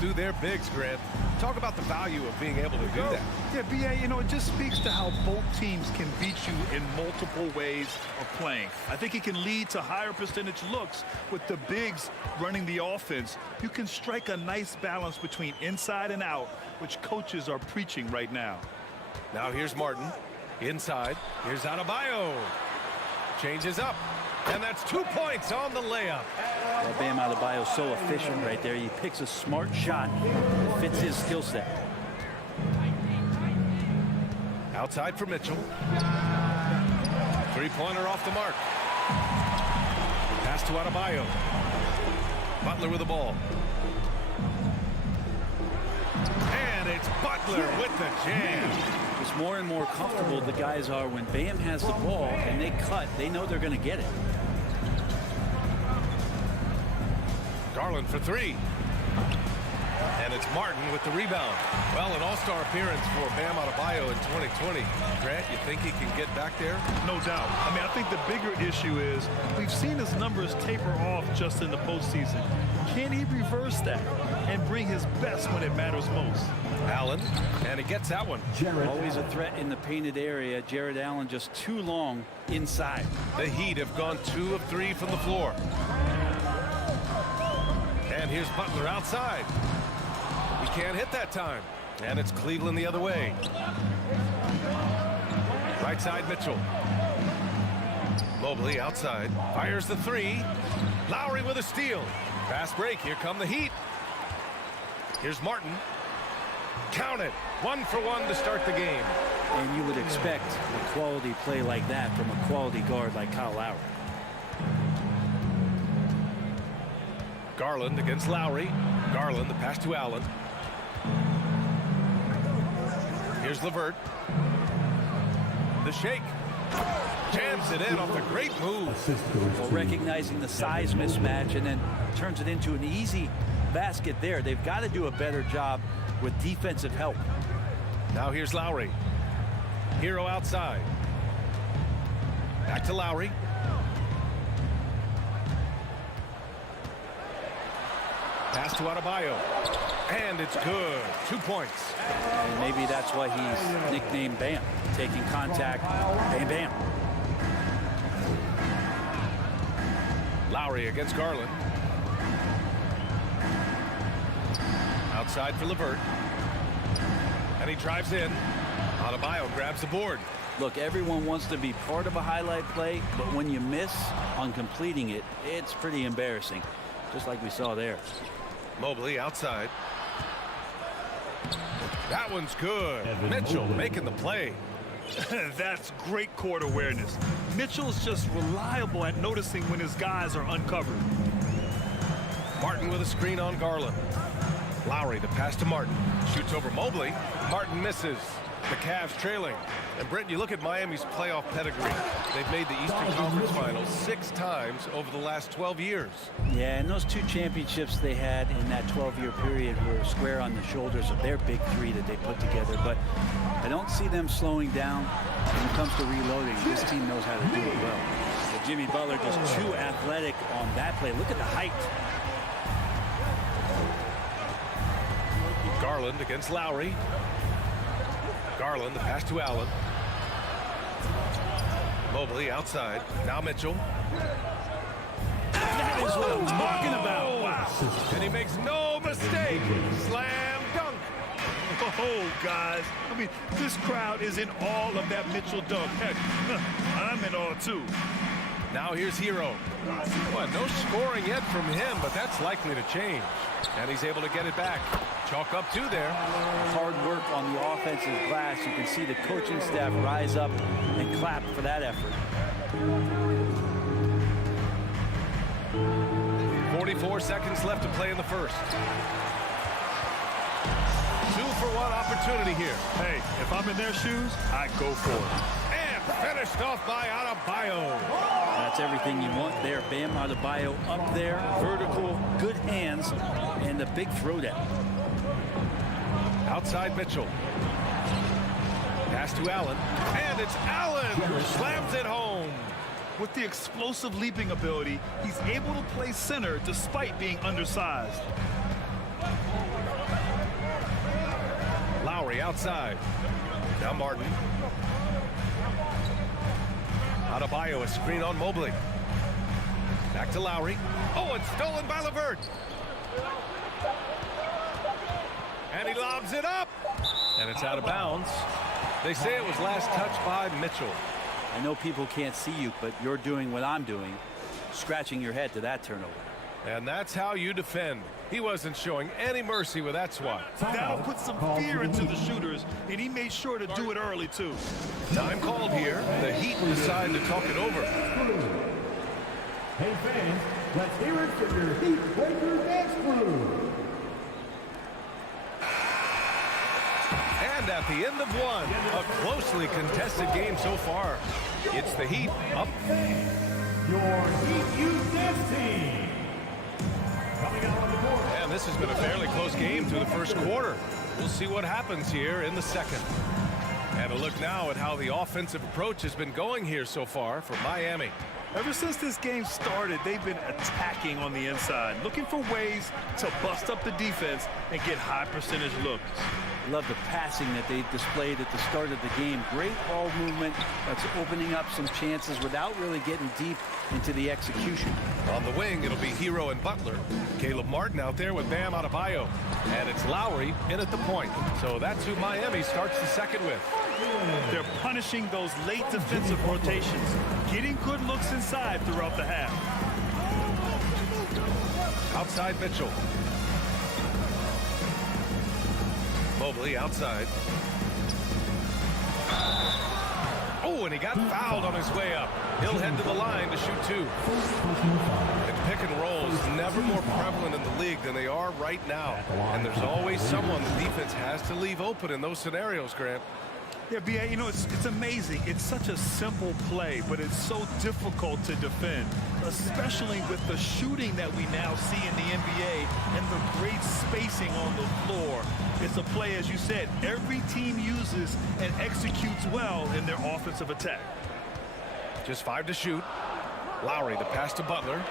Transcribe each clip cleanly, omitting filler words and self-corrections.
Do their bigs, Grant. Talk about the value of being able to do that. Yeah, BA, you know, it just speaks to how both teams can beat you in multiple ways of playing. I think it can lead to higher percentage looks with the bigs running the offense. You can strike a nice balance between inside and out, which coaches are preaching right now. Now here's Martin. Inside. Here's Adebayo. Changes up. And that's 2 points on the layup. Well, Bam Adebayo is so efficient right there. He picks a smart shot that fits his skill set. Outside for Mitchell. Three-pointer off the mark. Pass to Adebayo. Butler with the ball. And it's Butler with the jam. It's more and more comfortable the guys are when Bam has the ball and they cut. They know they're going to get it. Garland for three. And it's Martin with the rebound. Well, an all-star appearance for Bam Adebayo in 2020. Grant, you think he can get back there? No doubt. I mean, I think the bigger issue is we've seen his numbers taper off just in the postseason. Can he reverse that and bring his best when it matters most? Allen, and he gets that one. Always a threat in the painted area. Jared Allen just too long inside. The Heat have gone 2 of 3 from the floor. And here's Butler outside. He can't hit that time. And it's Cleveland the other way. Right side, Mitchell. Mobley outside. Fires the three. Lowry with a steal. Fast break. Here come the Heat. Here's Martin. Count it. 1 for 1 to start the game. And you would expect a quality play like that from a quality guard like Kyle Lowry. Garland against Lowry. Garland, the pass to Allen. Here's LeVert. The shake. Jams it in off a great move. Well, recognizing the size mismatch and then turns it into an easy basket there. They've got to do a better job with defensive help. Now here's Lowry. Hero outside. Back to Lowry. Pass to Adebayo. And it's good. 2 points. And maybe that's why he's nicknamed Bam. Taking contact. Bam, bam. Lowry against Garland. Outside for LeVert. And he drives in. Adebayo grabs the board. Look, everyone wants to be part of a highlight play, but when you miss on completing it, it's pretty embarrassing. Just like we saw there. Mobley outside. That one's good. Mitchell making the play. That's great court awareness. Mitchell's just reliable at noticing when his guys are uncovered. Martin with a screen on Garland. Lowry, the pass to Martin. Shoots over Mobley. Martin misses. The Cavs trailing. And Brent, you look at Miami's playoff pedigree. They've made the Eastern Conference Finals 6 times over the last 12 years. Yeah, and those 2 championships they had in that 12-year period were square on the shoulders of their big 3 that they put together. But I don't see them slowing down when it comes to reloading. This team knows how to do it well. But Jimmy Butler just too athletic on that play. Look at the height. Garland against Lowry. Garland, the pass to Allen. Mobley outside. Now Mitchell. That is what I'm talking about. Wow. And he makes no mistake. Slam dunk. Oh, guys. I mean, this crowd is in awe of that Mitchell dunk. Heck, I'm in awe, too. Now here's Hero. Well, no scoring yet from him, but that's likely to change. And he's able to get it back. Chalk up two there. Hard work on the offensive glass. You can see the coaching staff rise up and clap for that effort. 44 seconds left to play in the first. 2-for-1 opportunity here. Hey, if I'm in their shoes, I go for it. And finished off by Adebayo. That's everything you want there. Bam Adebayo up there, vertical, good hands, and a big throwdown. Outside Mitchell. Pass to Allen. And it's Allen who slams it home. With the explosive leaping ability, he's able to play center despite being undersized. Lowry outside. Now Martin. Adebayo, a screen on Mobley. Back to Lowry. Oh, it's stolen by LeVert. And he lobs it up. And it's out of bounds. They say it was last touched by Mitchell. I know people can't see you, but you're doing what I'm doing, scratching your head to that turnover. And that's how you defend. He wasn't showing any mercy with that swat. That'll put some fear into the shooters, and he made sure to do it early, too. Time called here. The Heat decide to talk it over. Hey fans, let's hear it for your Heat Breaker dance crew. And at the end of one, a closely contested game so far. It's the Heat up. Your Heat Youth Dance Team. Coming out on the board. And this has been a fairly close game through the first quarter. We'll see what happens here in the second. And a look now at how the offensive approach has been going here so far for Miami. Ever since this game started, they've been attacking on the inside, looking for ways to bust up the defense and get high percentage looks. Love the passing that they displayed at the start of the game. Great ball movement that's opening up some chances without really getting deep into the execution. On the wing, it'll be Hero and Butler. Caleb Martin out there with Bam Adebayo. And it's Lowry in at the point. So that's who Miami starts the second with. They're punishing those late defensive rotations, getting good looks inside throughout the half. Outside Mitchell. Mobley outside. Oh, and he got fouled on his way up. He'll head to the line to shoot two. And pick and rolls never more prevalent in the league than they are right now. And there's always someone the defense has to leave open in those scenarios, Grant. Yeah, B.A., you know, it's amazing. It's such a simple play, but it's so difficult to defend, especially with the shooting that we now see in the NBA and the great spacing on the floor. It's a play, as you said, every team uses and executes well in their offensive attack. Just 5 to shoot. Lowry, the pass to Butler.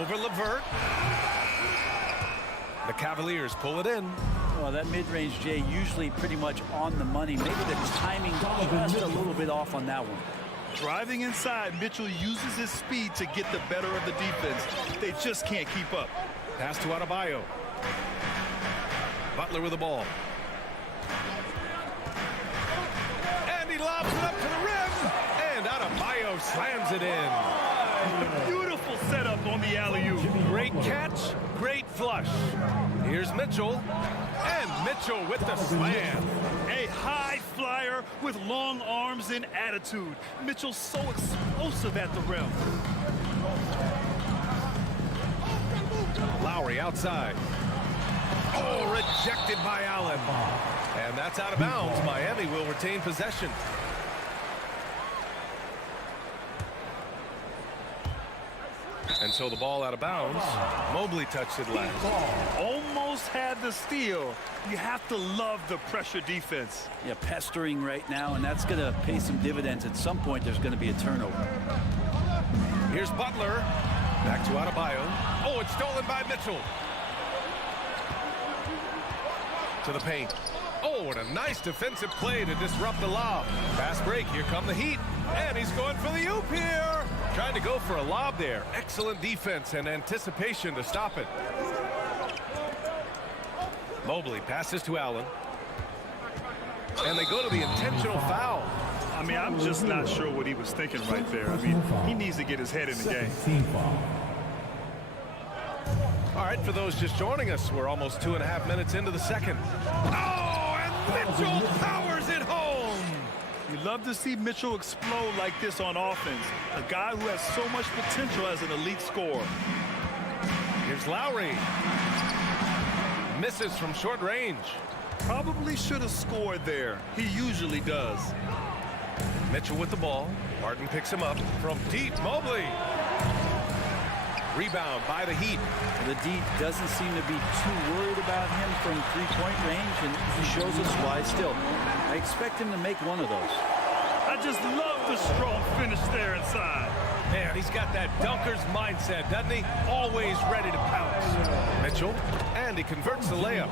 Over LeVert. The Cavaliers pull it in. Well, that mid-range, Jay, usually pretty much on the money. Maybe the timing just a little bit off on that one. Driving inside, Mitchell uses his speed to get the better of the defense. They just can't keep up. Pass to Adebayo. Butler with the ball. And he lobs it up to the rim. And Adebayo slams it in. Beautiful setup on the alley-oop. Great catch, great flush. Here's Mitchell. And Mitchell with the slam. A high flyer with long arms and attitude. Mitchell's so explosive at the rim. Lowry outside. Oh, rejected by Allen. And that's out of bounds. Miami will retain possession. And so the ball out of bounds. Mobley touched it last. Almost had the steal. You have to love the pressure defense. Yeah, pestering right now, and that's going to pay some dividends. At some point, there's going to be a turnover. Here's Butler. Back to Adebayo. Oh, it's stolen by Mitchell. To the paint. Oh, and a nice defensive play to disrupt the lob. Fast break. Here come the Heat. And he's going for the oop here. Trying to go for a lob there. Excellent defense and anticipation to stop it. Mobley passes to Allen. And they go to the intentional foul. I mean, I'm just not sure what he was thinking right there. I mean, he needs to get his head in the game. Team foul. All right, for those just joining us, we're almost 2.5 minutes into the second. Oh, and Mitchell powers it home. You love to see Mitchell explode like this on offense. A guy who has so much potential as an elite scorer. Here's Lowry. Misses from short range. Probably should have scored there. He usually does. Mitchell with the ball. Martin picks him up from deep. Mobley. Rebound by the Heat. The D doesn't seem to be too worried about him from three-point range, and he shows us why still. I expect him to make one of those. I just love the strong finish there inside. Man, he's got that dunker's mindset, doesn't he? Always ready to pounce. Mitchell, and he converts the layup.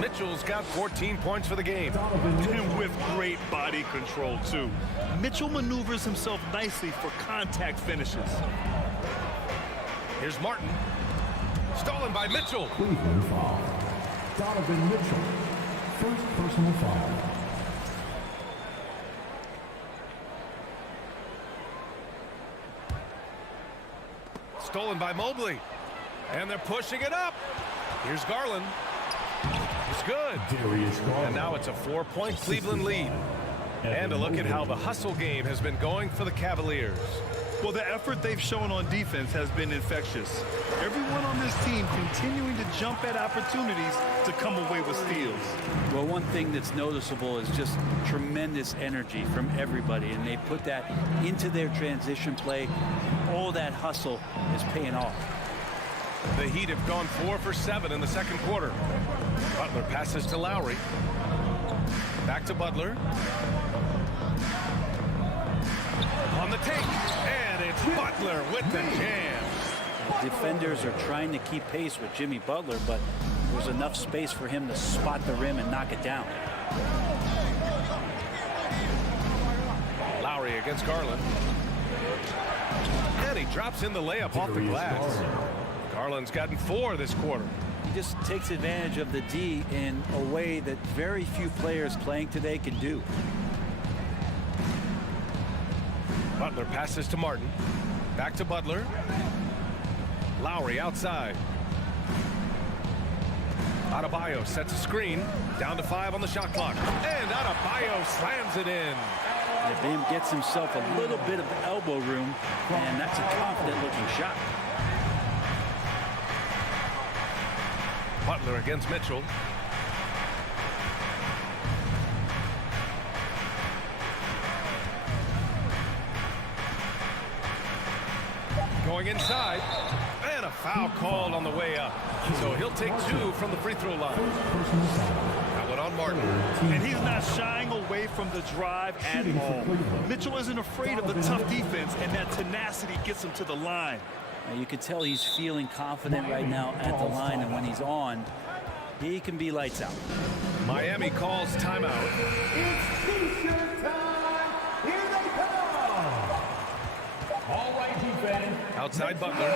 Mitchell's got 14 points for the game. And with great body control, too. Mitchell maneuvers himself nicely for contact finishes. Here's Martin. Stolen by Mitchell. Cleveland foul. Donovan Mitchell. First personal foul. Stolen by Mobley. And they're pushing it up. Here's Garland. It's good. Darius Garland. And now it's a 4-point Cleveland lead. And a look at how the hustle game has been going for the Cavaliers. Well, the effort they've shown on defense has been infectious. Everyone on this team continuing to jump at opportunities to come away with steals. Well, one thing that's noticeable is just tremendous energy from everybody, and they put that into their transition play. All that hustle is paying off. The Heat have gone 4 for 7 in the second quarter. Butler passes to Lowry. Back to Butler. On the take, and it's Butler with the jam. Defenders are trying to keep pace with Jimmy Butler, but there's enough space for him to spot the rim and knock it down. Lowry against Garland. And he drops in the layup off the glass. Garland's gotten 4 this quarter. He just takes advantage of the D in a way that very few players playing today can do. Butler passes to Martin. Back to Butler. Lowry outside. Adebayo sets a screen. Down to 5 on the shot clock. And Adebayo slams it in. And Bam gets himself a little bit of elbow room, and that's a confident-looking shot. Butler against Mitchell. Going inside, and a foul called on the way up. So he'll take 2 from the free throw line. That one on Martin. And he's not shying away from the drive at all. Mitchell isn't afraid of the tough defense, and that tenacity gets him to the line. Now, you can tell he's feeling confident right now at the line, and when he's on, he can be lights out. Miami calls timeout. It's T-shirt time. Here they come. All right, defense. Outside Butler.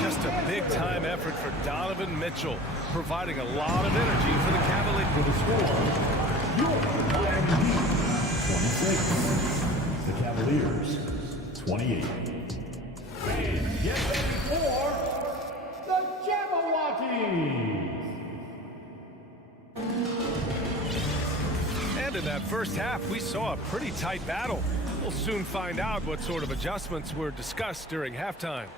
Just a big-time effort for Donovan Mitchell, providing a lot of energy for the Cavaliers. For the score, your Miami Heat, 26. The Cavaliers, 28. And get ready for the Jabberwockies. And in that first half, we saw a pretty tight battle. We'll soon find out what sort of adjustments were discussed during halftime.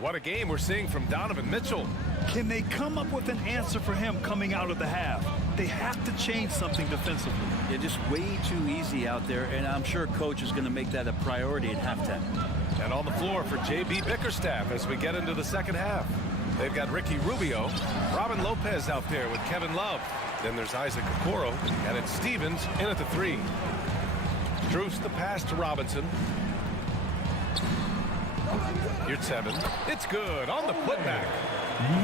What a game we're seeing from Donovan Mitchell. Can they come up with an answer for him coming out of the half? They have to change something defensively. They're just way too easy out there, and I'm sure coach is going to make that a priority at halftime. And on the floor for J.B. Bickerstaff as we get into the second half. They've got Ricky Rubio, Robin Lopez out there with Kevin Love. Then there's Isaac Okoro, and it's Stevens in at the 3. Drews the pass to Robinson. Here's 7. It's good on the putback.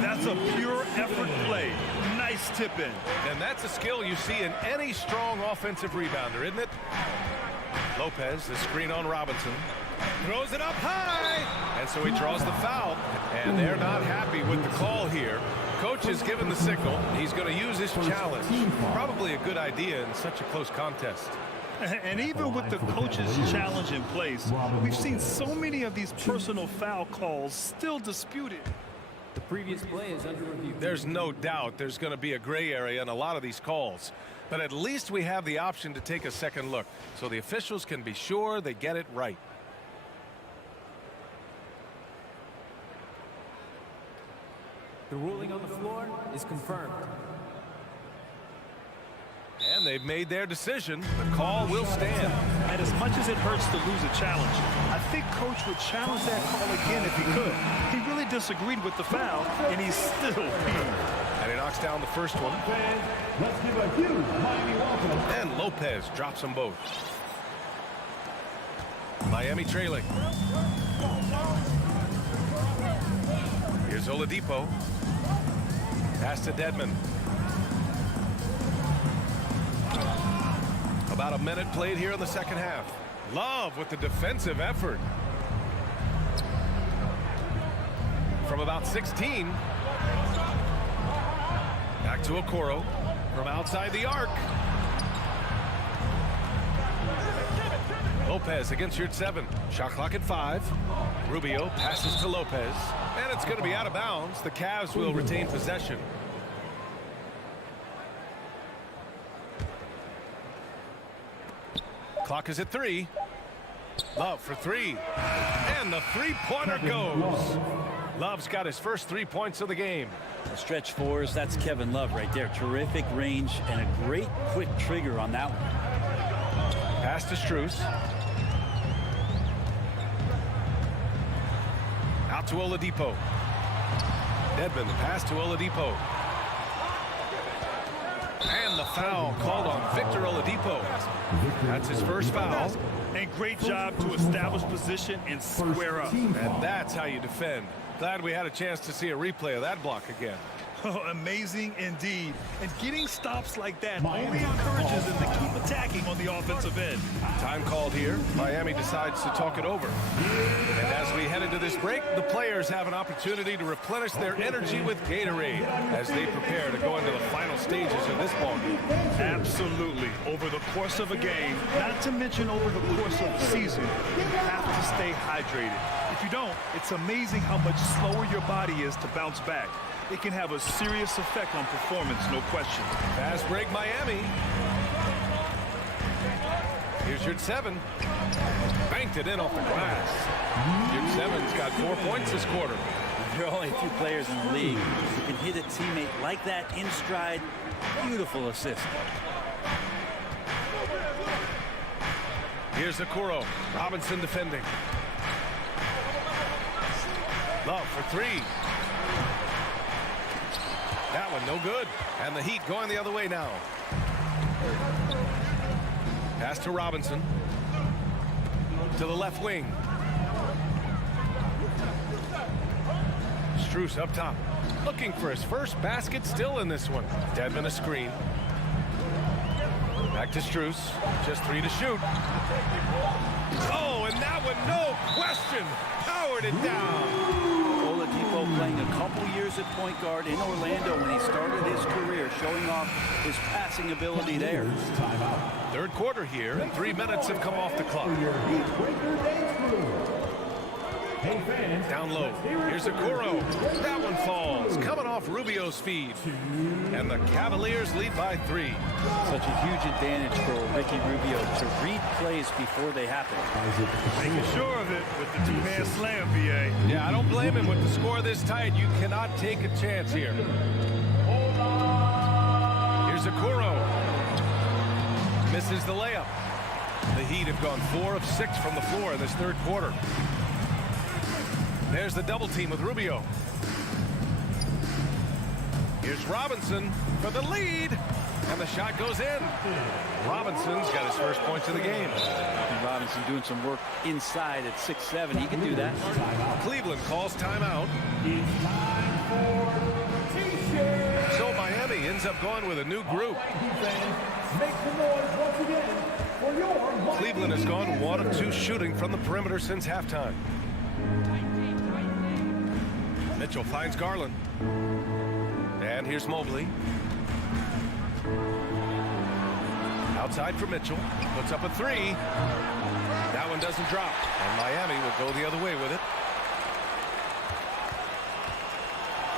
That's a pure effort play. Nice tip in. And that's a skill you see in any strong offensive rebounder, isn't it? Lopez, the screen on Robinson. Throws it up high. And so he draws the foul. And they're not happy with the call here. Coach has given the signal. He's going to use his challenge. Probably a good idea in such a close contest. And even with the coach's challenge in place, we've seen so many of these personal foul calls still disputed. The previous play is under review. There's no doubt there's going to be a gray area in a lot of these calls. But at least we have the option to take a second look, so the officials can be sure they get it right. The ruling on the floor is confirmed. And they've made their decision. The call will stand. And as much as it hurts to lose a challenge, I think Coach would challenge that call again if he could. He really disagreed with the foul, and he's still peeved. And he knocks down the first one. Let's give a huge Miami welcome. And Lopez drops them both. Miami trailing. Here's Oladipo. Pass to Dedmon. About a minute played here in the second half. Love with the defensive effort. From about 16. Back to Okoro. From outside the arc. Lopez against your 7. Shot clock at 5. Rubio passes to Lopez. And it's going to be out of bounds. The Cavs will retain possession. Clock is at 3. Love for 3. And the three-pointer goes. Love's got his first 3 points of the game. Stretch fours, that's Kevin Love right there. Terrific range and a great quick trigger on that one. Pass to Strus. Out to Oladipo. Dedmon, the pass to Oladipo. And the foul called on Victor Oladipo. That's his first foul. And great job to establish position and square up. And that's how you defend. Glad we had a chance to see a replay of that block again. Oh, amazing indeed. And getting stops like that only encourages them to keep attacking on the offensive end. Time called here. Miami decides to talk it over. And as we head into this break, the players have an opportunity to replenish their energy with Gatorade as they prepare to go into the final stages of this ballgame. Absolutely. Over the course of a game, not to mention over the course of the season, you have to stay hydrated. If you don't, it's amazing how much slower your body is to bounce back. It can have a serious effect on performance, no question. Fast break, Miami. Here's your 7. Banked it in off the glass. Your 7's got 4 points this quarter. There are only a few players in the league who can hit a teammate like that in stride. Beautiful assist. Here's Okoro. Robinson defending. Love for 3. That one no good. And the Heat going the other way now. Pass to Robinson. To the left wing. Strus up top. Looking for his first basket still in this one. Dedmon a screen. Back to Strus. Just 3 to shoot. Oh, and that one, no question. Powered it down. Oladipo playing a couple years at point guard in Orlando when he started his career, showing off his passing ability there. Third quarter here, and 3 minutes have come off the clock. Down low. Here's Okoro. That one falls. Coming off Rubio's feed. And the Cavaliers lead by 3. Such a huge advantage for Ricky Rubio to read plays before they happen. Making sure of it with the two-man slam, BA. Yeah, I don't blame him with the score this tight. You cannot take a chance here. Here's Okoro. Misses the layup. The Heat have gone 4 of 6 from the floor in this third quarter. There's the double team with Rubio. Here's Robinson for the lead. And the shot goes in. Robinson's got his first points of the game. And Robinson doing some work inside at 6'7". He can do that. Cleveland calls timeout. So Miami ends up going with a new group. Make some noise once again for Cleveland has gone 1 of 2 shooting from the perimeter since halftime. Mitchell finds Garland. And here's Mobley. Outside for Mitchell. Puts up a 3. That one doesn't drop. And Miami will go the other way with it.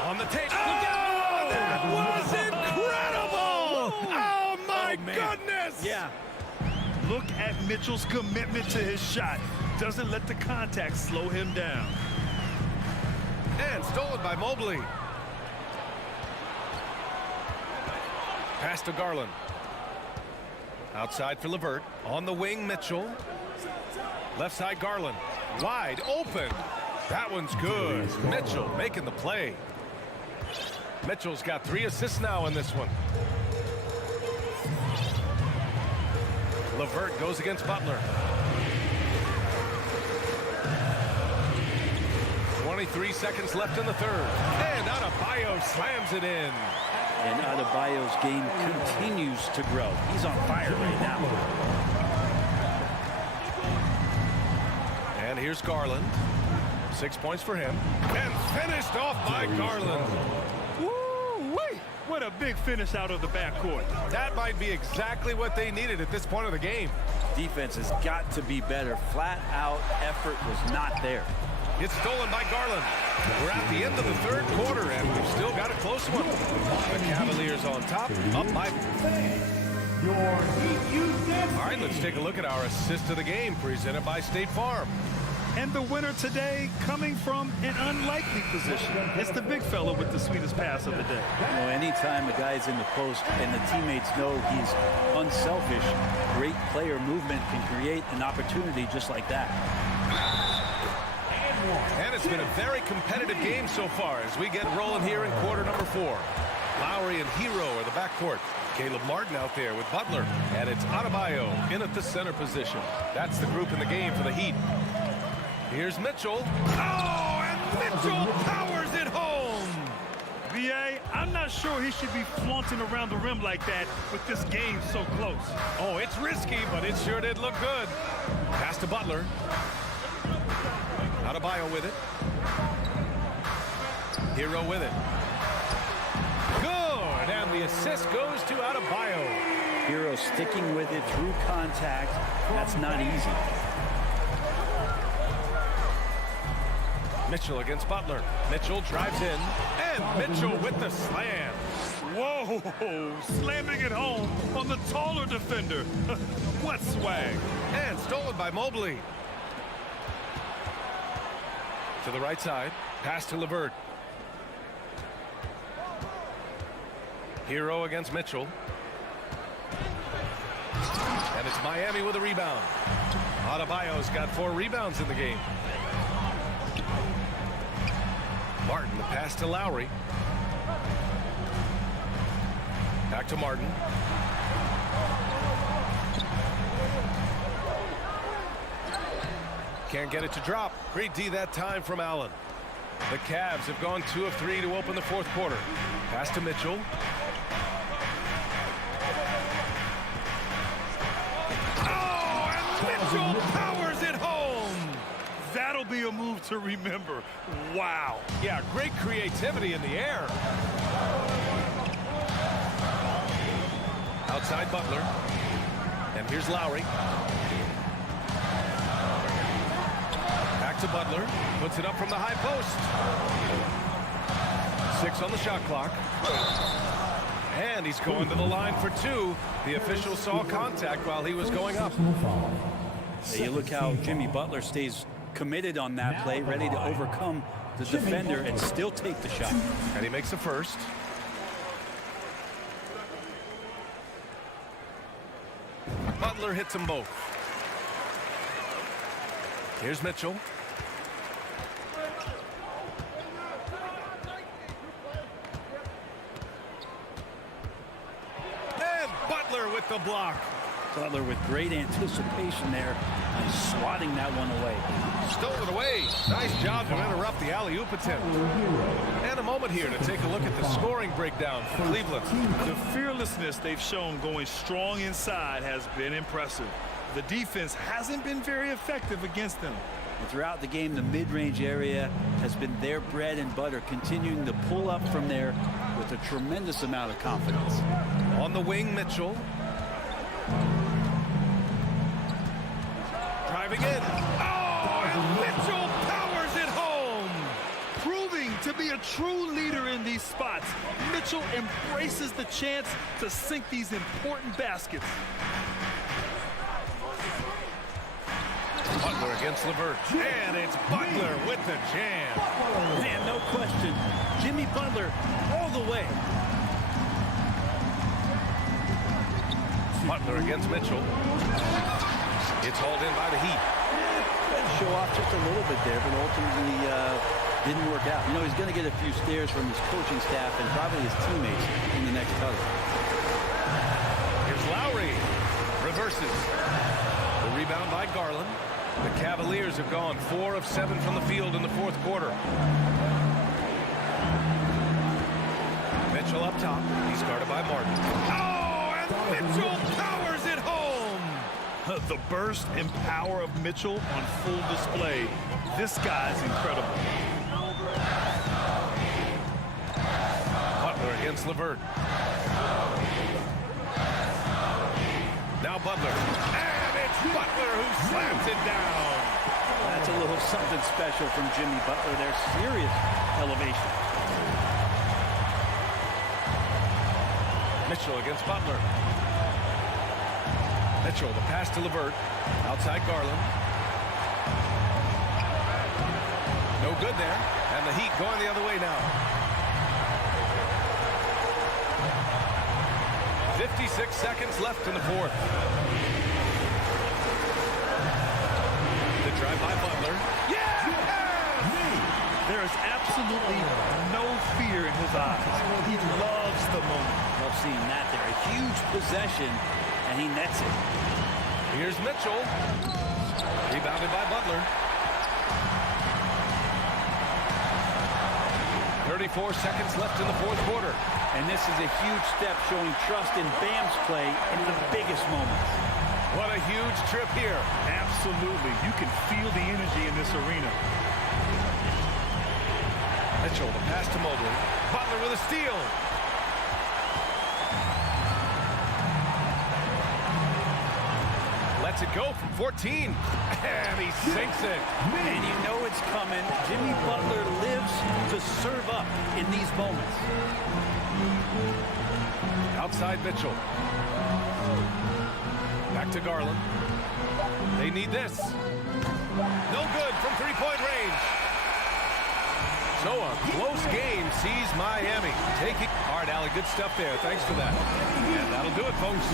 On the tape. Oh, that was incredible! Oh, my goodness! Yeah. Look at Mitchell's commitment to his shot. Doesn't let the contact slow him down. And stolen by Mobley. Pass to Garland. Outside for LeVert. On the wing, Mitchell. Left side, Garland. Wide open. That one's good. Mitchell making the play. Mitchell's got 3 assists now in this one. LeVert goes against Butler. 23 seconds left in the third. And Adebayo slams it in. And Adebayo's game continues to grow. He's on fire right now. And here's Garland. 6 points for him. And finished off by Garland. Woo-wee! What a big finish out of the backcourt. That might be exactly what they needed at this point of the game. Defense has got to be better. Flat out effort was not there. It's stolen by Garland. We're at the end of the third quarter, and we've still got a close one. The Cavaliers on top, up by... All right, let's take a look at our assist of the game, presented by State Farm. And the winner today coming from an unlikely position. It's the big fella with the sweetest pass of the day. You know, anytime a guy's in the post and the teammates know he's unselfish, great player movement can create an opportunity just like that. And it's been a very competitive game so far as we get rolling here in quarter number 4. Lowry and Hero are the backcourt. Caleb Martin out there with Butler. And it's Adebayo in at the center position. That's the group in the game for the Heat. Here's Mitchell. Oh, and Mitchell powers it home. B.A., I'm not sure he should be flaunting around the rim like that with this game so close. Oh, it's risky, but it sure did look good. Pass to Butler. Adebayo with it. Hero with it. Good, and the assist goes to Adebayo. Hero sticking with it through contact. That's not easy. Mitchell against Butler. Mitchell drives in, and Mitchell with the slam. Whoa, slamming it home on the taller defender. What swag. And stolen by Mobley. To the right side, pass to LeVert. Hero against Mitchell. And it's Miami with a rebound. Adebayo's got 4 rebounds in the game. Martin, the pass to Lowry. Back to Martin. Can't get it to drop. Great D that time from Allen. The Cavs have gone 2 of 3 to open the fourth quarter. Pass to Mitchell. Oh, and Mitchell powers it home. That'll be a move to remember. Wow. Yeah, great creativity in the air. Outside Butler. And here's Lowry. Back to Butler. Puts it up from the high post. 6 on the shot clock. And he's going to the line for 2. The official saw contact while he was going up. Hey, you look how Jimmy Butler stays committed on that play, ready to overcome the defender and still take the shot. And he makes the first. Butler hits them both. Here's Mitchell. And Butler with the block. Butler with great anticipation there and swatting that one away. Stolen away. Nice job to interrupt the alley-oop attempt. And a moment here to take a look at the scoring breakdown for Cleveland. The fearlessness they've shown going strong inside has been impressive. The defense hasn't been very effective against them. And throughout the game, the mid-range area has been their bread and butter, continuing to pull up from there with a tremendous amount of confidence. On the wing, Mitchell. Driving in. Oh, and Mitchell powers it home. Proving to be a true leader in these spots, Mitchell embraces the chance to sink these important baskets. Butler against LeVert. And it's Butler with the jam. Man, no question. Jimmy Butler all the way. Butler against Mitchell. It's hauled in by the Heat. Tried to show off just a little bit there, but ultimately didn't work out. You know, he's going to get a few stares from his coaching staff and probably his teammates in the next huddle. Here's Lowry. Reverses. The rebound by Garland. The Cavaliers have gone 4 of 7 from the field in the fourth quarter. Mitchell up top. He's guarded by Martin. Oh, and Mitchell powers it home. The burst and power of Mitchell on full display. This guy's incredible. Butler against LeVert. Now Butler. And it's Butler who slams it down. That's a little something special from Jimmy Butler there. Serious elevation. Mitchell against Butler. Mitchell, the pass to LeVert. Outside Garland. No good there. And the Heat going the other way now. 56 seconds left in the fourth. The drive by Butler. Yeah! There is absolutely no fear in his eyes. He loves the moment. Love seeing that there. A huge possession, and he nets it. Here's Mitchell. Rebounded by Butler. 34 seconds left in the fourth quarter. And this is a huge step showing trust in Bam's play in the biggest moments. What a huge trip here. Absolutely. You can feel the energy in this arena. Mitchell, the pass to Mobley. Butler with a steal. Lets it go from 14. And he sinks it. And you know it's coming. Jimmy Butler lives to serve up in these moments. Outside Mitchell. Back to Garland. They need this. No good from three-point range. So a close game sees Miami taking. All right, Allie, good stuff there. Thanks for that. And that'll do it, folks.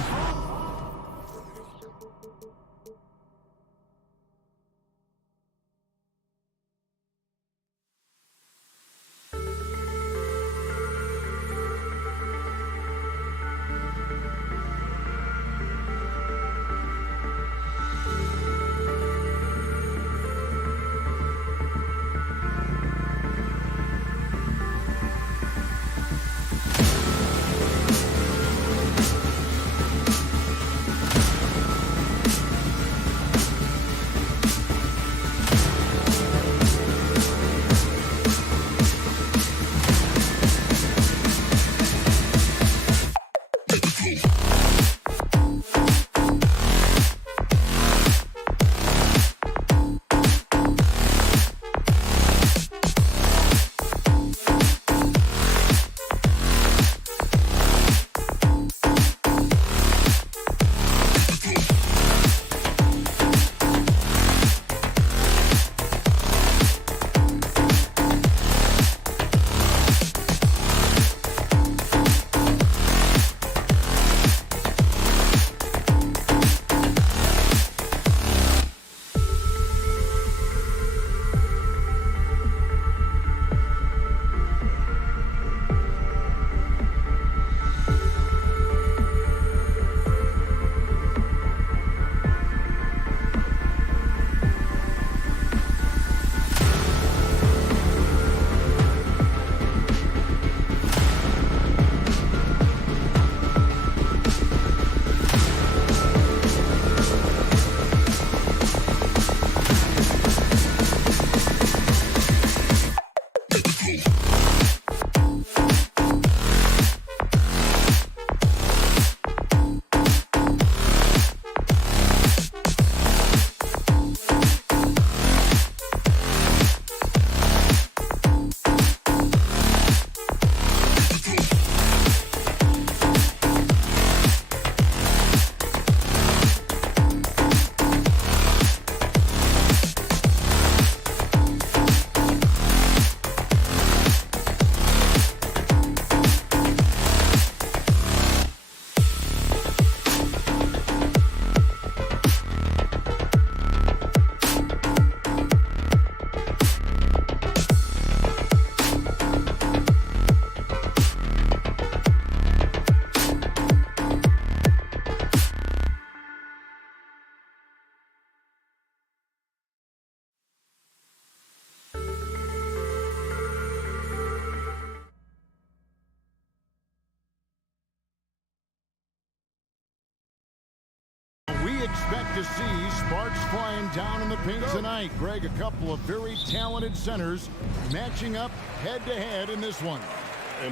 expect to see sparks flying down in the paint tonight. Greg, a couple of very talented centers matching up head-to-head in this one.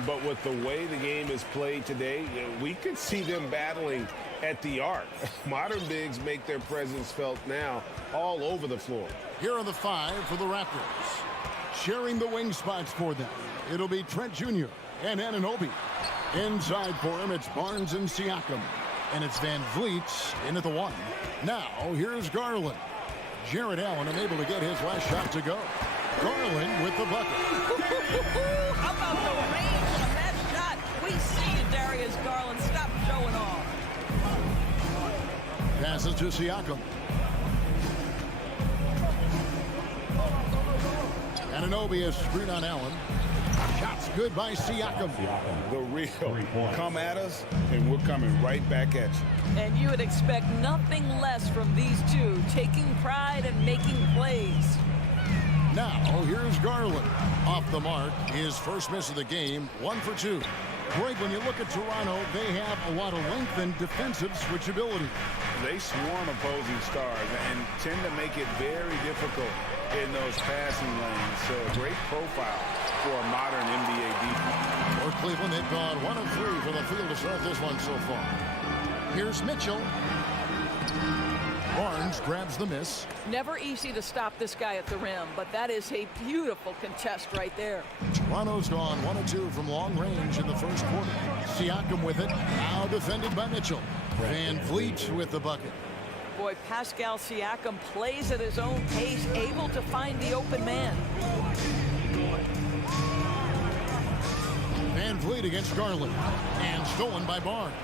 But with the way the game is played today, we could see them battling at the arc. Modern bigs make their presence felt now all over the floor. Here are the 5 for the Raptors. Sharing the wing spots for them, it'll be Trent Jr. and Anunoby. Inside for him, it's Barnes and Siakam. And it's Van Vliet in at the 1. Now, here's Garland. Jared Allen unable to get his last shot to go. Garland with the bucket. How about the range on that shot? We see you, Darius Garland. Stop showing off. Passes to Siakam. Anunoby is screen on Allen. Shots good by Siakam. The real come at us, and we're coming right back at you. And you would expect nothing less from these two, taking pride and making plays. Now, here's Garland. Off the mark, his first miss of the game, 1 for 2. Greg, when you look at Toronto, they have a lot of length and defensive switchability. They swarm opposing stars and tend to make it very difficult in those passing lanes. So a great profile for a modern NBA defense. For Cleveland, they've gone 1 of 3 for the field to start this one so far. Here's Mitchell. Barnes grabs the miss. Never easy to stop this guy at the rim, but that is a beautiful contest right there. Toronto's gone 1 of 2 from long range in the first quarter. Siakam with it, now defended by Mitchell. Van Vliet with the bucket. Boy, Pascal Siakam plays at his own pace, able to find the open man. Van Vliet against Garland, and stolen by Barnes.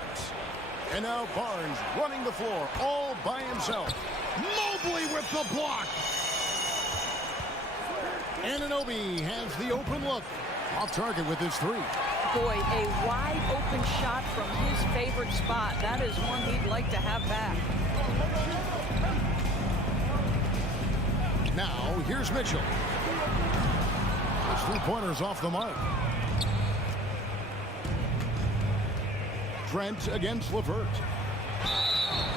And now Barnes running the floor all by himself. Mobley with the block. Anunoby has the open look. Off target with his 3. Boy, a wide open shot from his favorite spot. That is one he'd like to have back. Now, here's Mitchell. His 3-pointers off the mark. Trent against LeVert.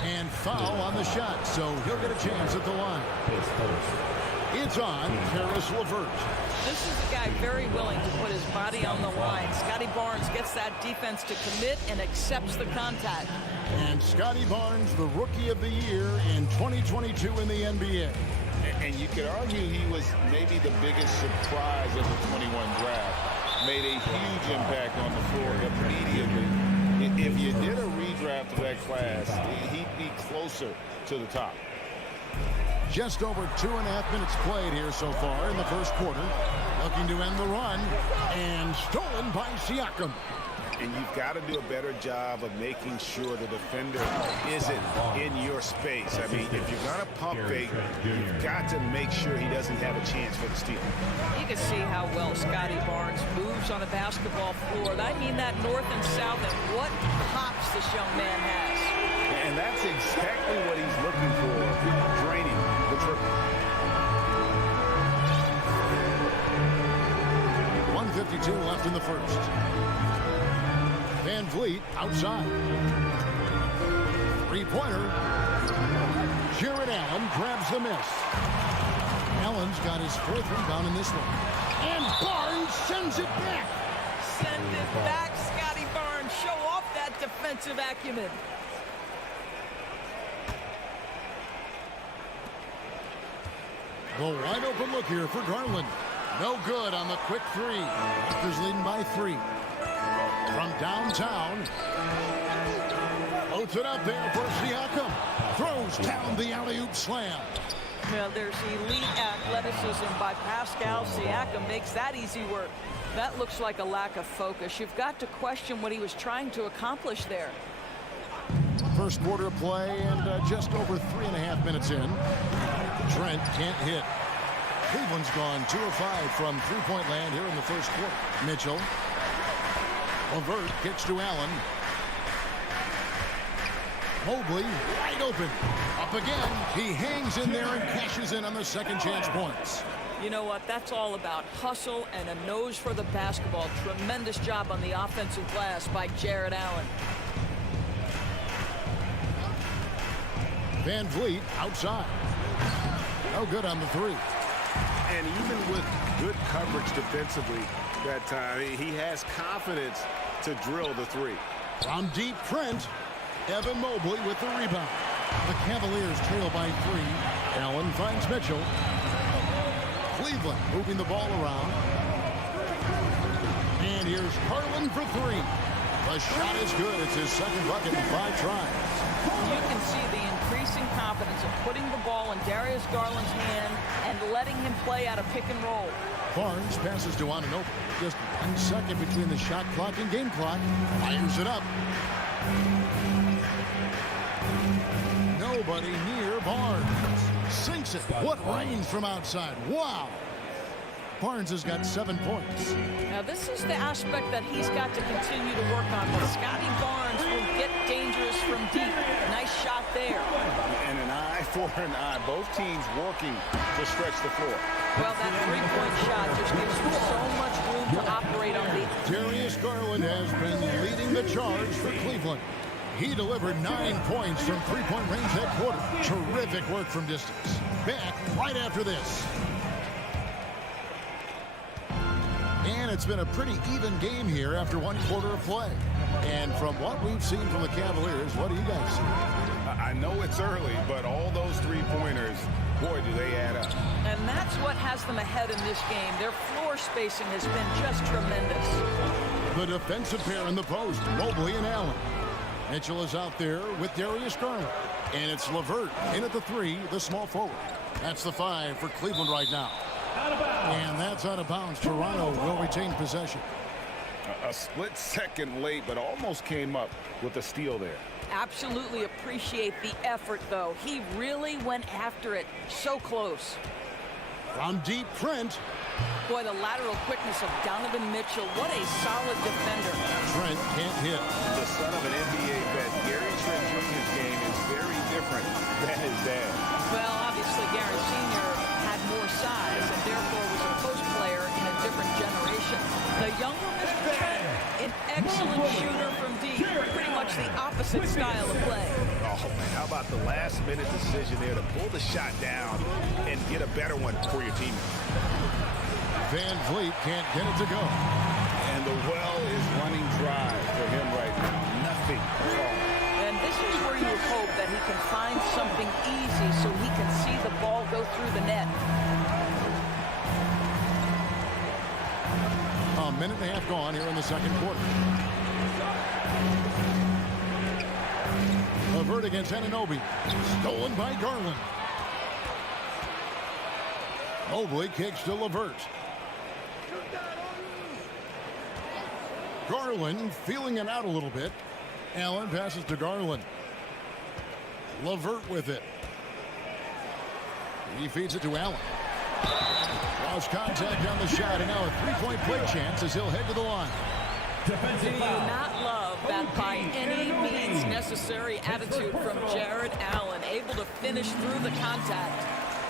And foul on the shot, so he'll get a chance at the line. It's on Karis LeVert. This is a guy very willing to put his body on the line. Scotty Barnes gets that defense to commit and accepts the contact. And Scotty Barnes, the Rookie of the Year in 2022 in the NBA. And you could argue he was maybe the biggest surprise of the 21 draft. Made a huge impact on the floor immediately. If you did a redraft of that class, he'd be closer to the top. Just over 2.5 minutes played here so far in the first quarter. Looking to end the run. And stolen by Siakam. And you've got to do a better job of making sure the defender isn't in your space. I mean, if you're going to pump fake, you've got to make sure he doesn't have a chance for the steal. You can see how well Scotty Barnes moves on a basketball floor. I mean that north and south, and what hops this young man has. And that's exactly what he's looking for, draining the triple. 1:52 left in the first. Van Vliet outside. 3-pointer. Jared Allen grabs the miss. Allen's got his 4th rebound in this one. And Barnes sends it back. Send it back, Scotty Barnes. Show off that defensive acumen. The wide open look here for Garland. No good on the quick 3. Raptors leading by 3. From downtown. Floats it up there for Siakam. Throws down the alley-oop slam. Well, there's elite athleticism by Pascal Siakam. Makes that easy work. That looks like a lack of focus. You've got to question what he was trying to accomplish there. First quarter of play and just over 3.5 minutes in. Trent can't hit. Cleveland's gone 2 of 5 from 3-point land here in the first quarter. Mitchell. LeVert kicks to Allen. Mobley wide open. Up again. He hangs in there and cashes in on the second chance points. You know what? That's all about hustle and a nose for the basketball. Tremendous job on the offensive glass by Jared Allen. Van Vliet outside. No good on the three. And even with good coverage defensively that time, he has confidence to drill the three. From deep, Trent. Evan Mobley with the rebound. The Cavaliers trail by 3. Allen finds Mitchell. Cleveland moving the ball around. And here's Garland for 3. The shot is good. It's his second bucket in 5 tries. You can see the increasing confidence of putting the ball in Darius Garland's hand and letting him play out of pick and roll. Barnes passes to Anunoby. Just 1 second between the shot clock and game clock. Fires it up. Nobody near Barnes. Sinks it. What range from outside. Wow. Barnes has got 7 points. Now this is the aspect that he's got to continue to work on. But Scotty Barnes will get dangerous from deep. Nice shot there. And an eye for an eye. Both teams working to stretch the floor. Well, that three-point shot just gives you so much room to operate on the... Darius Garland has been leading the charge for Cleveland. He delivered 9 points from three-point range that quarter. Terrific work from distance. Back right after this. And it's been a pretty even game here after 1 quarter of play. And from what we've seen from the Cavaliers, what do you guys see? I know it's early, but all those three-pointers, boy, do they add up. And that's what has them ahead in this game. Their floor spacing has been just tremendous. The defensive pair in the post, Mobley and Allen. Mitchell is out there with Darius Garland. And it's LeVert in at the 3, the small forward. That's the 5 for Cleveland right now. And that's out of bounds. Toronto will retain possession. A split second late, but almost came up with a steal there. Absolutely appreciate the effort, though. He really went after it. So close. From deep, Trent. Boy, the lateral quickness of Donovan Mitchell. What a solid defender. Trent can't hit. The son of an NBA vet, Gary Trent Jr.'s game is very different than his dad. Well, obviously, Gary Sr. had more size and therefore was a post player in a different generation. The younger Mr. Trent, an excellent shooter from deep. Pretty much the opposite style of play. Oh, man, how about the last-minute decision there to pull the shot down and get a better one for your team? Van Vliet can't get it to go. And the well is running dry for him right now. Nothing wrong. And this is where you hope that he can find something easy so he can see the ball go through the net. A minute and a half gone here in the second quarter. LeVert against Anunoby. Stolen by Garland. Mobley kicks to LeVert. Garland feeling it out a little bit. Allen passes to Garland. LeVert with it. He feeds it to Allen. Lost contact on the shot, and now a three-point play chance as he'll head to the line. Do you not love that by any means necessary attitude from Jared Allen, able to finish through the contact?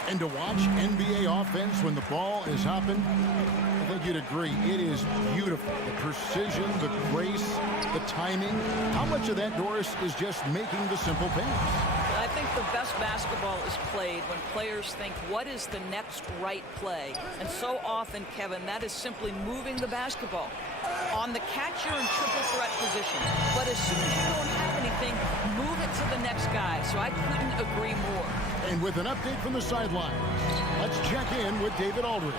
And to watch NBA offense when the ball is hopping, I think you'd agree, it is beautiful. The precision, the grace, the timing. How much of that, Doris, is just making the simple pass? I think the best basketball is played when players think, what is the next right play? And so often, Kevin, that is simply moving the basketball on the catcher and triple threat position. But as soon as you don't have anything, move it to the next guy. So I couldn't agree more. And with an update from the sideline, let's check in with David Aldridge.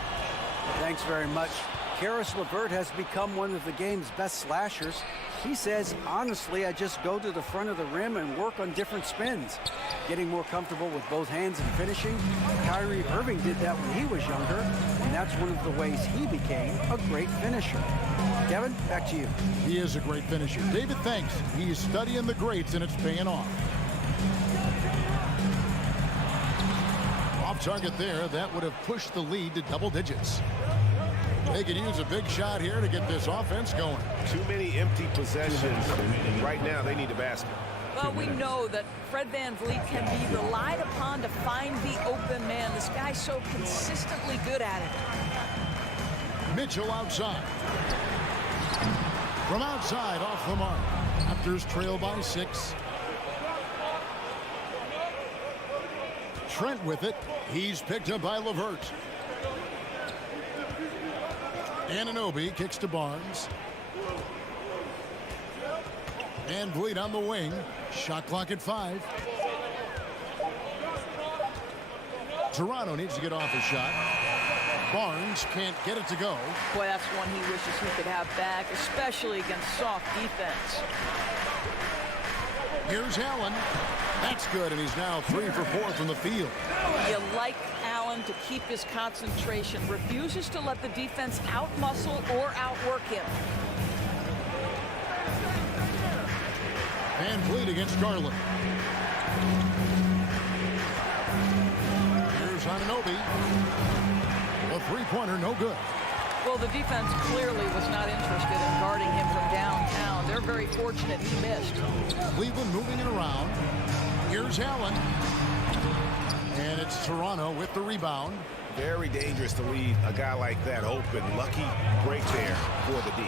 Thanks very much. Karis LeVert has become one of the game's best slashers. He says, honestly, I just go to the front of the rim and work on different spins. Getting more comfortable with both hands and finishing. Kyrie Irving did that when he was younger, and that's one of the ways he became a great finisher. Kevin, back to you. He is a great finisher. David, thanks. He's studying the greats, and it's paying off. Off target there, that would have pushed the lead to double digits. They could use a big shot here to get this offense going. Too many empty possessions. Right now, they need a basket. Well, we know that Fred VanVleet can be relied upon to find the open man. This guy's so consistently good at it. Mitchell outside. From outside, off the mark. Raptors trail by 6. Trent with it. He's picked up by LeVert. Anunoby kicks to Barnes. Van Vliet on the wing. Shot clock at 5. Toronto needs to get off a shot. Barnes can't get it to go. Boy, that's one he wishes he could have back, especially against soft defense. Here's Allen. That's good, and he's now 3 for 4 from the field. You like Allen to keep his concentration, refuses to let the defense out-muscle or outwork him. Van Vliet against Garland. Here's Anunoby. A three-pointer, no good. Well, the defense clearly was not interested in guarding him from downtown. They're very fortunate he missed. Cleveland moving it around. Here's Allen. And it's Toronto with the rebound. Very dangerous to leave a guy like that open. Lucky break there for the D.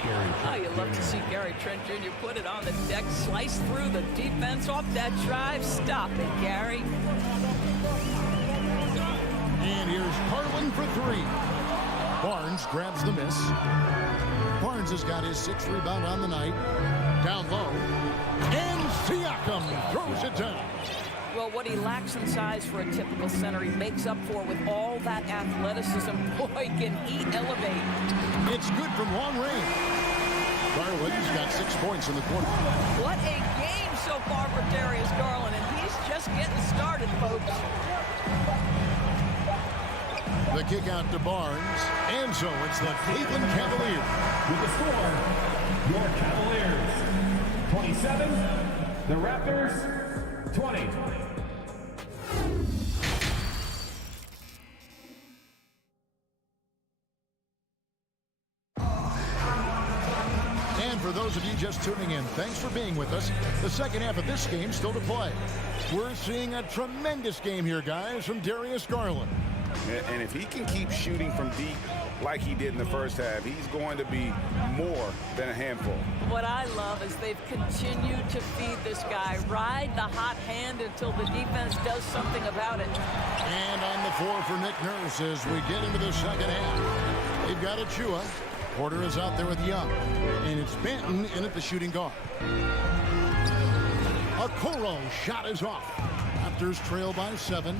Oh, you love to see Gary Trent Jr. put it on the deck, slice through the defense off that drive. Stop it, Gary. And here's Garland for 3. Barnes grabs the miss. Barnes has got his 6th rebound on the night. Down low. And Siakam throws it down. Well, what he lacks in size for a typical center, he makes up for with all that athleticism. Boy, can he elevate. It's good from long range. Garland's got 6 points in the quarter. What a game so far for Darius Garland, and he's just getting started, folks. The kick out to Barnes. And so it's the Cleveland Cavaliers. With the score, your Cavaliers 27, the Raptors 20. And for those of you just tuning in, thanks for being with us. The second half of this game still to play. We're seeing a tremendous game here, guys, from Darius Garland. And if he can keep shooting from deep like he did in the first half, he's going to be more than a handful. What I love is they've continued to feed this guy, ride the hot hand until the defense does something about it. And on the floor for Nick Nurse as we get into the second half. They've got Achua. Porter is out there with Young. And it's Benton in at the shooting guard. Okoro shot is off. Raptors trail by 7.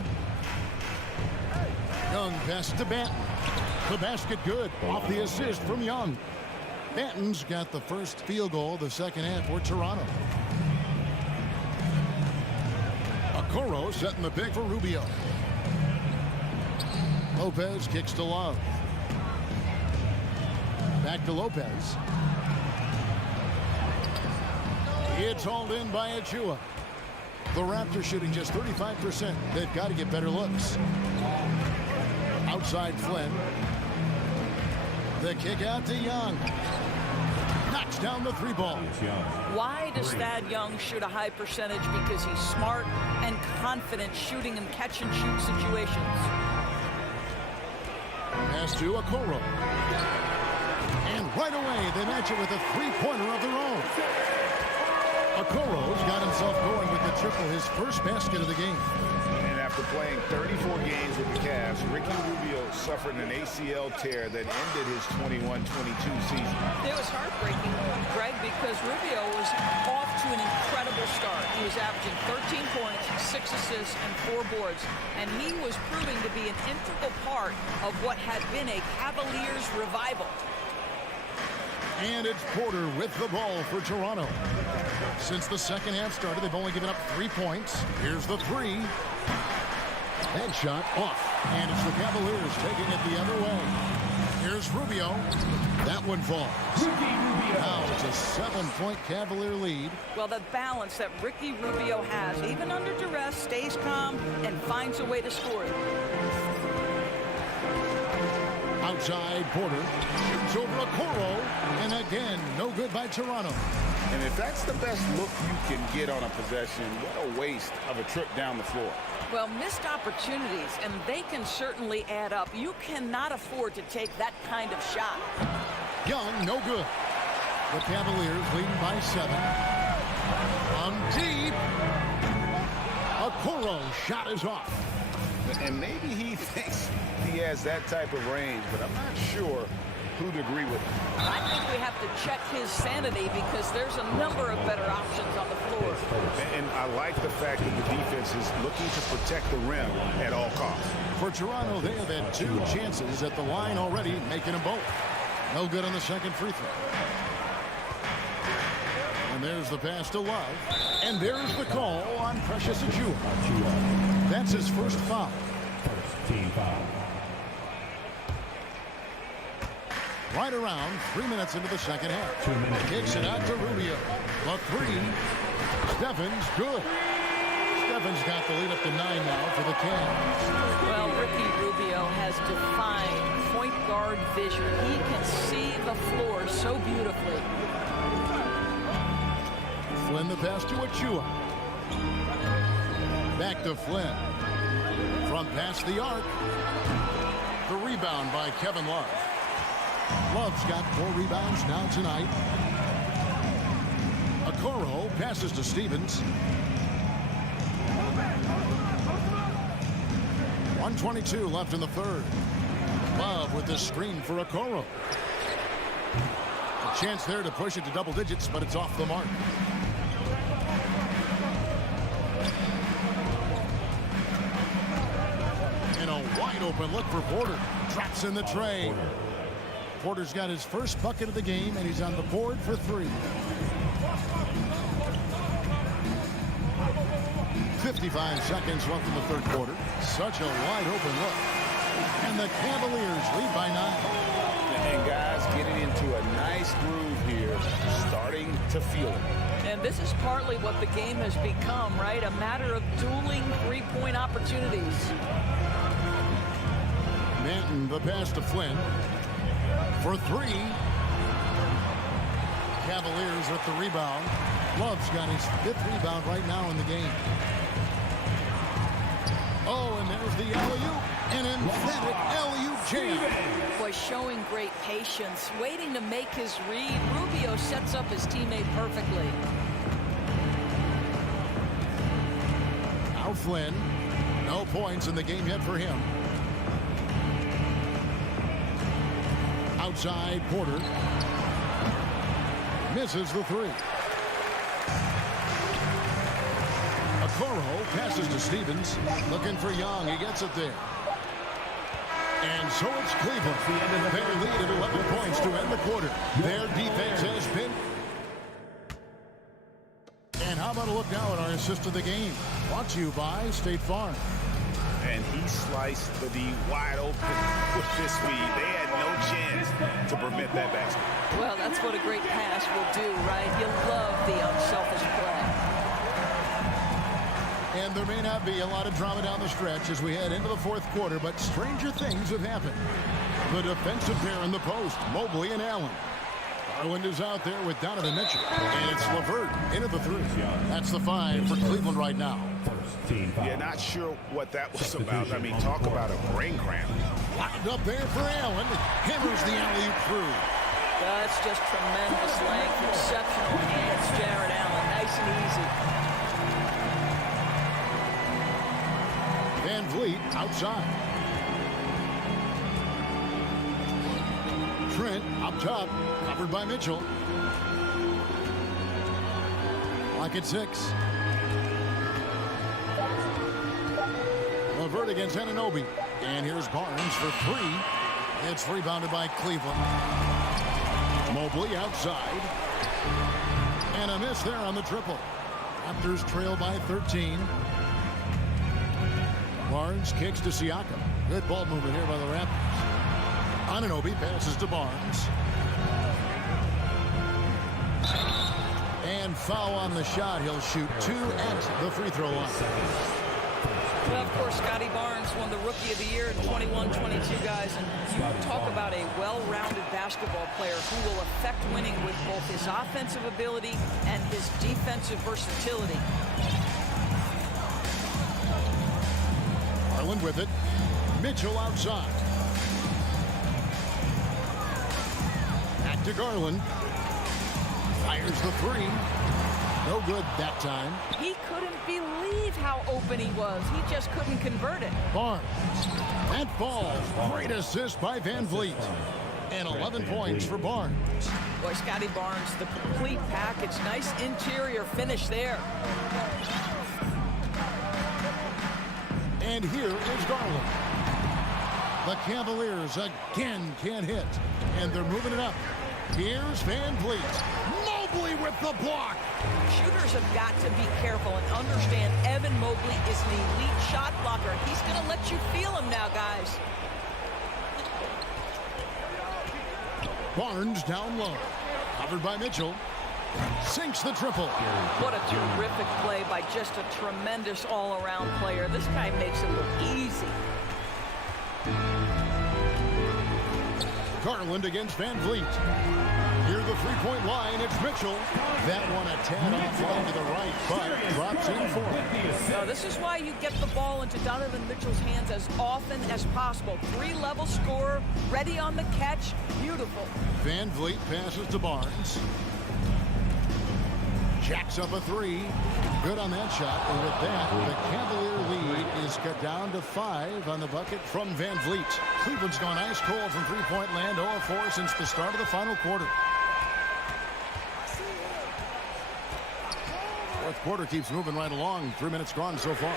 Young pass to Benton. The basket good. Off the assist from Young. Benton's got the first field goal of the second half for Toronto. Okoro setting the pick for Rubio. Lopez kicks to Love. Back to Lopez. It's hauled in by Achua. The Raptors shooting just 35%. They've got to get better looks. Outside Flynn. The kick out to Young. Knocks down the 3 ball. Why does Thad Young shoot a high percentage? Because he's smart and confident shooting in catch-and-shoot situations. Pass to Okoro. And right away, they match it with a 3-pointer of their own. Okoro's got himself going with the triple, his first basket of the game. And after playing 34 games with the Cavs, Ricky Rubio suffered an ACL tear that ended his 21-22 season. It was heartbreaking, Greg, because Rubio was off to an incredible start. He was averaging 13 points, 6 assists, and 4 boards. And he was proving to be an integral part of what had been a Cavaliers revival. And it's Porter with the ball for Toronto. Since the second half started, they've only given up 3 points. Here's the 3. That shot off. And it's the Cavaliers taking it the other way. Here's Rubio. That one falls. Now it's a 7-point Cavalier lead. Well, the balance that Ricky Rubio has, even under duress, stays calm and finds a way to score it. Outside, Porter shoots over Okoro, and again, no good by Toronto. And if that's the best look you can get on a possession, what a waste of a trip down the floor. Well, missed opportunities, and they can certainly add up. You cannot afford to take that kind of shot. Young, no good. The Cavaliers leading by 7. Deep. Okoro shot is off. And maybe he thinks he has that type of range, but I'm not sure who'd agree with him. I think we have to check his sanity because there's a number of better options on the floor. And I like the fact that the defense is looking to protect the rim at all costs. For Toronto, they have had 2 chances at the line already, making them both. No good on the second free throw. And there's the pass to Love. And there's the call on Precious Achiuwa. That's his first foul. First team foul. Right around 3 minutes into the second half. 2 minutes. Kicks it out to Rubio. The 3. Stephen's good. Stephen's got the lead up to 9 now for the Cavs. Well, Ricky Rubio has defined point guard vision. He can see the floor so beautifully. Flynn the pass to Achiuwa. Back to Flynn. From past the arc. The rebound by Kevin Love. Love's got 4 rebounds now tonight. Okoro passes to Stevens. 1:22 left in the third. Love with the screen for Okoro. A chance there to push it to double digits, but it's off the mark. And a wide open look for Porter. Drops in the tray. Porter's got his first bucket of the game, and he's on the board for 3. 55 seconds left in the third quarter. Such a wide open look. And the Cavaliers lead by 9. And guys getting into a nice groove here, starting to feel it. And this is partly what the game has become, right? A matter of dueling three-point opportunities. Manton, the pass to Flynn. For 3. Cavaliers with the rebound. Love's got his 5th rebound right now in the game. Oh, and there's the alley-oop. An emphatic alley-oop jam. Was showing great patience, waiting to make his read. Rubio sets up his teammate perfectly. Now Flynn. No points in the game yet for him. Outside Porter. Misses the 3. Okoro passes to Stevens. Looking for Young. He gets it there. And so it's Cleveland. Their lead at 11 points to end the quarter. Their defense has been. And how about a look now at our assist of the game? Brought to you by State Farm. And he sliced the D wide open with this speed. They had no chance to prevent that basket. Well, that's what a great pass will do, right? You love the unselfish play. And there may not be a lot of drama down the stretch as we head into the fourth quarter, but stranger things have happened. The defensive pair in the post, Mobley and Allen. Garland is out there with Donovan Mitchell. And it's LeVert into the 3. That's the 5 for Cleveland right now. Yeah, not sure what that was about. I mean, talk about a brain cramp. Locked up there for Allen. Hammers the alley-oop through. That's just tremendous length. Exceptional hands, Jared Allen. Nice and easy. Van Vliet outside. Trent up top, covered by Mitchell. Lock at 6. LeVert against Anunoby. And here's Barnes for 3. It's rebounded by Cleveland. Mobley outside. And a miss there on the triple. Raptors trail by 13. Barnes kicks to Siakam. Good ball movement here by the Raptors. Anunoby passes to Barnes. And foul on the shot. He'll shoot 2 at the free throw line. Well, of course, Scotty Barnes won the Rookie of the Year in 21-22, guys. And you talk about a well-rounded basketball player who will affect winning with both his offensive ability and his defensive versatility. Garland with it. Mitchell outside. Back to Garland. Fires the 3. No good that time. He couldn't believe how open he was. He just couldn't convert it. Barnes. That falls. Great assist by Van Vliet. And 11 points for Barnes. Boy, Scotty Barnes, the complete package. Nice interior finish there. And here is Garland. The Cavaliers again can't hit. And they're moving it up. Here's Van Vliet. Mobley with the block. Shooters have got to be careful and understand Evan Mobley is an elite shot blocker. He's going to let you feel him now, guys. Barnes down low. Covered by Mitchell. Sinks the triple. What a terrific play by just a tremendous all-around player. This guy makes it look easy. Garland against Van Vliet. Near the three-point line, it's Mitchell. That one a tad offline to the right, but drops in for him. Now, this is why you get the ball into Donovan Mitchell's hands as often as possible. Three-level scorer, ready on the catch. Beautiful. Van Vliet passes to Barnes. Jacks up a three. Good on that shot. And with that, the Cavalier lead is cut down to 5 on the bucket from Van Vliet. Cleveland's gone ice cold from three-point land, 0-4 since the start of the final quarter. Fourth quarter keeps moving right along. 3 minutes gone so far.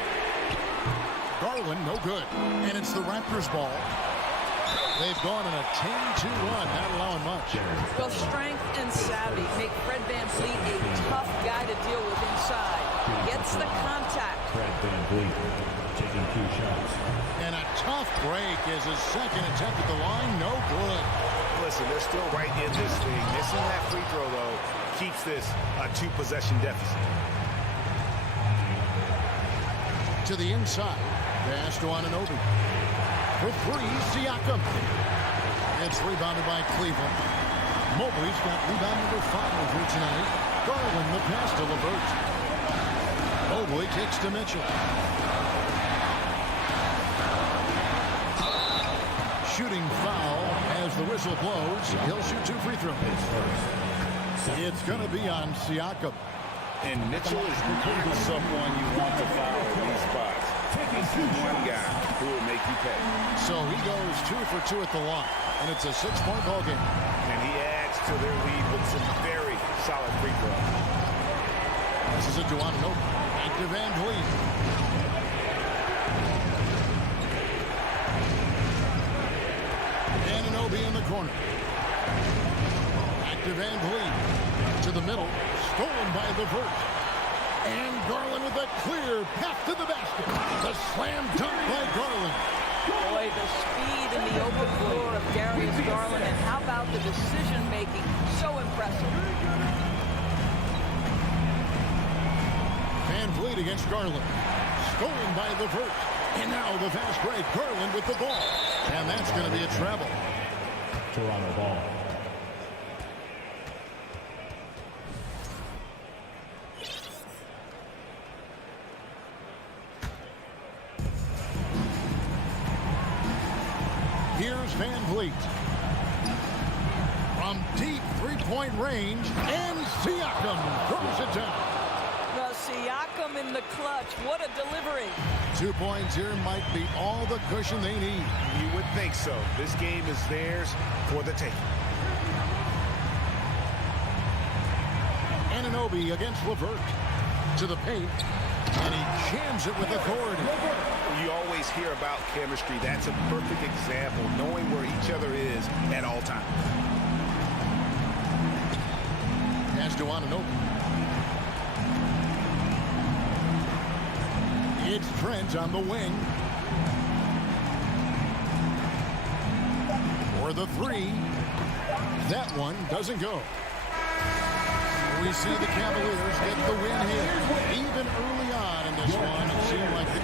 Garland, no good. And it's the Raptors ball. They've gone on a 10-2 run, not allowing much. Well, strength and savvy make Fred Van Vliet a tough guy to deal with inside. Gets the contact. Fred Van Vliet taking 2 shots. And a tough break is his second attempt at the line. No good. Listen, they're still right in this thing. Missing that free throw, though, keeps this a 2-possession deficit. To the inside. Pass to Anunoby. For 3, Siakam. It's rebounded by Cleveland. Mobley's got rebound number 5 here tonight. Garland the pass to LeVert. Mobley kicks to Mitchell. Shooting foul as the whistle blows. He'll shoot 2 free throws. It's going to be on Siakam. And Mitchell is clearly someone you want to foul in these spots. This is one guy who will make you pay. So he goes 2 for 2 at the line, and it's a 6-point ball game. And he adds to their lead with some very solid free throws. This is a Anunoby. Back to Van Vliet. Anunoby in the corner. Back to Van Vliet. To the middle. Stolen by LeVert. And Garland with a clear path to the basket. The slam dunk by Garland. Boy, the speed and the open floor of Darius Garland, and how about the decision-making? So impressive. Van Vliet against Garland. Stolen by LeVert. And now the fast break. Garland with the ball. And that's going to be a travel. Toronto ball. Here's Van Vliet. From deep three-point range, and Siakam throws it down. The Siakam in the clutch. What a delivery. 2 points here might be all the cushion they need. You would think so. This game is theirs for the taking. Anunoby against LeVert. To the paint. And he jams it with authority. You always hear about chemistry. That's a perfect example, knowing where each other is at all times. Pass to Anunoby. It's Trent on the wing. For the 3. That one doesn't go. We see the Cavaliers get the win here. Even early on in this one, it seemed like the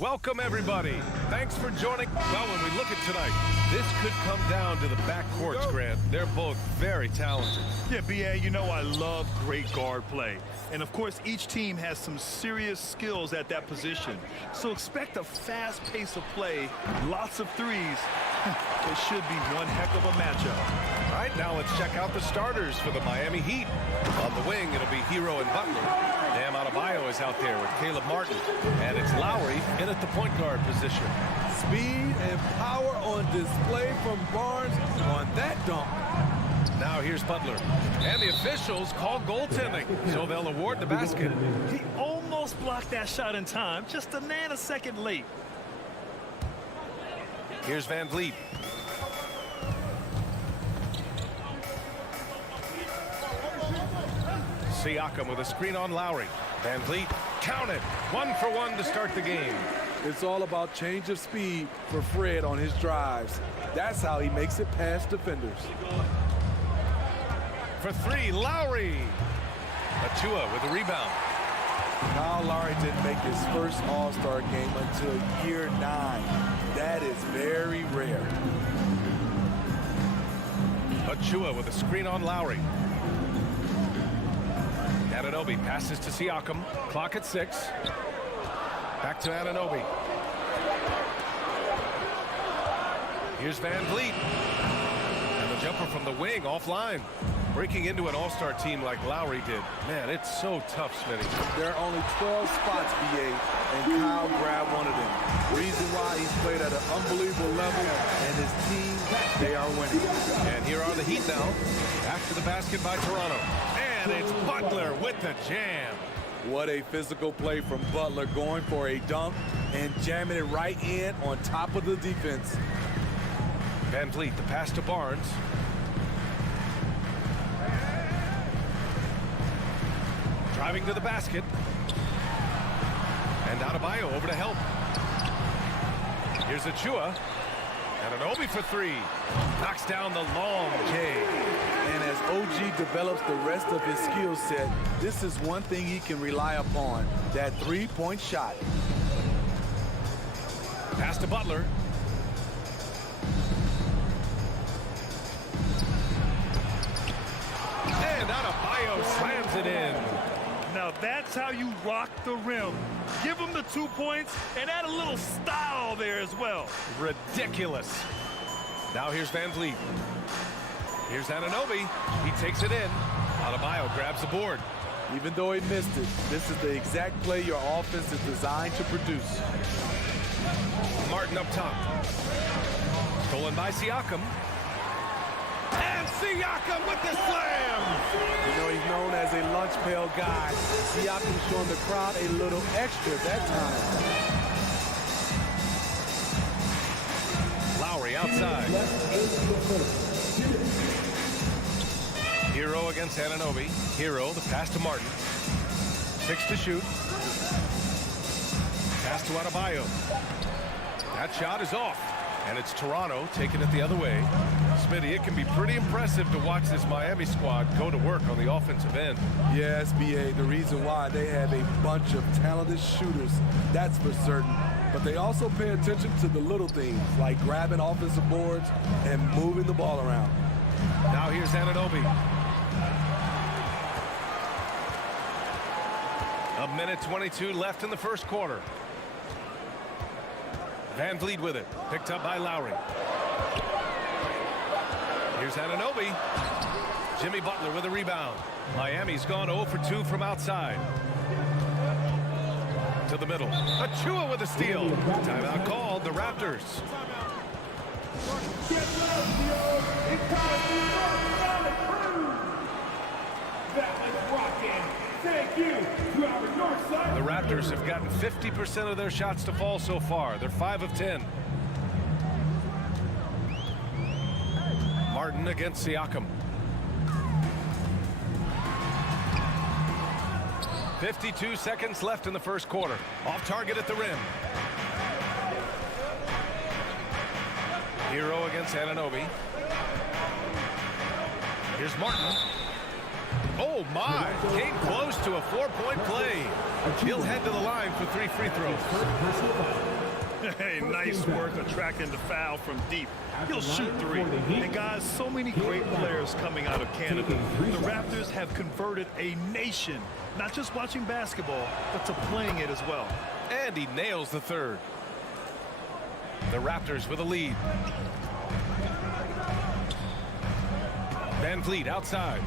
Welcome, everybody. Thanks for joining. Well, when we look at tonight, this could come down to the backcourts, Grant. They're both very talented. Yeah, B.A., you know I love great guard play. And, of course, each team has some serious skills at that position. So expect a fast pace of play, lots of threes. It should be one heck of a matchup. All right, now let's check out the starters for the Miami Heat. On the wing, it'll be Hero and Butler. Bam Adebayo is out there with Caleb Martin. And it's Lowry in at the point guard position. Speed and power on display from Barnes on that dunk. Now here's Butler. And the officials call goaltending, so they'll award the basket. He almost blocked that shot in time, just a nanosecond late. Here's Van Vliet. Siakam with a screen on Lowry. Van Vliet counted. 1 for 1 to start the game. It's all about change of speed for Fred on his drives. That's how he makes it past defenders. For 3, Lowry. Achua with a rebound. Kyle Lowry didn't make his first All-Star game until year 9. That is very rare. Achua with a screen on Lowry. Anunoby passes to Siakam. Clock at 6. Back to Anunoby. Here's Van Vliet. And the jumper from the wing offline. Breaking into an all-star team like Lowry did. Man, it's so tough, Smitty. There are only 12 spots, BA, and Kyle grabbed one of them. Reason why he's played at an unbelievable level, and his team, they are winning. And here are the Heat now. Back to the basket by Toronto. And it's Butler with the jam. What a physical play from Butler, going for a dunk and jamming it right in on top of the defense. Van Vliet, the pass to Barnes. Driving to the basket. And Adebayo over to help. Here's Achua. And Anunoby for 3. Knocks down the long J. And as OG develops the rest of his skill set, this is one thing he can rely upon, that three-point shot. Pass to Butler. And Adebayo slams it in. Now that's how you rock the rim. Give him the 2 points and add a little style there as well. Ridiculous. Now here's Van Vliet. Here's Anunoby. He takes it in. Adebayo grabs the board. Even though he missed it, this is the exact play your offense is designed to produce. Martin up top. Stolen by Siakam. And Siakam with the slam. You know, he's known as a lunch pail guy. Siakam showing the crowd a little extra that time. Lowry outside. Hero against Anunoby. Hero, the pass to Martin. 6 to shoot. Pass to Adebayo. That shot is off. And it's Toronto taking it the other way. Smitty, it can be pretty impressive to watch this Miami squad go to work on the offensive end. Yes, BA, the reason why they have a bunch of talented shooters, that's for certain. But they also pay attention to the little things, like grabbing offensive boards and moving the ball around. Now here's Anunoby. A minute 22 left in the first quarter. Van Vliet with it. Picked up by Lowry. Here's Anunoby. Jimmy Butler with a rebound. Miami's gone 0 for 2 from outside. To the middle. Achua with a steal. Timeout called. The Raptors. The Raptors have gotten 50% of their shots to fall so far. They're 5 of 10. Martin against Siakam. 52 seconds left in the first quarter. Off target at the rim. Hero against Anunoby. Here's Martin. Oh, my. Came close to a 4-point play. He'll head to the line for 3 free throws. Hey, nice work attracting the foul from deep. He'll shoot 3. And guys, so many great players coming out of Canada. The Raptors have converted a nation, not just watching basketball, but to playing it as well. And he nails the third. The Raptors with a lead. Van Vliet outside.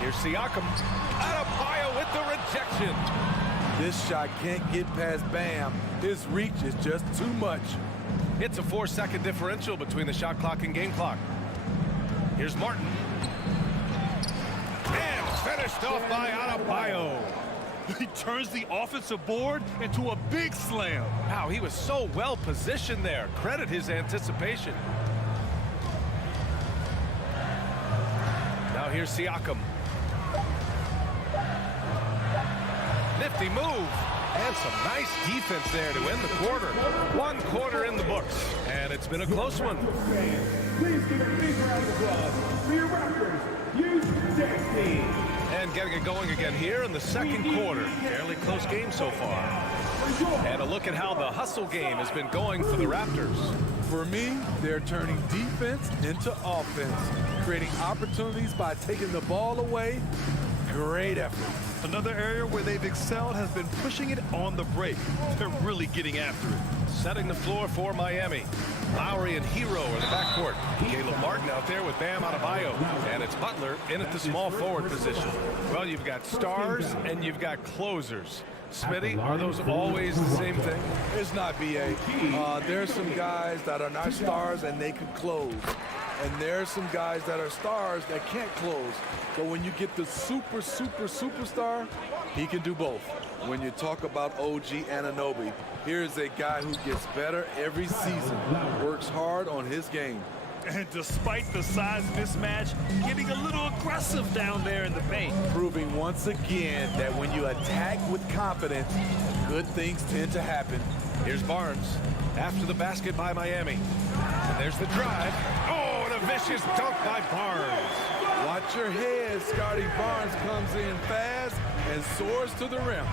Here's Siakam. Adebayo with the rejection. This shot can't get past Bam. His reach is just too much. It's a 4-second differential between the shot clock and game clock. Here's Martin. And finished off by Adebayo. He turns the offensive board into a big slam. Wow, he was so well positioned there. Credit his anticipation. Now here's Siakam. Nifty move. And some nice defense there to end the quarter. 1 quarter in the books. And it's been a close one. Please give a big round of applause for your Raptors. Use the team. And getting it going again here in the second quarter. Fairly close game so far. And a look at how the hustle game has been going for the Raptors. For me, they're turning defense into offense, creating opportunities by taking the ball away. Great effort. Another area where they've excelled has been pushing it on the break. They're really getting after it. Setting the floor for Miami. Lowry and Hero are the backcourt. Caleb Martin out there with Bam Adebayo. And it's Butler in at the small forward position. Well, you've got stars and you've got closers. Smitty, are those always the same thing? It's not, B.A. There's some guys that are not stars and they can close. And there's some guys that are stars that can't close. But when you get the superstar, he can do both. When you talk about OG Anunoby, here's a guy who gets better every season, works hard on his game. And despite the size mismatch, getting a little aggressive down there in the paint. Proving once again that when you attack with confidence, good things tend to happen. Here's Barnes after the basket by Miami. And there's the drive. Oh, and a vicious dunk by Barnes. Watch your head. Scotty Barnes comes in fast and soars to the rim.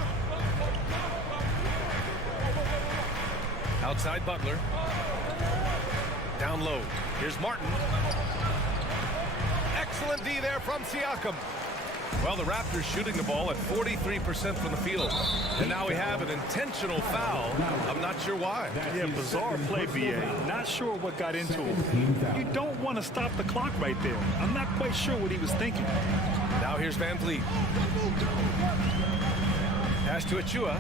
Outside Butler. Down low. Here's Martin. Excellent D there from Siakam. Well, the Raptors shooting the ball at 43% from the field. And now we have an intentional foul. I'm not sure why. Yeah, bizarre play, B.A. Not sure what got into him. You don't want to stop the clock right there. I'm not quite sure what he was thinking. Now here's Van Vliet. Pass to Achua.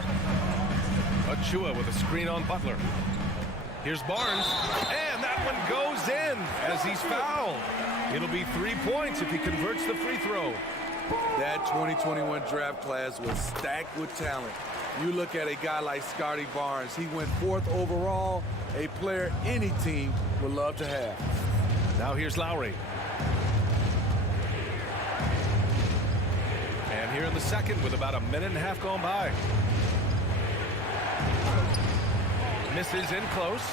Achua with a screen on Butler. Here's Barnes. And that one goes in as he's fouled. It'll be 3 points if he converts the free throw. That 2021 draft class was stacked with talent. You look at a guy like Scotty Barnes. He went 4th overall, a player any team would love to have. Now here's Lowry. And here in the second with about a minute and a half gone by. Misses in close.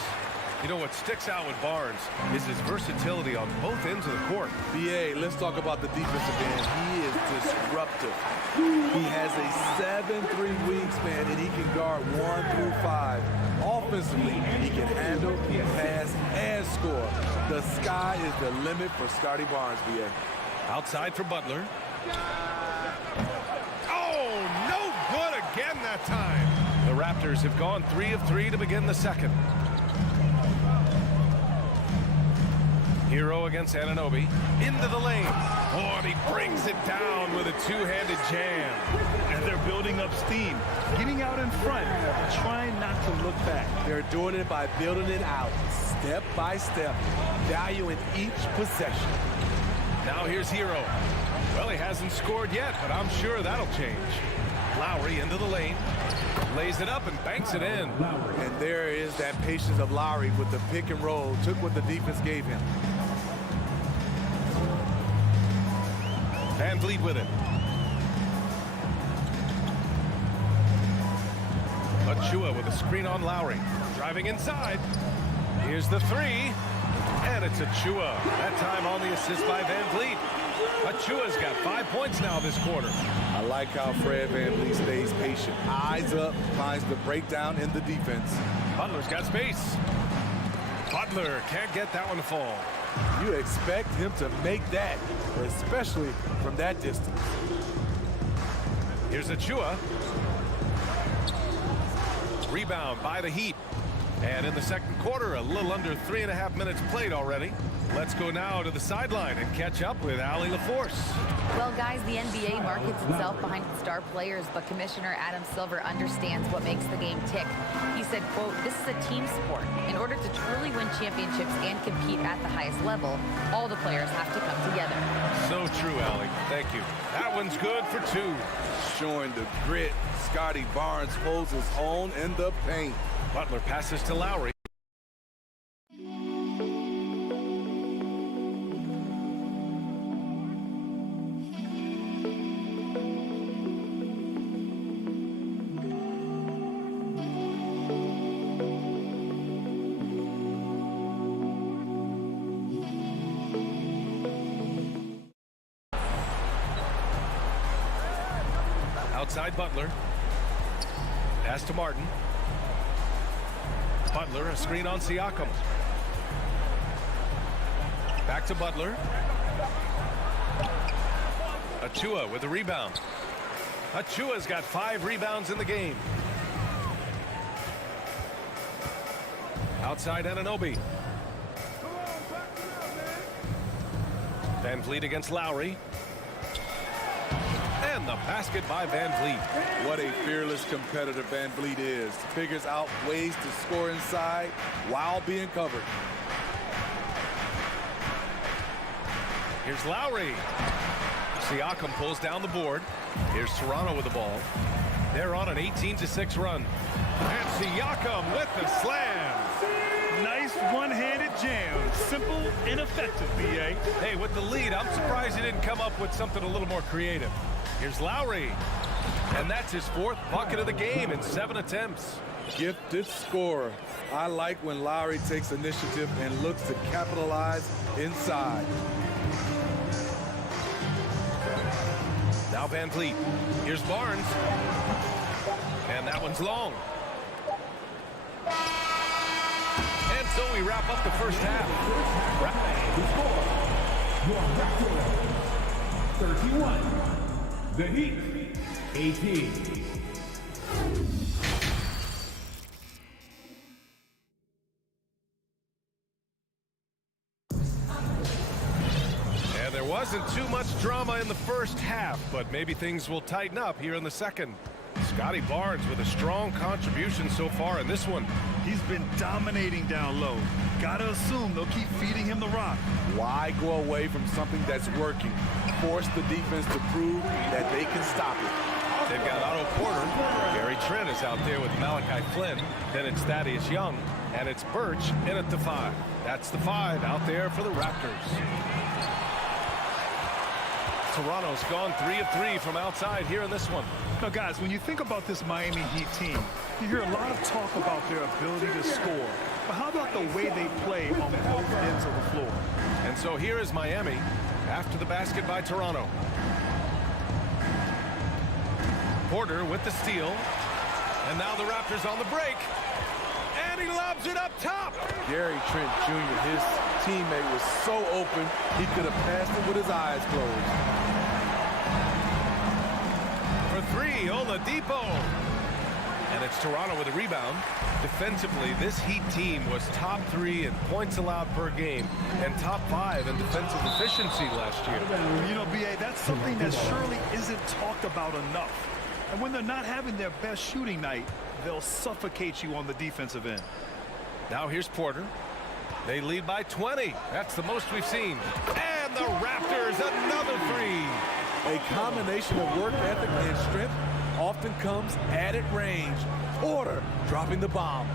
You know what sticks out with Barnes is his versatility on both ends of the court. B.A., let's talk about the defensive end. He is disruptive. He has a 7'3" wingspan, and he can guard 1 through 5. Offensively, he can handle, pass, and score. The sky is the limit for Scotty Barnes, B.A. Outside for Butler. Oh, no good again that time. The Raptors have gone 3 of 3 to begin the second. Hero against Anunoby. Into the lane. Oh, and he brings it down with a two-handed jam. And they're building up steam, getting out in front, trying not to look back. They're doing it by building it out, step by step, valuing each possession. Now here's Hero. Well, he hasn't scored yet, but I'm sure that'll change. Lowry into the lane. Lays it up and banks it in. And there is that patience of Lowry with the pick and roll. Took what the defense gave him. Van Vliet with it. Achua with a screen on Lowry. Driving inside. Here's the three. And it's Achua. That time on the assist by Van Vliet. Achua's got 5 points now this quarter. I like how Fred Van Vliet stays patient. Eyes up, finds the breakdown in the defense. Butler's got space. Butler can't get that one to fall. You expect him to make that, especially from that distance. Here's Achua. Rebound by the Heat. And in the second quarter, a little under 3.5 minutes played already. Let's go now to the sideline and catch up with Allie LaForce. Well, guys, the NBA markets itself behind its star players, but Commissioner Adam Silver understands what makes the game tick. He said, quote, "This is a team sport. In order to truly win championships and compete at the highest level, all the players have to come together." So true, Allie. Thank you. That one's good for 2. Showing the grit, Scotty Barnes holds his own in the paint. Butler passes to Lowry. Outside Butler. Pass to Martin. Butler, a screen on Siakam. Back to Butler. Achua with a rebound. Achua's got 5 rebounds in the game. Outside Anunoby. Van Vliet against Lowry. And the basket by Van Vliet. What a fearless competitor Van Vliet is. Figures out ways to score inside while being covered. Here's Lowry. Siakam pulls down the board. Here's Toronto with the ball. They're on an 18-6 run. And Siakam with the slam. Nice one-handed jam. Simple and effective, B.A. Hey, with the lead, I'm surprised he didn't come up with something a little more creative. Here's Lowry. And that's his 4th bucket of the game in 7 attempts. Gifted scorer. I like when Lowry takes initiative and looks to capitalize inside. Now Van Vliet. Here's Barnes. And that one's long. And so we wrap up the first half. The score, your Raptors 31. The Heat 18. And there wasn't too much drama in the first half, but maybe things will tighten up here in the second. Scotty Barnes with a strong contribution so far in this one. He's been dominating down low. Gotta assume they'll keep feeding him the rock. Why go away from something that's working? Force the defense to prove that they can stop it. They've got Otto Porter. Gary Trent is out there with Malachi Flynn. Then it's Thaddeus Young. And it's Birch in at the 5. That's the 5 out there for the Raptors. Toronto's gone 3 of 3 from outside here in this one. Now, guys, when you think about this Miami Heat team, you hear a lot of talk about their ability to score. But how about the way they play on both ends of the floor? And so here is Miami after the basket by Toronto. Porter with the steal. And now the Raptors on the break. And he lobs it up top. Gary Trent Jr., his teammate, was so open, he could have passed it with his eyes closed. For 3, Oladipo. And it's Toronto with a rebound. Defensively, this Heat team was top 3 in points allowed per game and top 5 in defensive efficiency last year. You know, B.A., that's something that surely isn't talked about enough. And when they're not having their best shooting night, they'll suffocate you on the defensive end. Now here's Porter. They lead by 20. That's the most we've seen. And the Raptors, another 3. A combination of work ethic and strength often comes at range. Porter dropping the bomb.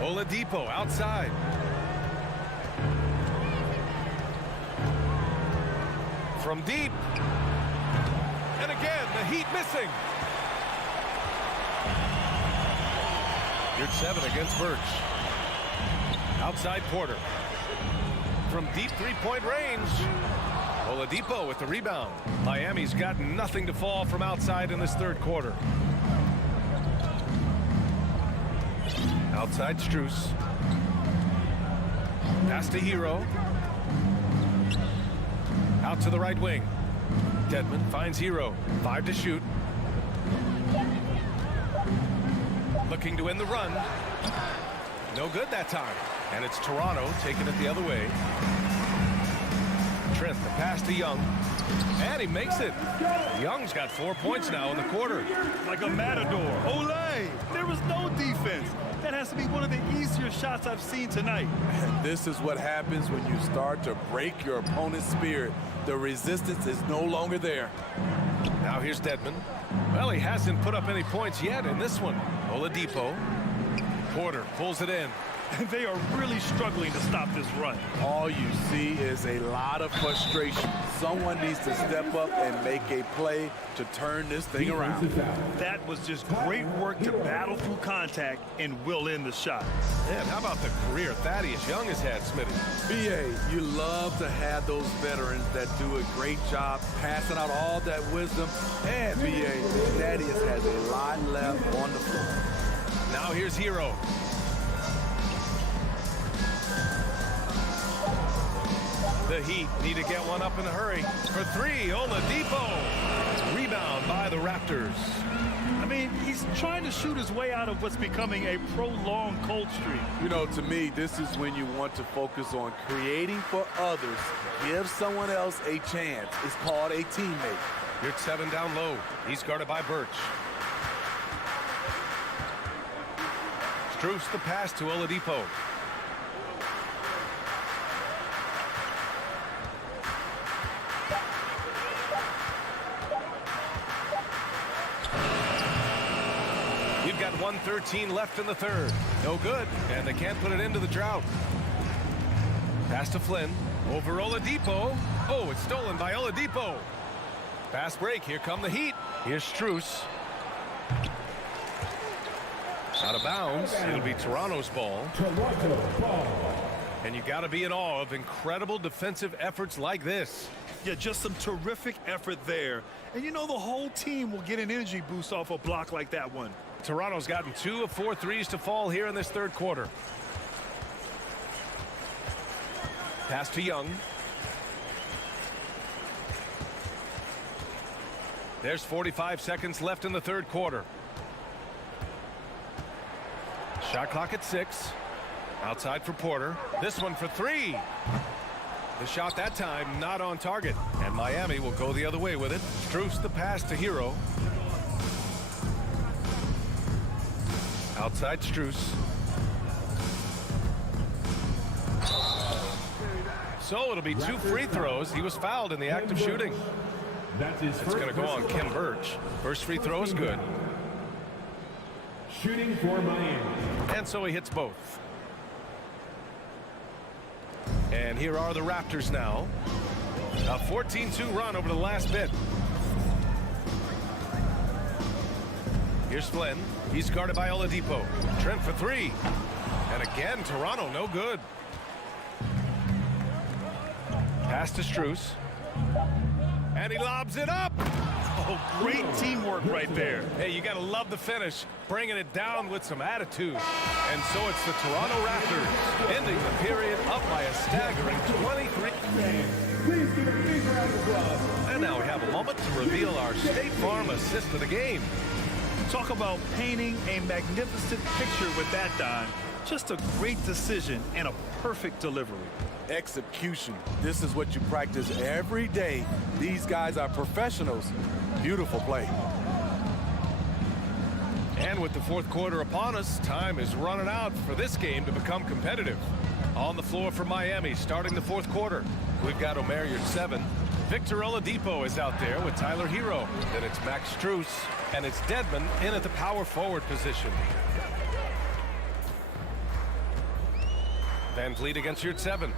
Oladipo outside. From deep. And again, the Heat missing. You're 7 against Birch. Outside Porter. From deep three-point range. Oladipo with the rebound. Miami's got nothing to fall from outside in this third quarter. Outside Strus. Pass to Hero. Out to the right wing. Dedmon finds Hero. 5 to shoot. Looking to end the run. No good that time. And it's Toronto taking it the other way. Trent, the pass to Young. And he makes it. Young's got 4 points now in the quarter. Like a matador. Olay! There was no defense. That has to be one of the easier shots I've seen tonight. And this is what happens when you start to break your opponent's spirit. The resistance is no longer there. Now here's Dedmon. Well, he hasn't put up any points yet in this one. Oladipo. Porter pulls it in. They are really struggling to stop this run. All you see is a lot of frustration. Someone needs to step up and make a play to turn this thing around. That was just great work to battle through contact and will end the shot. Man, how about the career Thaddeus Young has had, Smitty? BA, you love to have those veterans that do a great job passing out all that wisdom. And BA, Thaddeus has a lot left on the floor. Now here's Hero. The Heat need to get one up in a hurry. For 3, Oladipo. Rebound by the Raptors. I mean, he's trying to shoot his way out of what's becoming a prolonged cold streak. You know, to me, this is when you want to focus on creating for others. Give someone else a chance. It's called a teammate. You're 7 down low. He's guarded by Birch. Strus the pass to Oladipo. You've got 1:13 left in the third. No good, and they can't put it into the drought. Pass to Flynn. Over Oladipo. Oh, it's stolen by Oladipo. Fast break. Here come the Heat. Here's Strus. Out of bounds. It'll be Toronto's ball. And you got to be in awe of incredible defensive efforts like this. Yeah, just some terrific effort there. And you know the whole team will get an energy boost off a block like that one. Toronto's gotten 2 of 4 threes to fall here in this third quarter. Pass to Young. There's 45 seconds left in the third quarter. Shot clock at 6. Outside for Porter. This one for 3. The shot that time not on target. And Miami will go the other way with it. Strus the pass to Hero. Outside Strus. So it'll be 2 free throws. He was fouled in the act of shooting. It's going to go on Kim Birch. First free throw is good. Shooting for Miami. And so he hits both. And here are the Raptors now. A 14-2 run over the last bit. Here's Flynn. He's guarded by Oladipo. Trent for 3. And again, Toronto no good. Pass to Strus. And he lobs it up. Oh, great teamwork right there. Hey, you got to love the finish, bringing it down with some attitude. And so it's the Toronto Raptors ending the period up by a staggering 23. Please give a big round of applause. And now we have a moment to reveal our State Farm assist of the game. Talk about painting a magnificent picture with that, Don. Just a great decision and a perfect delivery. Execution. This is what you practice every day. These guys are professionals. Beautiful play. And with the fourth quarter upon us, time is running out for this game to become competitive. On the floor for Miami, starting the fourth quarter, we've got Omer Yurt 7. Victor Oladipo is out there with Tyler Hero. Then it's Max Strus, and it's Dedmon in at the power forward position. Van Vliet against Yurt 7.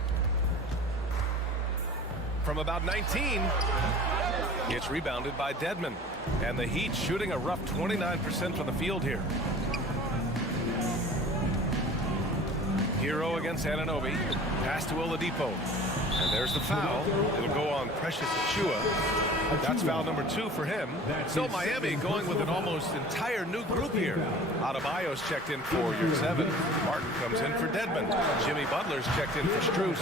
From about 19, it's rebounded by Dedmon. And the Heat shooting a rough 29% from the field here. Hero against Anunoby. Pass to Oladipo. And there's the foul. It'll go on Precious Achiuwa. That's foul number 2 for him. So Miami going with an almost entire new group here. Adebayo's checked in for year 7. Martin comes in for Dedmon. Jimmy Butler's checked in for Strus.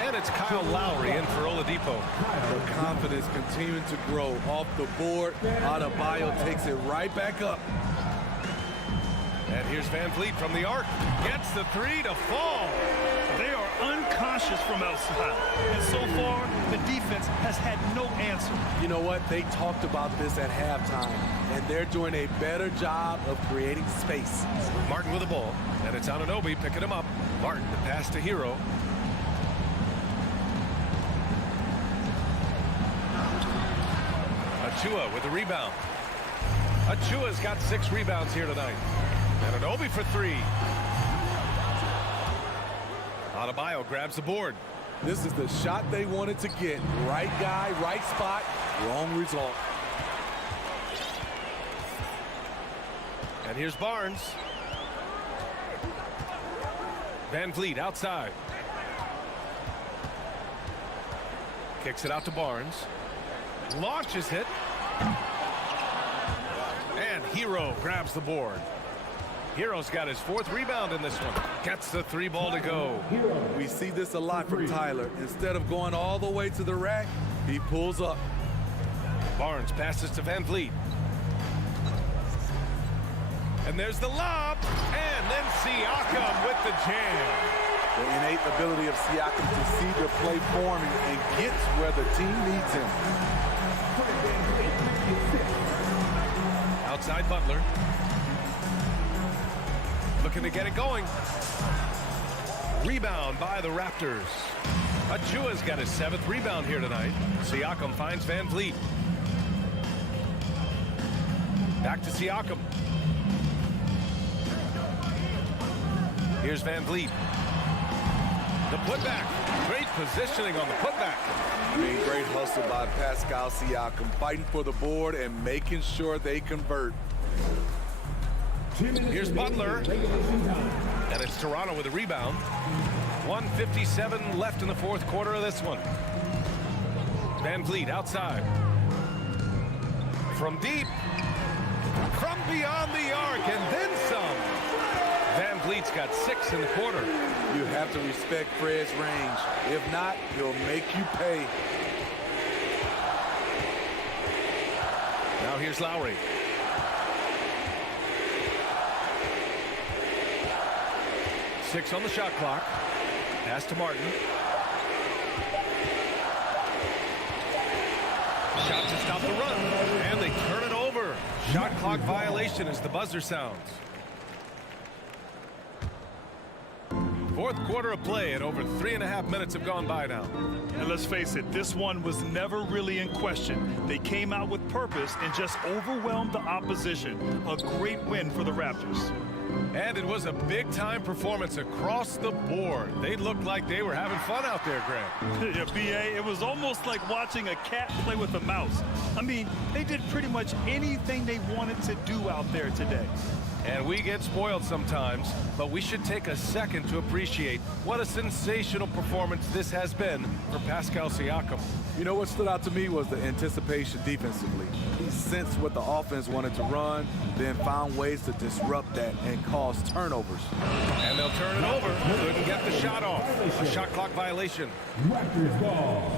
And it's Kyle Lowry in for Oladipo. The confidence continuing to grow off the board. Adebayo takes it right back up. And here's Van Vliet from the arc. Gets the 3 to fall. They are unconscious from outside. And so far, the defense has had no answer. You know what? They talked about this at halftime, and they're doing a better job of creating space. Martin with the ball, and it's Anunoby picking him up. Martin, the pass to Hero. Achiuwa with the rebound. Achiuwa's got 6 rebounds here tonight. Anunoby for 3. Adebayo grabs the board. This is the shot they wanted to get. Right guy, right spot, wrong result. And here's Barnes. Van Vliet outside. Kicks it out to Barnes. Launches hit. And Hero grabs the board. Hero's got his 4th rebound in this one. Gets the 3 ball to go. We see this a lot from Tyler. Instead of going all the way to the rack, he pulls up. Barnes passes to Van Vliet. And there's the lob. And then Siakam with the jam. The innate ability of Siakam to see the play forming and gets where the team needs him. Outside Butler. Looking to get it going. Rebound by the Raptors. Achiuwa's got his 7th rebound here tonight. Siakam finds Van Vliet. Back to Siakam. Here's Van Vliet. The putback. Great positioning on the putback. I mean, great hustle by Pascal Siakam, fighting for the board and making sure they convert. Here's Butler. And it's Toronto with a rebound. 1:57 left in the 4th quarter of this one. Van Vliet outside. From deep. From beyond the arc and then some. Van Vliet's got 6 in the quarter. You have to respect Fred's range. If not, he'll make you pay. Now here's Lowry. Six on the shot clock. Pass to Martin. Shot to stop the run. And they turn it over. Shot clock violation as the buzzer sounds. 4th quarter of play, and over 3.5 minutes have gone by now. And let's face it, this one was never really in question. They came out with purpose and just overwhelmed the opposition. A great win for the Raptors. And it was a big-time performance across the board. They looked like they were having fun out there, Grant. Yeah, B.A., it was almost like watching a cat play with a mouse. I mean, they did pretty much anything they wanted to do out there today. And we get spoiled sometimes, but we should take a second to appreciate what a sensational performance this has been for Pascal Siakam. You know what stood out to me was the anticipation defensively. He sensed what the offense wanted to run, then found ways to disrupt that and cause turnovers. And they'll turn it over. Couldn't get the shot off. A shot clock violation. Raptors ball.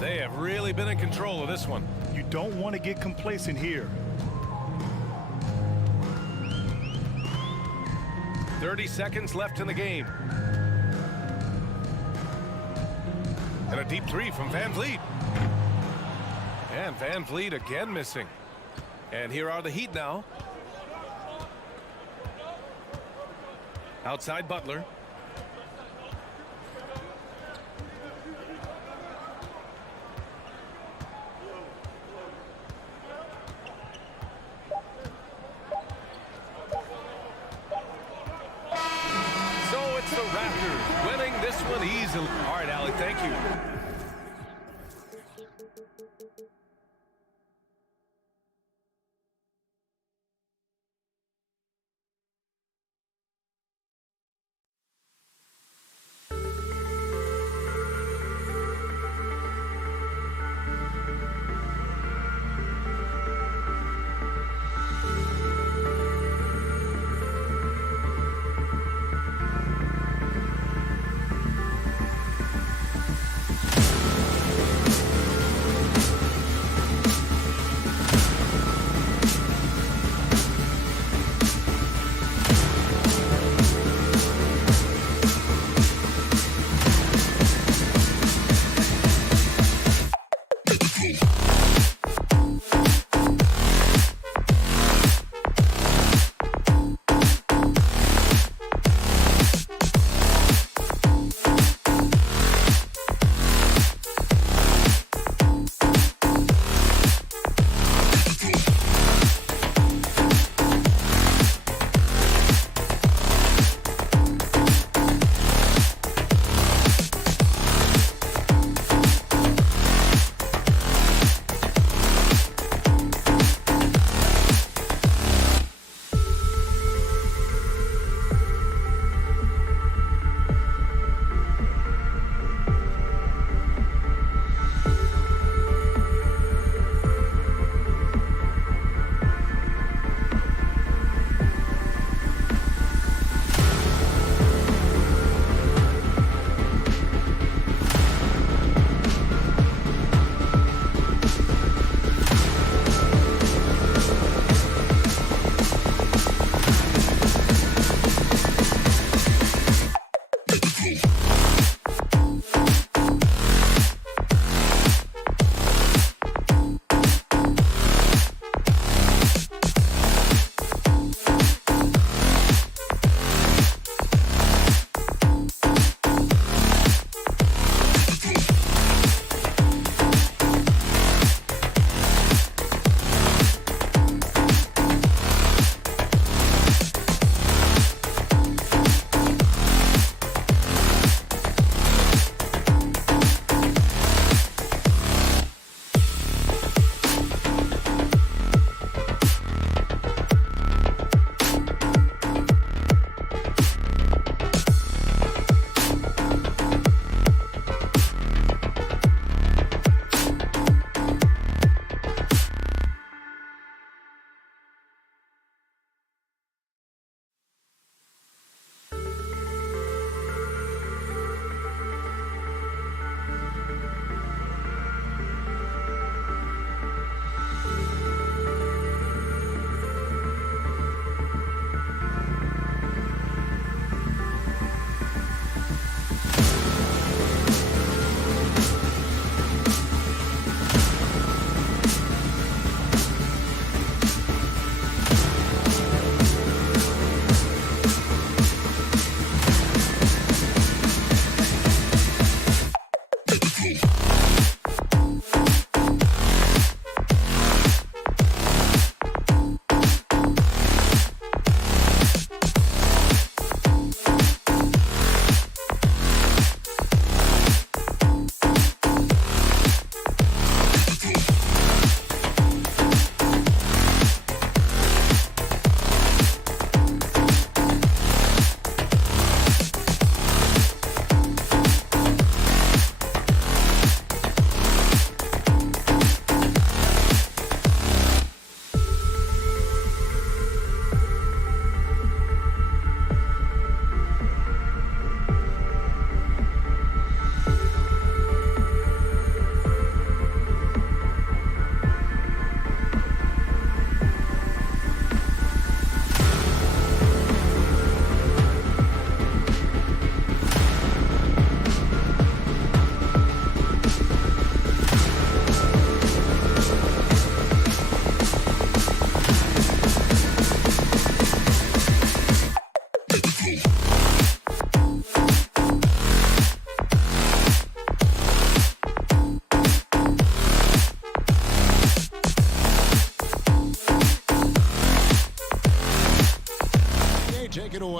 They have really been in control of this one. You don't want to get complacent here. 30 seconds left in the game. And a deep 3 from Van Vliet. And Van Vliet again missing. And here are the Heat now. Outside Butler. The Raptors winning this one easily. All right, Allie, thank you.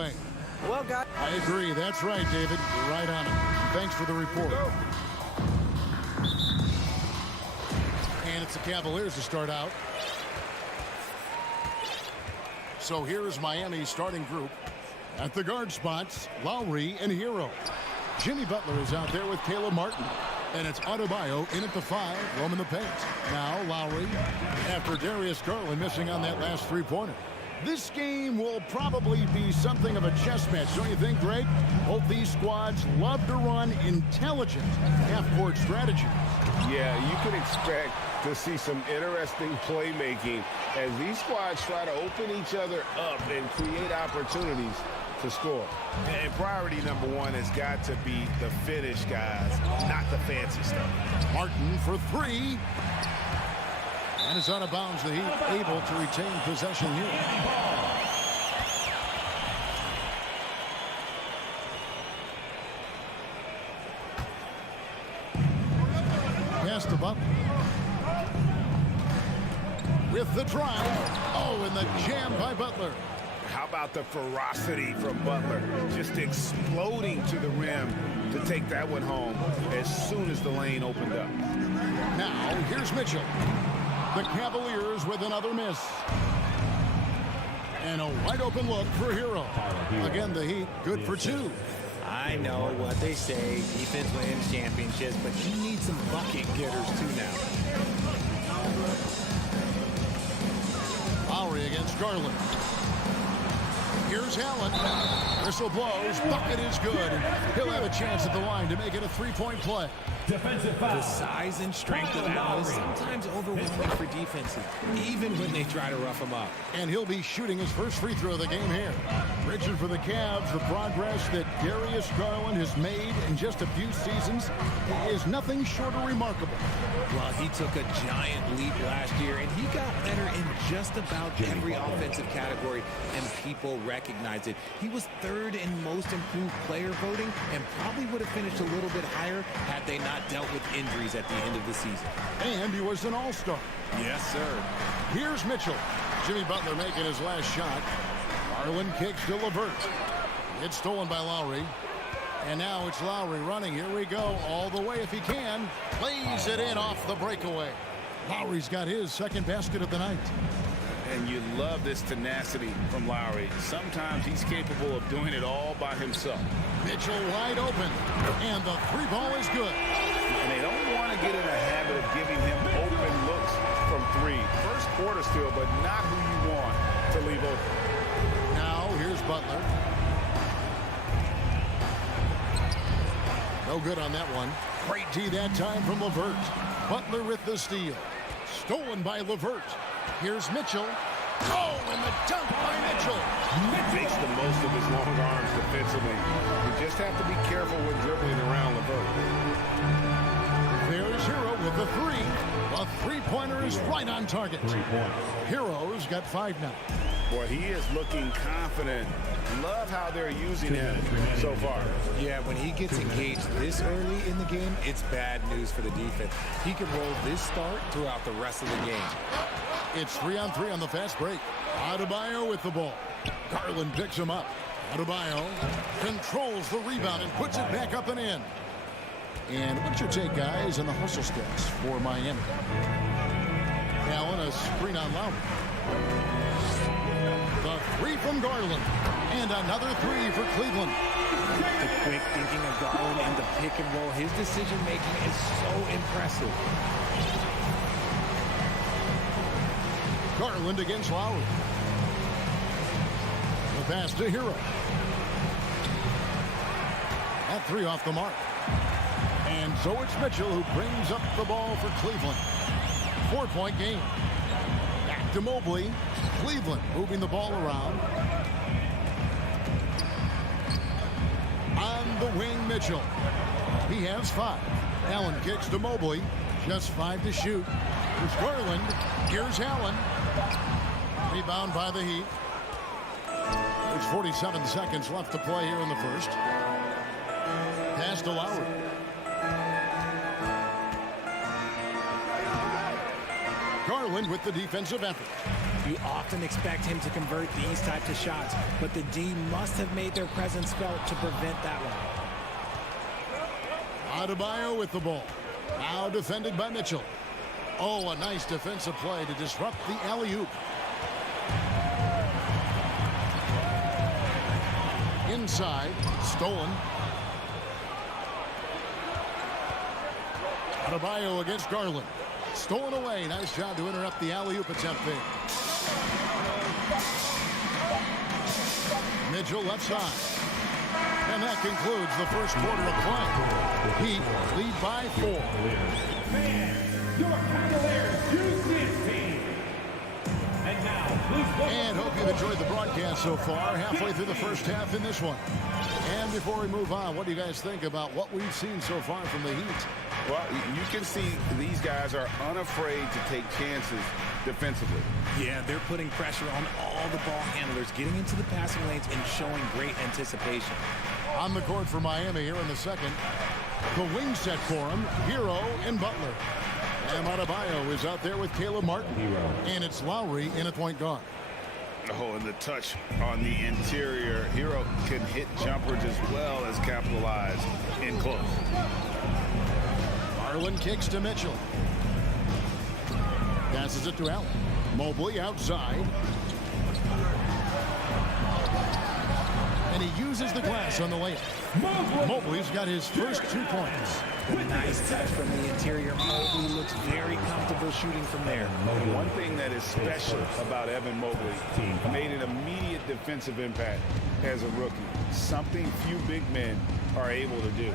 away. Well, guys. I agree. That's right, David. You're right on it. Thanks for the report. And it's the Cavaliers to start out. So here is Miami's starting group. At the guard spots, Lowry and Hero. Jimmy Butler is out there with Caleb Martin. And it's Adebayo in at the 5, roaming the paint. Now Lowry, after Darius Garland missing on that last three-pointer. This game will probably be something of a chess match, don't you think, Greg? Both these squads love to run intelligent half-court strategies. Yeah, you can expect to see some interesting playmaking as these squads try to open each other up and create opportunities to score. And priority number one has got to be the finish, guys, not the fancy stuff. Martin for 3. And is out of bounds. The Heat able to retain possession here. Pass to Butler. With the drive. Oh, and the jam by Butler. How about the ferocity from Butler? Just exploding to the rim to take that one home as soon as the lane opened up. Now, here's Mitchell. The Cavaliers with another miss. And a wide open look for Hero. Again, the Heat good for 2. I know what they say. Defense wins championships, but you need some bucket getters too now. Lowry against Garland. Here's Allen. Whistle blows. Bucket is good. He'll have a chance at the line to make it a three-point play. Defensive foul. The size and strength of Allen is sometimes overwhelming for defenses, even when they try to rough him up. And he'll be shooting his first free throw of the game here. Richard, for the Cavs, the progress that Darius Garland has made in just a few seasons is nothing short of remarkable. Well, he took a giant leap last year, and he got better in just about every offensive category, and people recognize it. He was 3rd in most improved player voting and probably would have finished a little bit higher had they not dealt with injuries at the end of the season. And he was an all-star. Yes, sir. Here's Mitchell. Jimmy Butler making his last shot. Garland kicks to LeVert. It's stolen by Lowry. And now it's Lowry running. Here we go. All the way if he can. Plays it in off the breakaway. Lowry's got his second basket of the night. And you love this tenacity from Lowry. Sometimes he's capable of doing it all by himself. Mitchell wide open. And the 3 ball is good. And they don't want to get in a habit of giving him open looks from 3. First quarter still, but not who you want to leave open. Now here's Butler. No good on that one. Great D that time from LeVert. Butler with the steal. Stolen by LeVert. Here's Mitchell. Oh, and the dunk by Mitchell. Makes the most of his long arms defensively. You just have to be careful when dribbling around LeVert. There's Hero with the 3. A three-pointer is right on target. 3 points. Hero's got 5 now. Boy, he is looking confident. Love how they're using him so far. Yeah, when he gets engaged this early in the game, it's bad news for the defense. He can roll this start throughout the rest of the game. It's 3-on-3 on the fast break. Adebayo with the ball. Garland picks him up. Adebayo controls the rebound and puts it back up and in. And what's your take, guys, on the hustle steps for Miami? Allen, a screen on Lowry. The 3 from Garland. And another 3 for Cleveland. The quick thinking of Garland and the pick and roll. His decision making is so impressive. Garland against Lowry. The pass to Hero. That 3 off the mark. And so it's Mitchell who brings up the ball for Cleveland. 4-point game. Back to Mobley. Cleveland moving the ball around. On the wing, Mitchell. He has 5. Allen kicks to Mobley. Just 5 to shoot. Here's Garland. Here's Allen. Rebound by the Heat. There's 47 seconds left to play here in the first. Pass to Lowry. Garland with the defensive effort. You often expect him to convert these types of shots, but the D must have made their presence felt to prevent that one. Adebayo with the ball. Now defended by Mitchell. Oh, a nice defensive play to disrupt the alley-oop. Inside, stolen. Adebayo against Garland. Stolen away. Nice job to interrupt the alley-oop attempt there. Mitchell left side. And that concludes the first quarter of play. Heat lead by 4. Your Cavaliers use this team. And now, please welcome. And hope you've enjoyed the broadcast so far. Halfway through the first half in this one. And before we move on, what do you guys think about what we've seen so far from the Heat? Well, you can see these guys are unafraid to take chances defensively. Yeah, they're putting pressure on all the ball handlers, getting into the passing lanes and showing great anticipation. On the court for Miami here in the second. The wing set for him, Hero and Butler. And Adebayo is out there with Caleb Martin. And it's Lowry in at point guard. Oh, and the touch on the interior. Hero can hit jumpers as well as capitalize in close. Garland kicks to Mitchell. Passes it to Allen. Mobley outside. And he uses the glass on the layup. Mobley's got his first 2 points. A nice touch from the interior. Mobley looks very comfortable shooting from there. One thing that is special about Evan Mobley, made an immediate defensive impact as a rookie. Something few big men are able to do.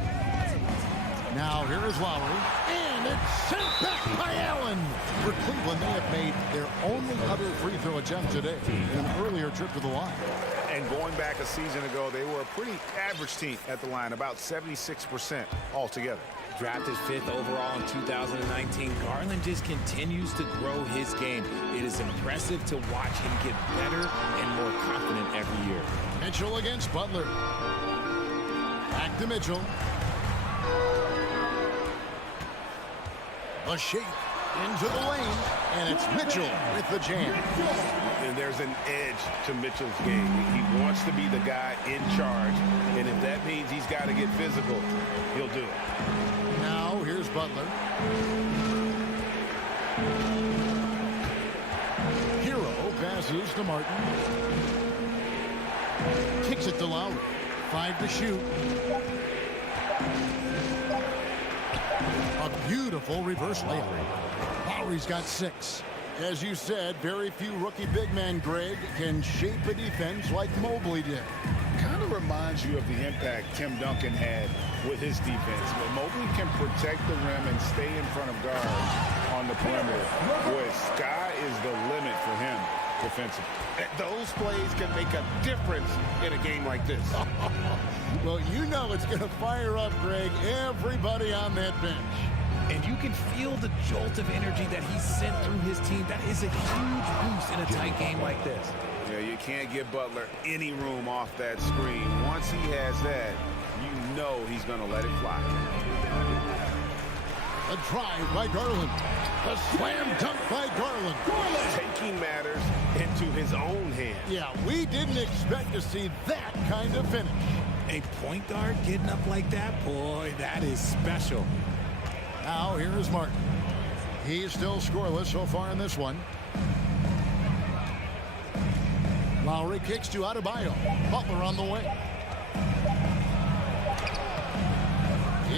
Now here is Lowry. And it's sent back by Allen. For Cleveland, they have made their only other free throw attempt today in an earlier trip to the line. And going back a season ago, they were a pretty average team at the line, about 76% altogether. Drafted 5th overall in 2019, Garland just continues to grow his game. It is impressive to watch him get better and more confident every year. Mitchell against Butler. Back to Mitchell. A shake into the lane, and it's Mitchell with the jam. And there's an edge to Mitchell's game. He wants to be the guy in charge, and if that means he's got to get physical, he'll do it. Now here's Butler. Hero passes to Martin. Kicks it to Lowry. 5 to shoot. A beautiful reverse layup. Lowry's got 6. As you said, very few rookie big men, Greg, can shape a defense like Mobley did. Kind of reminds you of the impact Tim Duncan had with his defense. But Mobley can protect the rim and stay in front of guards on the perimeter. Boy, sky is the limit for him defensively. Those plays can make a difference in a game like this. Well, you know it's going to fire up, Greg, everybody on that bench. And you can feel the jolt of energy that he sent through his team. That is a huge boost in a tight game like this. Yeah, you can't give Butler any room off that screen. Once he has that, you know he's going to let it fly. A drive by Garland. A slam dunk by Garland. Taking matters into his own hands. Yeah, we didn't expect to see that kind of finish. A point guard getting up like that, boy, that is special. Now here is Martin. He's still scoreless so far in this one. Lowry kicks to Adebayo. Butler on the wing.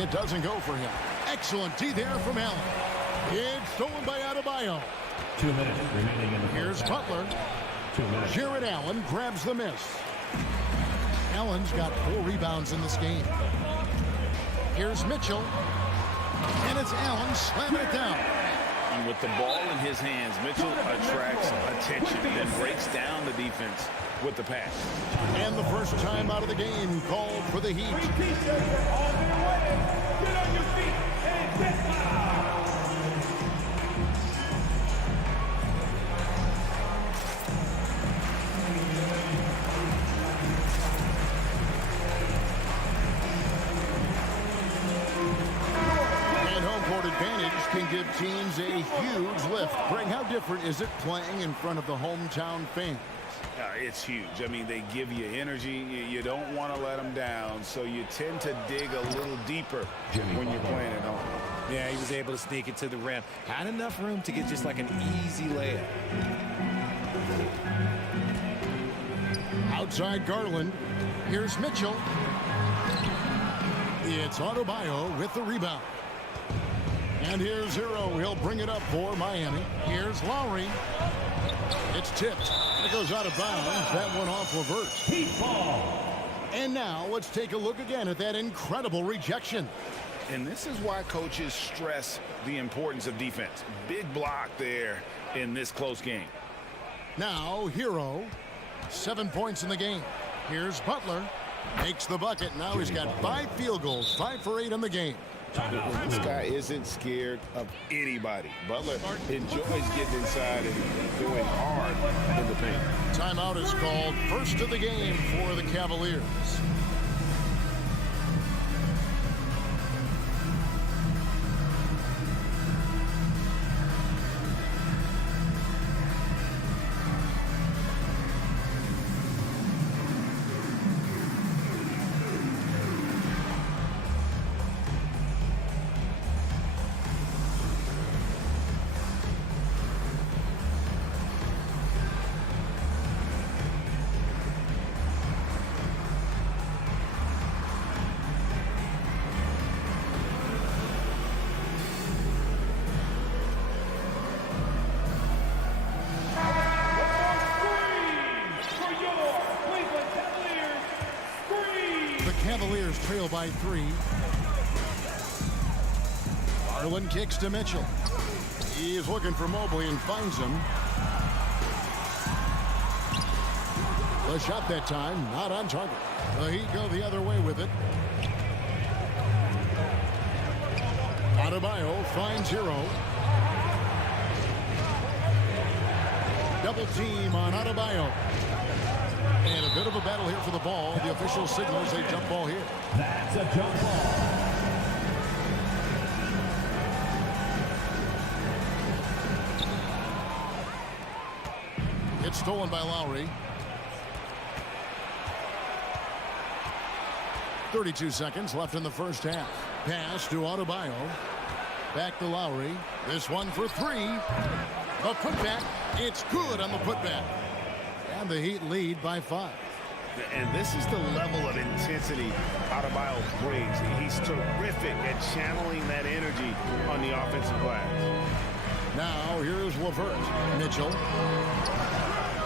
It doesn't go for him. Excellent D there from Allen. It's stolen by Adebayo. 2 minutes remaining in the Here's Butler. 2 minutes. Jared Allen grabs the miss. Allen's got 4 rebounds in this game. Here's Mitchell. And it's Allen slamming it down. And with the ball in his hands, Mitchell attracts attention and breaks down the defense with the pass. And the first time out of the game called for the Heat. Get on your feet and get loud. And home court advantage can give teams a huge lift. Greg, how different is it playing in front of the hometown fans? It's huge. I mean, they give you energy. You don't want to let them down, so you tend to dig a little deeper when you're playing at home. Yeah, he was able to sneak it to the rim. Had enough room to get just like an easy layup. Outside Garland. Here's Mitchell. It's Adebayo with the rebound. And here's Hero. He'll bring it up for Miami. Here's Lowry. It's tipped. It goes out of bounds. That one off reverse. And now let's take a look again at that incredible rejection. And this is why coaches stress the importance of defense. Big block there in this close game. Now Hero. 7 points in the game. Here's Butler. Makes the bucket. Now he's got 5 field goals. 5 for 8 in the game. This guy isn't scared of anybody. Butler enjoys getting inside and going hard in the paint. Timeout is called. First of the game for the Cavaliers. Cavaliers trail by 3. Garland kicks to Mitchell. He is looking for Mobley and finds him. The shot that time, not on target. The Heat go the other way with it. Adebayo finds Hero. Double team on Adebayo. And a bit of a battle here for the ball. The official signals a jump ball here. That's a jump ball. It's stolen by Lowry. 32 seconds left in the first half. Pass to Adebayo. Back to Lowry. This one for 3. The putback. It's good on the putback. And the Heat lead by 5. And this is the level of intensity Adebayo brings. He's terrific at channeling that energy on the offensive glass. Now here's LeVert. Mitchell.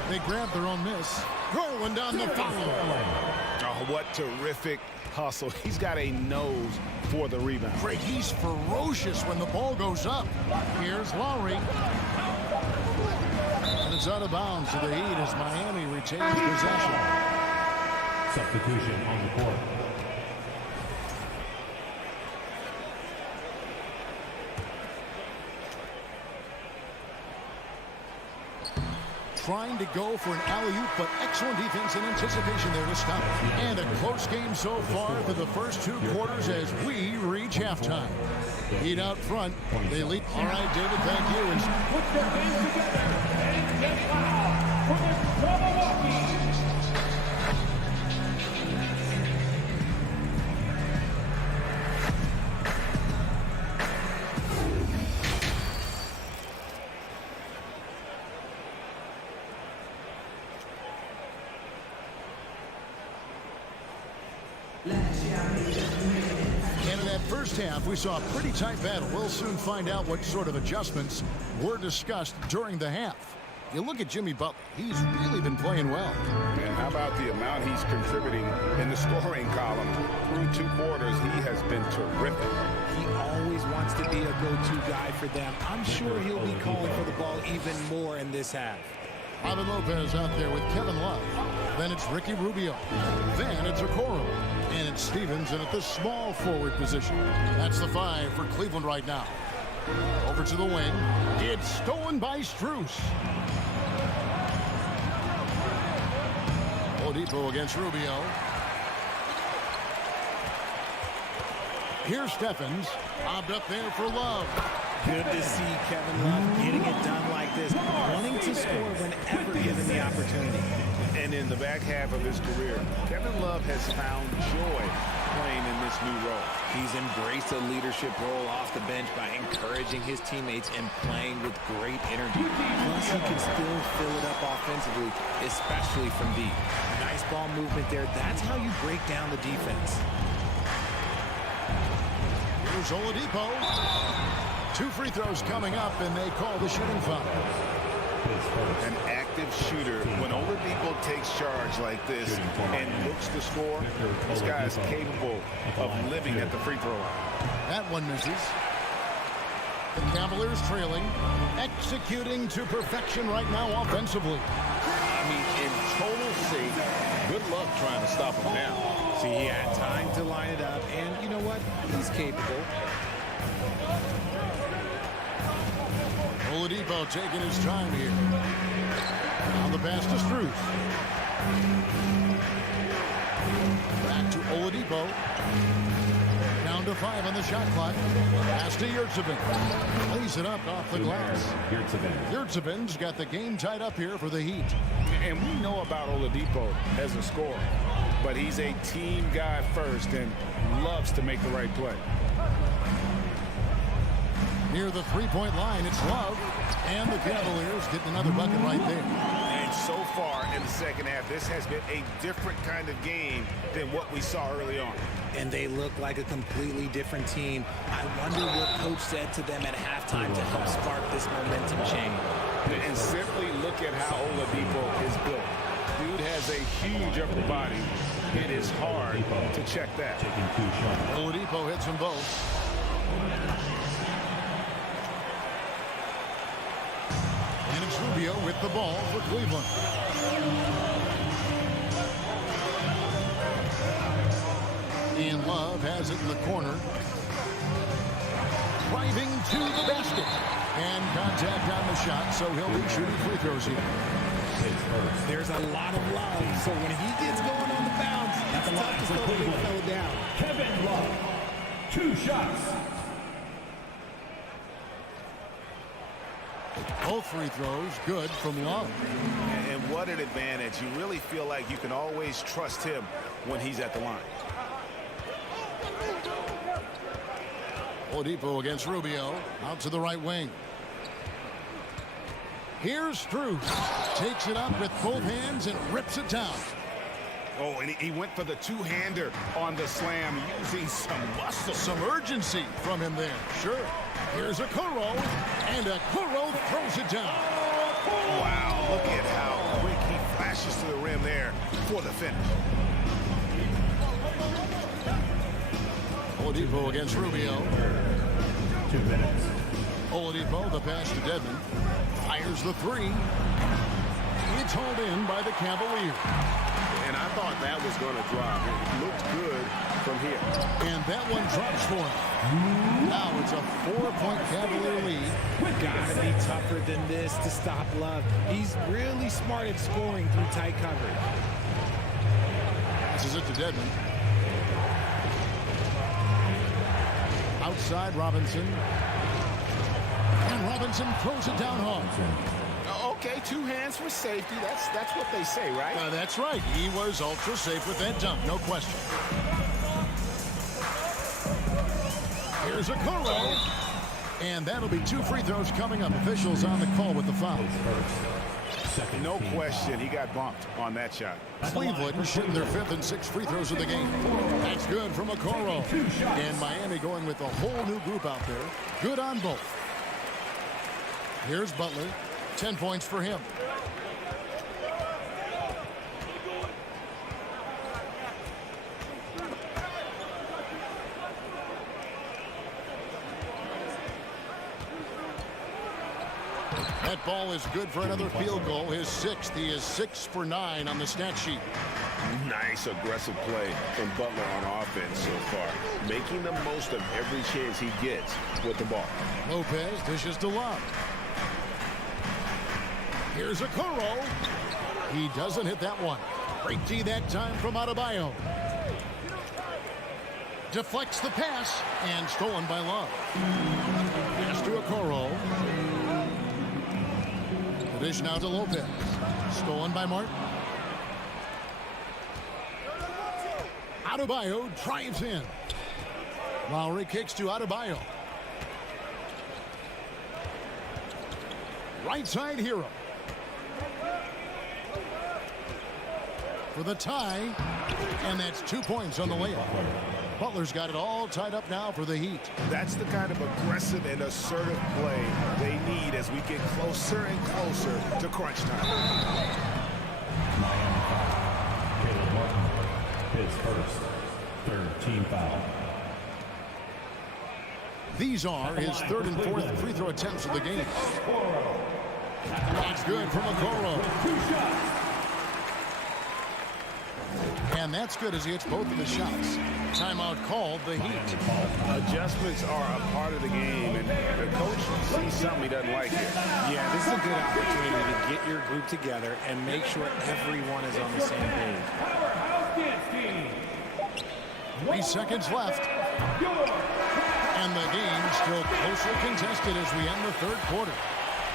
They grab their own miss. Garland on the foul. Oh, what terrific hustle. He's got a nose for the rebound. Greg, he's ferocious when the ball goes up. Here's Lowry. And it's out of bounds to the Heat as Miami retains possession. Substitution on the court. Trying to go for an alley-oop, but excellent defense and anticipation there to stop it. And a close game so far for the first 2 quarters as we reach halftime. Heat out front. They lead. All right, David, thank you. Put their hands together and get loud for the Milwaukee. And in that first half, we saw a pretty tight battle. We'll soon find out what sort of adjustments were discussed during the half. You look at Jimmy Butler. He's really been playing well. And how about the amount he's contributing in the scoring column? Through 2 quarters, he has been terrific. He always wants to be a go-to guy for them. I'm sure he'll be calling for the ball even more in this half. Javi Lopez out there with Kevin Love. Then it's Ricky Rubio. Then it's Okoro. And it's Stevens in at the small forward position. That's the 5 for Cleveland right now. Over to the wing. It's stolen by Strus. Oladipo against Rubio. Here's Stephens. Bobbed up there for Love. Good to see Kevin Love getting it done like this, wanting to score whenever given the opportunity. And in the back half of his career, Kevin Love has found joy playing in this new role. He's embraced a leadership role off the bench by encouraging his teammates and playing with great energy. Plus, he can still fill it up offensively, especially from deep. Nice ball movement there. That's how you break down the defense. Here's Oladipo. 2 free throws coming up, and they call the shooting foul. An active shooter. When Oladipo takes charge like this and looks to score, this guy is capable of living at the free throw line. That one misses. The Cavaliers trailing, executing to perfection right now offensively. I mean, in total sync. Good luck trying to stop him now. See, he had time to line it up, and you know what? He's capable. Oladipo taking his time here. Now the pass to Strus. Back to Oladipo. Down to 5 on the shot clock. Pass to Yurtsevin. Lays it up off the glass. Yurtsevin's got the game tied up here for the Heat. And we know about Oladipo as a scorer, but he's a team guy first and loves to make the right play. Near the three-point line, it's Love. And the Cavaliers getting another bucket right there. And so far in the second half, this has been a different kind of game than what we saw early on. And they look like a completely different team. I wonder what coach said to them at halftime to help spark this momentum change. And simply look at how Oladipo is built. Dude has a huge upper body. It is hard to check that. Oladipo hits them both. And it's Rubio with the ball for Cleveland. And Love has it in the corner. Driving to the basket. And contact on the shot, so he'll be shooting free throws here. There's a lot of love, so when he gets going on the bounce, it's tough to slow the fellow down. Kevin Love, 2 shots. Both free throws good from Love. And what an advantage. You really feel like you can always trust him when he's at the line. Oladipo against Rubio. Out to the right wing. Here's Strus. Takes it up with both hands and rips it down. Oh, and he went for the two-hander on the slam, using some muscle. Some urgency from him there. Sure. Here's Okoro. And Okoro throws it down. Wow, look at how quick he flashes to the rim there for the finish. Oladipo against Rubio. 2 minutes. Oladipo, the pass to Dedmon. Fires the three. It's hauled in by the Cavaliers. And I thought that was going to drop. It looked good from here. And that one drops for him. Now it's a 4-point Cavalier lead. Gotta be tougher than this to stop Love. He's really smart at scoring through tight coverage. Passes it to Dedmon. Outside Robinson. And Robinson throws it down hard. Okay, 2 hands for safety. That's what they say, right? That's right. He was ultra safe with that dunk, no question. Here's Okoro. And that'll be 2 free throws coming up. Officials on the call with the foul. No question, he got bumped on that shot. Cleveland shooting their 5th and 6th free throws of the game. That's good from Okoro. And Miami going with a whole new group out there. Good on both. Here's Butler. 10 points for him. That ball is good for another field goal. His 6th. He is 6 for 9 on the stat sheet. Nice aggressive play from Butler on offense so far, making the most of every chance he gets with the ball. Lopez dishes to Love. Here's Okoro. He doesn't hit that one. Great D that time from Adebayo. Deflects the pass and stolen by Love. Pass to Okoro. The dish now to Lopez. Stolen by Martin. Adebayo drives in. Lowry kicks to Adebayo. Right side Hero. For the tie. And that's 2 points on the layup. Butler's got it all tied up now for the Heat. That's the kind of aggressive and assertive play they need as we get closer and closer to crunch time. Caleb Martin, his first, third team foul. These are his third and fourth free throw attempts of the game. That's good from Okoro. And that's good as he hits both of his shots. Timeout called, the Heat. Adjustments are a part of the game, and the coach sees something he doesn't like here. Yeah, this is a good opportunity to get your group together and make sure everyone is on the same page. Powerhouse dance team. 3 seconds left. And the game still closely contested as we end the third quarter.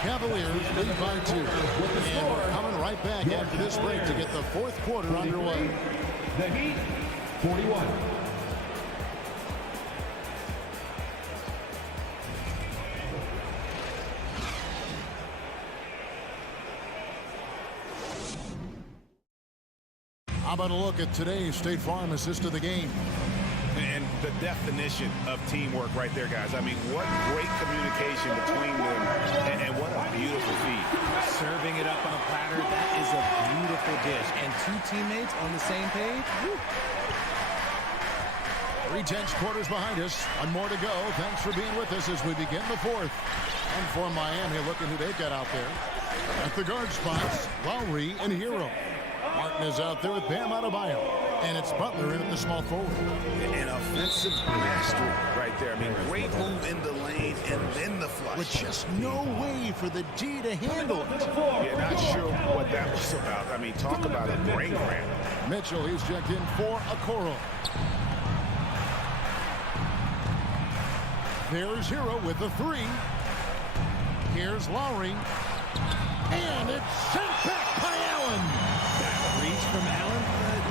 Cavaliers lead by 2. And we're coming right back after this break to get the fourth quarter underway. The Heat, 41. How about a look at today's State Farm assist of the game? And the definition of teamwork right there, guys. I mean, what great communication between them, and what a beautiful feed. Serving it up on a platter, that is a beautiful dish. And 2 teammates on the same page. Woo. 3 tense quarters behind us. 1 more to go. Thanks for being with us as we begin the fourth. And for Miami, look at who they've got out there. At the guard spots, Lowry and Hero. Martin is out there with Bam Adebayo. And it's Butler in at the small forward. An offensive mastery right there. I mean, great move in the lane and then the flush. With just no way for the D to handle it. Yeah, not sure what that was about. I mean, talk about a brain cramp. Mitchell, he's checked in for Okoro. There's Hero with the 3. Here's Lowry. And it's sent back by Allen. That reach from Allen,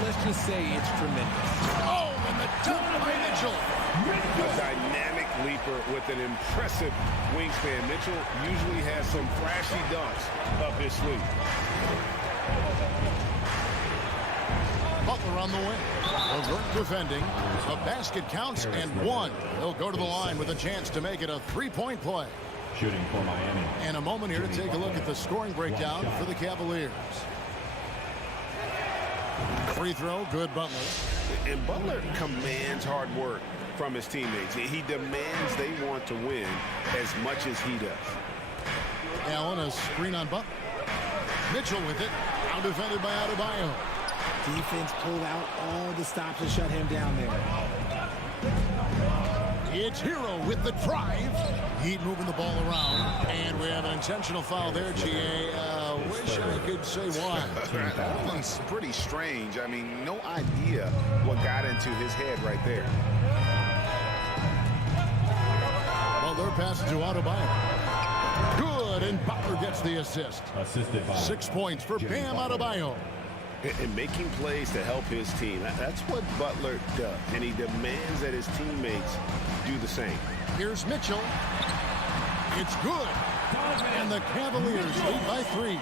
let's just say it's tremendous. Oh, and the dunk by Mitchell. A dynamic leaper with an impressive wingspan. Mitchell usually has some flashy dunks up his sleeve. Butler on the way. Alert defending. The basket counts and 1. He'll go to the line with a chance to make it a 3-point play. Shooting for Miami. And a moment here to take a look at the scoring breakdown for the Cavaliers. Free throw, good Butler. And Butler commands hard work from his teammates. He demands they want to win as much as he does. Allen, a screen on Butler. Mitchell with it. Now defended by Adebayo. Defense pulled out all the stops to shut him down there. It's Hero with the drive. Heat moving the ball around. And we have an intentional foul there, GA. Wish I could say why. That one's pretty strange. I mean, no idea what got into his head right there. Well, they're passing to Adebayo. Good, and Butler gets the assist. Assisted by 6 points for Bam Adebayo. And making plays to help his team. That's what Butler does. And he demands that his teammates do the same. Here's Mitchell. It's good. And the Cavaliers lead by 3.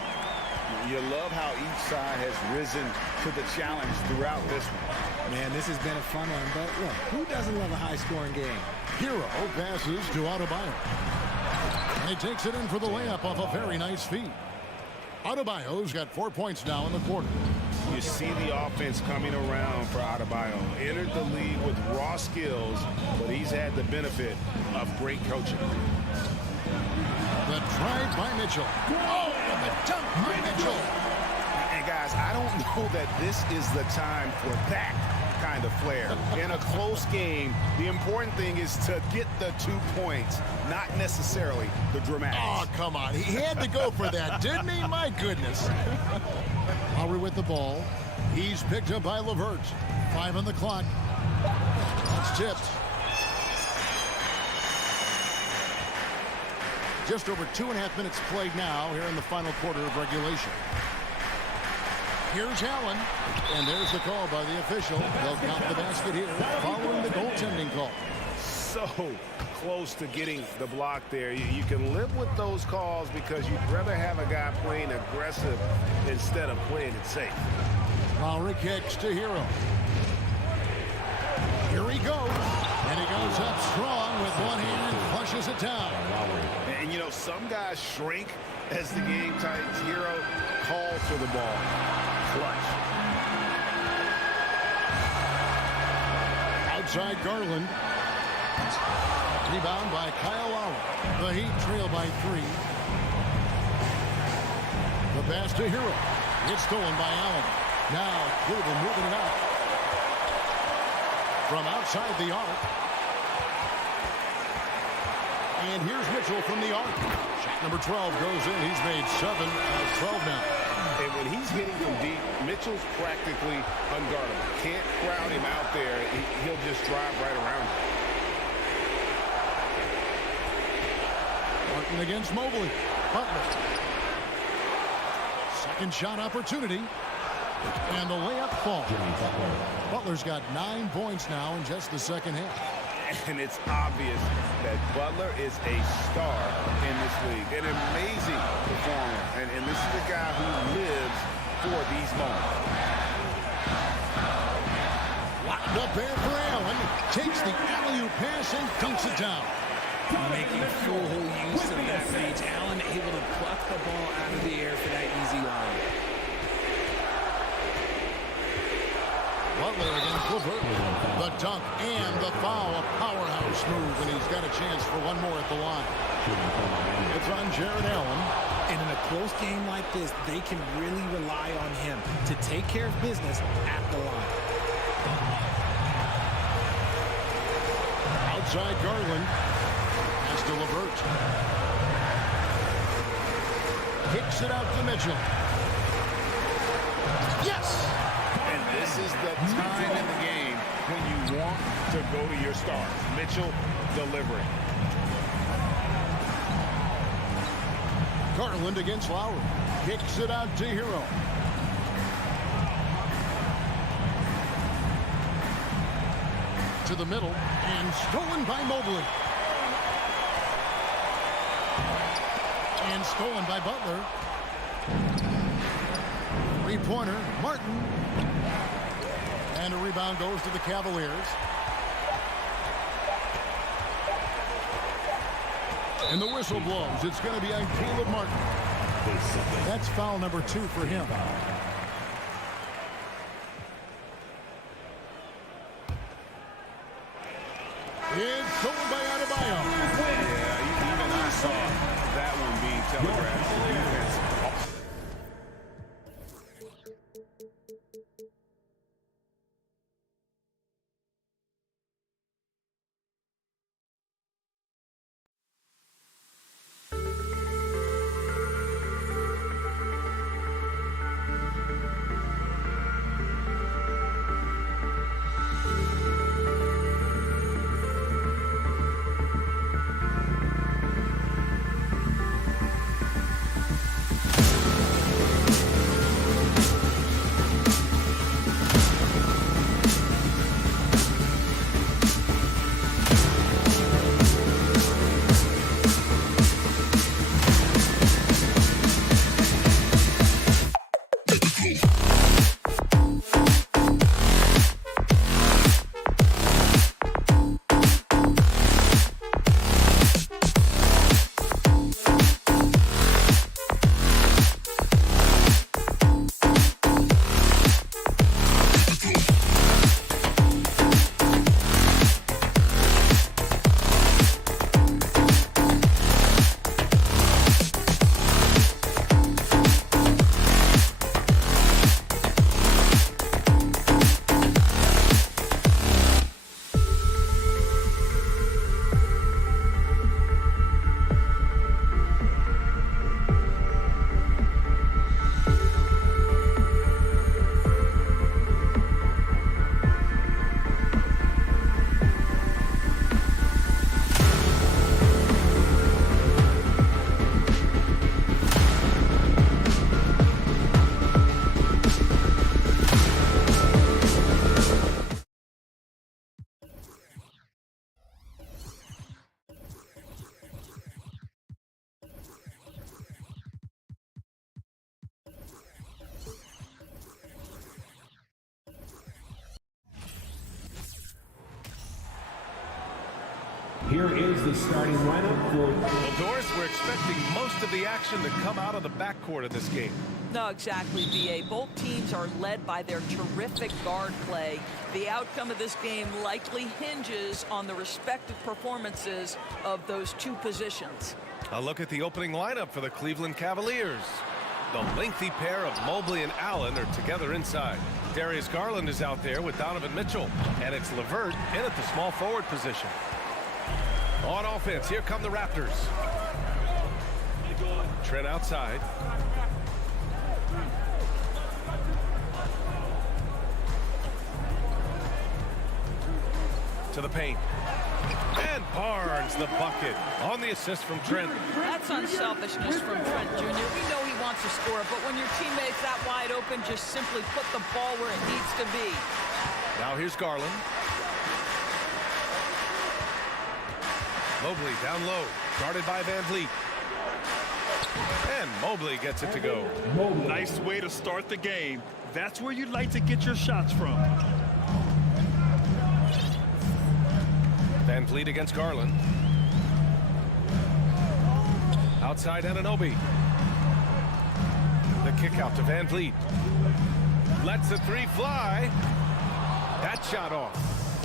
You love how each side has risen to the challenge throughout this one. Man, this has been a fun one. But look, who doesn't love a high-scoring game? Hero passes to Adebayo. And he takes it in for the layup off a very nice feed. Adebayo's got 4 points now in the quarter. You see the offense coming around for Adebayo. Entered the league with raw skills, but he's had the benefit of great coaching. The drive by Mitchell. Oh, and the dunk by Mitchell. And guys, I don't know that this is the time for that kind of flair. In a close game, the important thing is to get the 2 points, not necessarily the dramatics. Oh, come on. He had to go for that, didn't he? My goodness. Lowry with the ball. He's picked up by LeVert. 5 on the clock. That's tipped. Just over 2.5 minutes played now here in the final quarter of regulation. Here's Allen, and there's the call by the official. They'll count the basket here following the goaltending call. So close to getting the block there. You can live with those calls because you'd rather have a guy playing aggressive instead of playing it safe. Lowry kicks to Hero. Here he goes. And he goes up strong with one hand and flushes it down. And, you know, some guys shrink as the game tightens. Hero calls for the ball. Clutch. Outside Garland. Rebound by Kyle Lowry. The Heat trail by 3. The pass to Hero. It's stolen by Allen. Now Cleveland moving it out. From outside the arc. And here's Mitchell from the arc. Shot number 12 goes in. He's made 7 out of 12 now. And when he's hitting from deep, Mitchell's practically unguardable. Can't crowd him out there. He'll just drive right around him. Martin against Mobley. Butler. Second shot opportunity. And the layup falls. Butler's got 9 points now in just the second half. And it's obvious that Butler is a star in this league. An amazing performer. And this is a guy who lives for these moments. Locked up there for Allen. Takes the alley-oop pass and dunks it down. Making full use of that reach. Allen able to pluck the ball out of the air for that easy line. Butler against Levert. The dunk and the foul. A powerhouse move, and he's got a chance for one more at the line. It's on Jared Allen. And in a close game like this, they can really rely on him to take care of business at the line. Outside Garland. Pass to Levert. Kicks it out to Mitchell. Yes! And this is the time in the game when you want to go to your stars. Mitchell delivering. Garland against Lowry. Kicks it out to Hero. To the middle. And stolen by Mobley. And stolen by Butler. Three-pointer. Martin. And a rebound goes to the Cavaliers. And the whistle blows. It's going to be on Caleb Martin. That's foul number 2 for him. It's stolen by Adebayo. Yeah, even I saw that one being telegraphed. The defense. Here is the starting lineup for... Well, Doris, we're expecting most of the action to come out of the backcourt in this game. No, exactly, B.A. Both teams are led by their terrific guard play. The outcome of this game likely hinges on the respective performances of those two positions. A look at the opening lineup for the Cleveland Cavaliers. The lengthy pair of Mobley and Allen are together inside. Darius Garland is out there with Donovan Mitchell. And it's LeVert in at the small forward position. On offense, here come the Raptors. Trent outside. To the paint. And Barnes the bucket on the assist from Trent. That's unselfishness from Trent Jr. We know he wants to score, but when your teammate's that wide open, just simply put the ball where it needs to be. Now here's Garland. Mobley down low, guarded by Van Vliet. And Mobley gets it to go. Nice way to start the game. That's where you'd like to get your shots from. Van Vliet against Garland. Outside Anunoby. The kick out to Van Vliet. Lets the three fly. That shot off.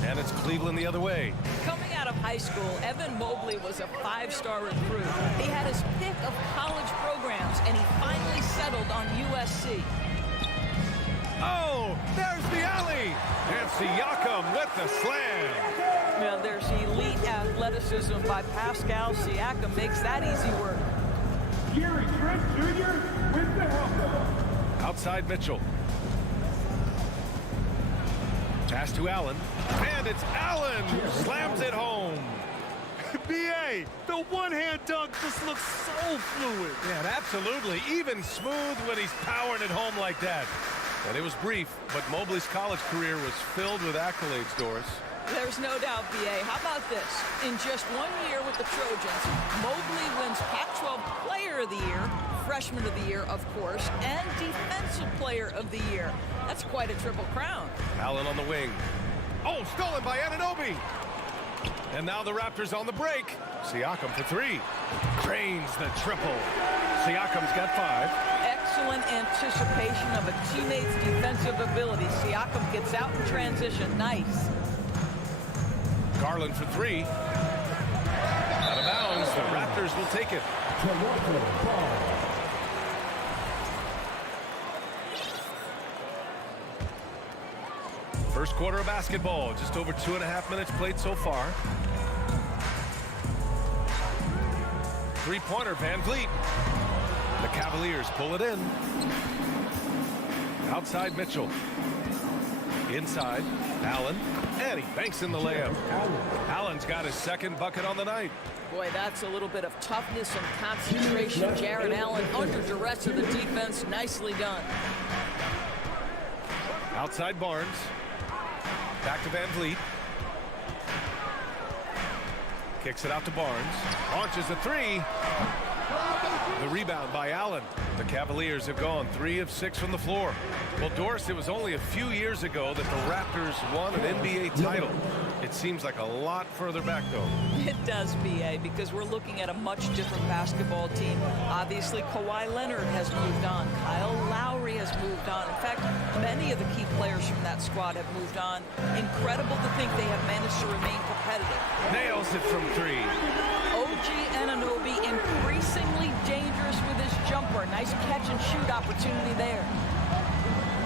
And it's Cleveland the other way. Coming out of high school, Evan Mobley was a five-star recruit. He had his pick of college programs, and he finally settled on USC. Oh, there's the alley. And Siakam with the slam. Well, there's elite athleticism by Pascal Siakam. Makes that easy work. Gary Trent Jr. with the help. Outside Mitchell. Pass to Allen. And it's Allen who slams it home. B.A., the one-hand dunk just looks so fluid. Yeah, absolutely. Even smooth when he's powering it home like that. And it was brief, but Mobley's college career was filled with accolades, Doris. There's no doubt, B.A. How about this? In just 1 year with the Trojans, Mobley wins Pac-12 Player of the Year, Freshman of the Year, of course, and Defensive Player of the Year. That's quite a triple crown. Allen on the wing. Oh, stolen by Anunoby. And now the Raptors on the break. Siakam for three. Cranes the triple. Siakam's got 5. Excellent anticipation of a teammate's defensive ability. Siakam gets out in transition. Nice. Garland for 3. Out of bounds. The Raptors will take it. First quarter of basketball. Just over 2.5 minutes played so far. Three-pointer, Van Vliet. The Cavaliers pull it in. Outside Mitchell. Inside, Allen. And he banks in the layup. Allen's got his second bucket on the night. Boy, that's a little bit of toughness and concentration. Jared Allen under duress of the defense. Nicely done. Outside Barnes. Back to Van Vliet. Kicks it out to Barnes. Launches a 3. The rebound by Allen. The Cavaliers have gone 3 of 6 from the floor. Well, Doris, it was only a few years ago that the Raptors won an NBA title. It seems like a lot further back, though. It does, B.A., because we're looking at a much different basketball team. Obviously, Kawhi Leonard has moved on. Kyle Lowry has moved on. In fact, many of the key players from that squad have moved on. Incredible to think they have managed to remain competitive. Nails it from 3. OG Anunoby increasingly dangerous with his jumper. Nice catch and shoot opportunity there.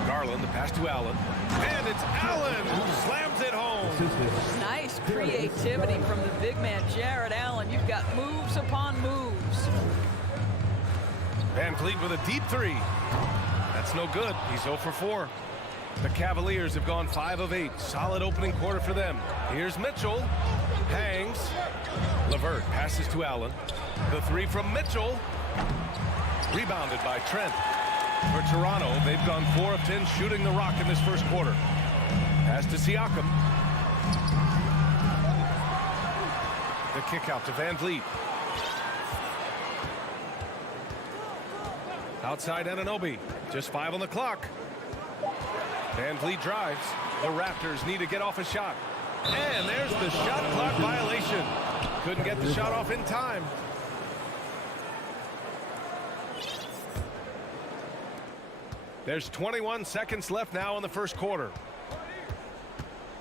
Garland, the pass to Allen. And it's Allen who slams it home. Nice creativity from the big man, Jared Allen. You've got moves upon moves. Van Vliet with a deep 3. That's no good. He's 0 for 4. The Cavaliers have gone 5 of 8. Solid opening quarter for them. Here's Mitchell. Hangs. LeVert passes to Allen. The 3 from Mitchell. Rebounded by Trent. For Toronto, they've gone 4 of 10 shooting the rock in this first quarter. Pass to Siakam. The kick out to Van Vliet. Outside Anunoby. Just 5 on the clock. Van Vliet drives. The Raptors need to get off a shot. And there's the shot clock violation. Couldn't get the shot off in time. There's 21 seconds left now in the first quarter.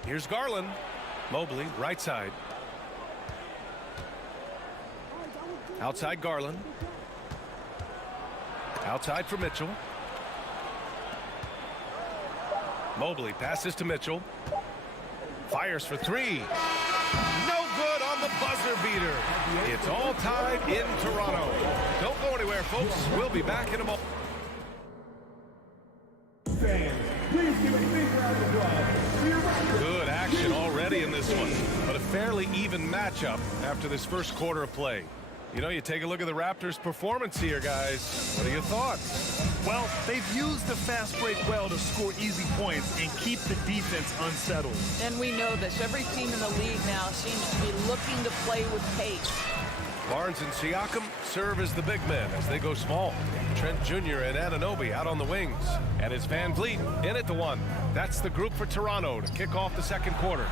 Here's Garland. Mobley, right side. Outside Garland. Outside for Mitchell. Mobley passes to Mitchell. Fires for three. No good on the buzzer beater. It's all tied in Toronto. Don't go anywhere, folks. We'll be back in a moment. Please give a big round of applause. Good action already in this one, but a fairly even matchup after this first quarter of play. You know, you take a look at the Raptors' performance here, guys. What are your thoughts? Well, they've used the fast break well to score easy points and keep the defense unsettled. And we know this. Every team in the league now seems to be looking to play with pace. Barnes and Siakam serve as the big men as they go small. Trent Jr. and Anunoby out on the wings. And it's Van Vliet in at the one. That's the group for Toronto to kick off the second quarter.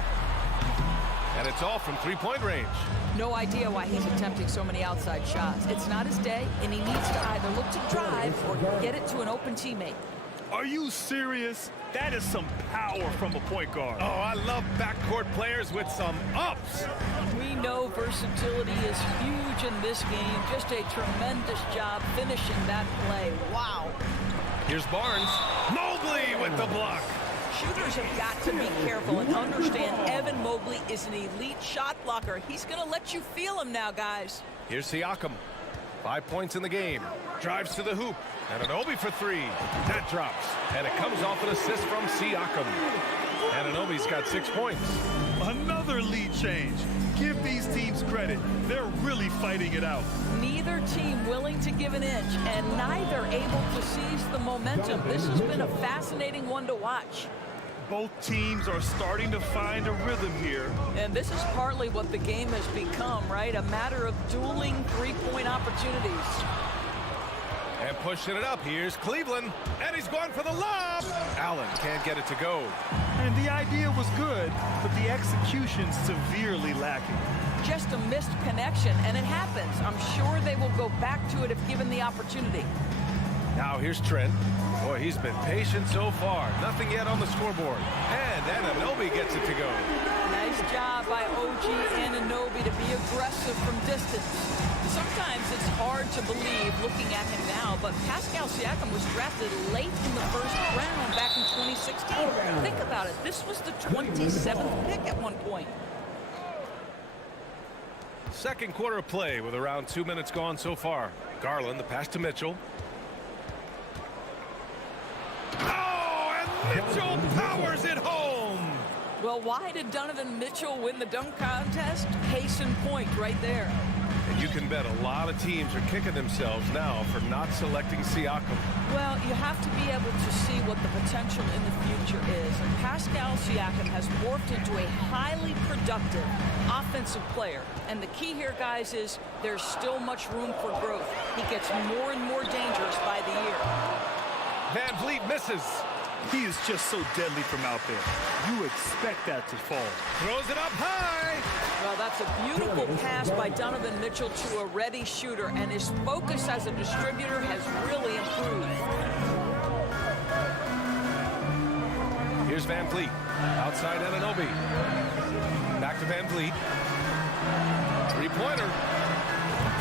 And it's all from three-point range. No idea why he's attempting so many outside shots. It's not his day, and he needs to either look to drive or get it to an open teammate. Are you serious? That is some power from a point guard. Oh, I love backcourt players with some ups. We know versatility is huge in this game. Just a tremendous job finishing that play. Wow. Here's Barnes. Mobley with the block. Shooters have got to be careful and understand Evan Mobley is an elite shot blocker. He's going to let you feel him now, guys. Here's Siakam. 5 points in the game. Drives to the hoop. Anunoby for three. That drops. And it comes off an assist from Siakam. Anunoby's got 6 points. Another lead change. Give these teams credit. They're really fighting it out. Neither team willing to give an inch and neither able to seize the momentum. This has been a fascinating one to watch. Both teams are starting to find a rhythm here. And this is partly what the game has become, right? A matter of dueling three-point opportunities. And pushing it up, here's Cleveland. And he's going for the lob. Allen can't get it to go. And the idea was good, but the execution severely lacking. Just a missed connection, and it happens. I'm sure they will go back to it if given the opportunity. Now here's Trent. Boy, he's been patient so far. Nothing yet on the scoreboard. And Anunoby gets it to go. Nice job by OG Anunoby to be aggressive from distance. Sometimes it's hard to believe looking at him now, but Pascal Siakam was drafted late in the first round back in 2016. Think about it. This was the 27th pick at one point. Second quarter of play with around 2 minutes gone so far. Garland, the pass to Mitchell. Oh, and Mitchell powers it home. Well, why did Donovan Mitchell win the dunk contest? Case in point right there. And you can bet a lot of teams are kicking themselves now for not selecting Siakam. Well, you have to be able to see what the potential in the future is. And Pascal Siakam has morphed into a highly productive offensive player. And the key here, guys, is there's still much room for growth. He gets more and more dangerous by the year. Van Vliet misses. He is just so deadly from out there. You expect that to fall. Throws it up high. Well, that's a beautiful pass by Donovan Mitchell to a ready shooter, and his focus as a distributor has really improved. Here's Van Vliet. Outside Anunoby. Back to Van Vliet. Three-pointer.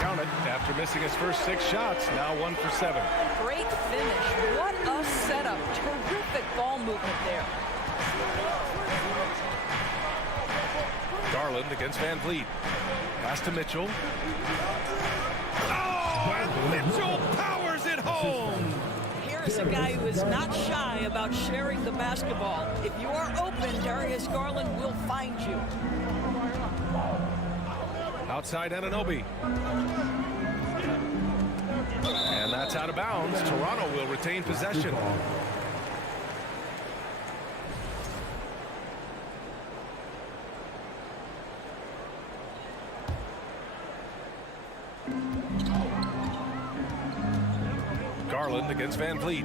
Count it after missing his first 6 shots. Now 1 for 7. Great finish. What a setup. Terrific ball movement there. Garland against Van Vliet. Pass to Mitchell. Oh, and Mitchell powers it home. Here's a guy who is not shy about sharing the basketball. If you are open, Darius Garland will find you. Outside Anunoby. And that's out of bounds. Toronto will retain possession. Garland against Van Vliet.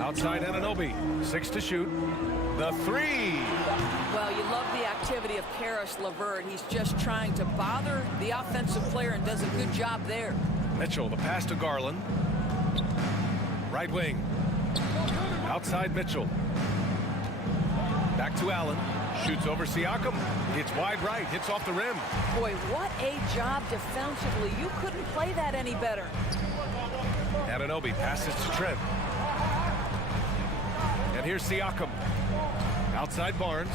Outside Anunoby, 6 to shoot. The 3. Well, you love the activity of Karis LeVert. He's just trying to bother the offensive player and does a good job there. Mitchell, the pass to Garland. Right wing. Outside Mitchell. Back to Allen. Shoots over Siakam. Hits wide right. Hits off the rim. Boy, what a job defensively. You couldn't play that any better. Anunoby passes to Trent. And here's Siakam. Outside Barnes.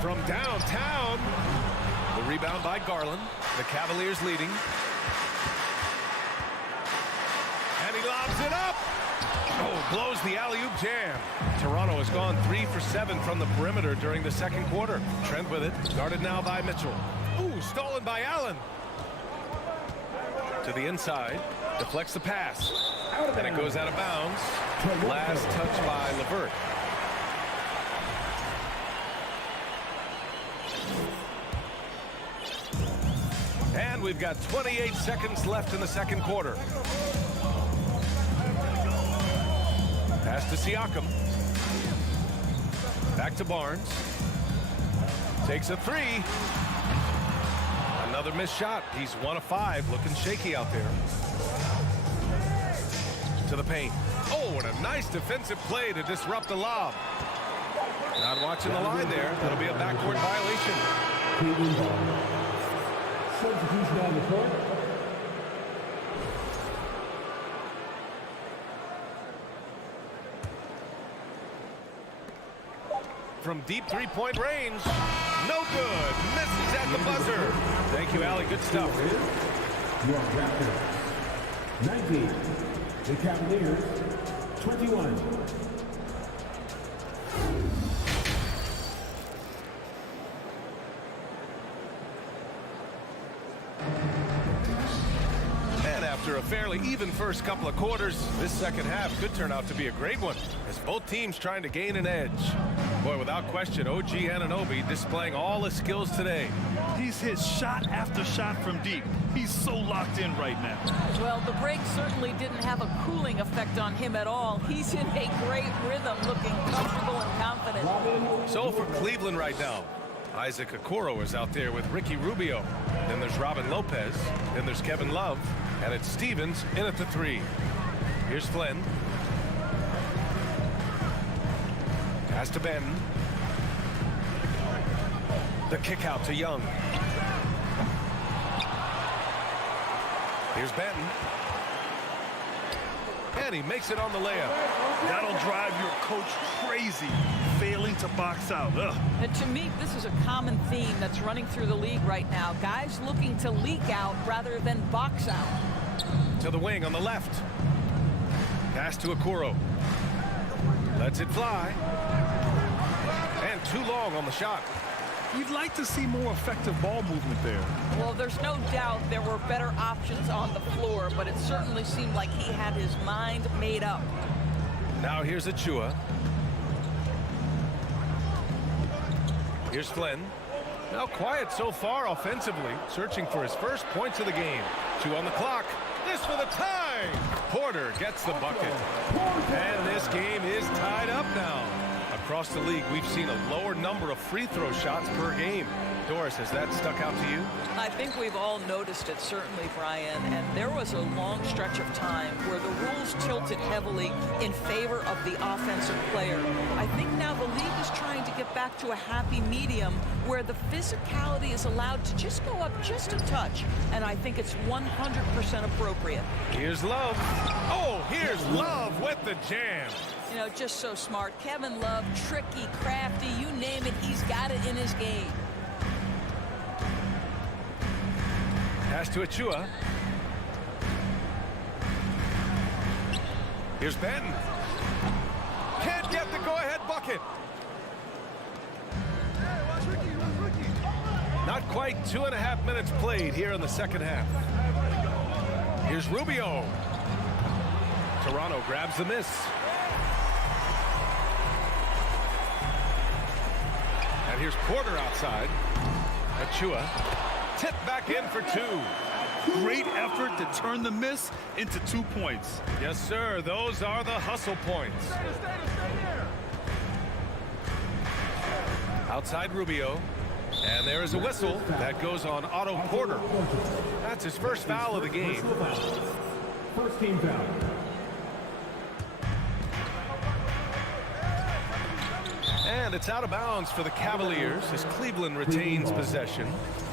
From downtown. The rebound by Garland. The Cavaliers leading. And he lobs it up. Oh, blows the alley-oop jam. Toronto has gone 3 for 7 from the perimeter during the second quarter. Trent with it. Guarded now by Mitchell. Ooh, stolen by Allen. To the inside. Deflects the pass. And it goes out of bounds. Last touch by LeVert. And we've got 28 seconds left in the second quarter. Pass to Siakam. Back to Barnes. Takes a 3. Another missed shot. He's 1 of 5. Looking shaky out there. To the paint. Oh, and a nice defensive play to disrupt the lob. Not watching the line there. That'll be a backcourt violation. Substitution on the court. From deep three-point range. No good. Misses at the buzzer. Thank you, Allie. Good stuff. Your Raptors. 19. The Cavaliers. 21. And after a fairly even first couple of quarters, this second half could turn out to be a great one, as both teams trying to gain an edge. Boy, without question, OG Anunoby displaying all his skills today. He's hit shot after shot from deep. He's so locked in right now. Well, the break certainly didn't have a cooling effect on him at all. He's in a great rhythm, looking comfortable and confident. So for Cleveland right now, Isaac Okoro is out there with Ricky Rubio. Then there's Robin Lopez. Then there's Kevin Love. And it's Stevens in at the 3. Here's Flynn. Pass to Benton. The kick out to Young. Here's Benton. And he makes it on the layup. That'll drive your coach crazy, failing to box out. Ugh. And to me, this is a common theme that's running through the league right now. Guys looking to leak out rather than box out. To the wing on the left. Pass to Okoro. Lets it fly. And too long on the shot. We'd like to see more effective ball movement there. Well, there's no doubt there were better options on the floor, but it certainly seemed like he had his mind made up. Now here's Achua. Here's Flynn. Now quiet so far offensively, searching for his first points of the game. 2 on the clock. This for the tie. Porter gets the bucket. And this game is tied up now. Across the league, we've seen a lower number of free throw shots per game. Doris, has that stuck out to you? I think we've all noticed it, certainly, Brian. And there was a long stretch of time where the rules tilted heavily in favor of the offensive player. I think now the league is trying to get back to a happy medium where the physicality is allowed to just go up just a touch. And I think it's 100% appropriate. Here's Love. Oh, here's Love with the jam. You know, just so smart. Kevin Love, tricky, crafty, you name it, he's got it in his game. Pass to Achua. Here's Benton. Can't get the go-ahead bucket. Not quite 2.5 minutes played here in the second half. Here's Rubio. Toronto grabs the miss. And here's Porter outside. Achua. Tip back in for 2. Great effort to turn the miss into 2 points. Yes, sir. Those are the hustle points. Outside Rubio. And there is a whistle that goes on Otto Porter. That's his first foul of the game. First team foul. And it's out of bounds for the Cavaliers as Cleveland retains possession.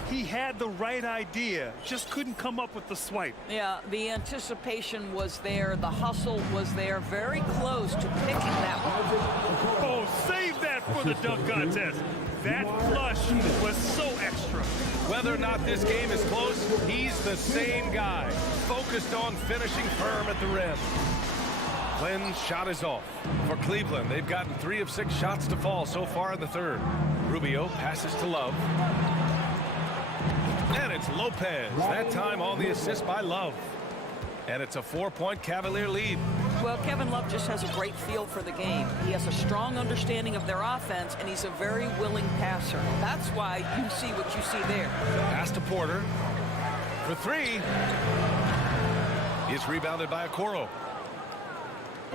He had the right idea, just couldn't come up with the swipe. Yeah, the anticipation was there. The hustle was there. Very close to picking that one. Oh, save that for the dunk contest. That flush was so extra. Whether or not this game is close, he's the same guy, focused on finishing firm at the rim. Flynn's shot is off. For Cleveland, they've gotten 3 of 6 shots to fall so far in the third. Rubio passes to Love. And it's Lopez, that time on the assist by Love. And it's a 4-point Cavalier lead. Well, Kevin Love just has a great feel for the game. He has a strong understanding of their offense, and he's a very willing passer. That's why you see what you see there. Pass to Porter. For 3. It's rebounded by Okoro.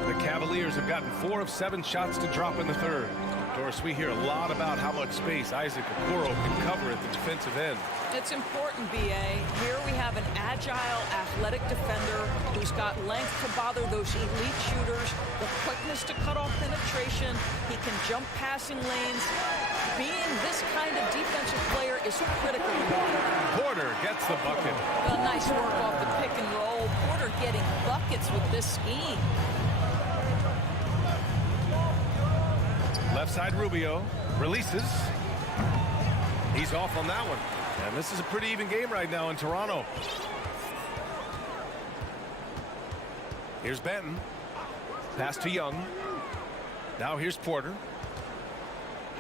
The Cavaliers have gotten 4 of 7 shots to drop in the third. Doris, we hear a lot about how much space Isaac Okoro can cover at the defensive end. It's important, B.A. Here we have an agile, athletic defender who's got length to bother those elite shooters, the quickness to cut off penetration. He can jump passing lanes. Being this kind of defensive player is critical. Porter gets the bucket. Well, nice work off the pick and roll. Porter getting buckets with this scheme. Left side Rubio releases. He's off on that one. And this is a pretty even game right now in Toronto. Here's Benton. Pass to Young. Now here's Porter.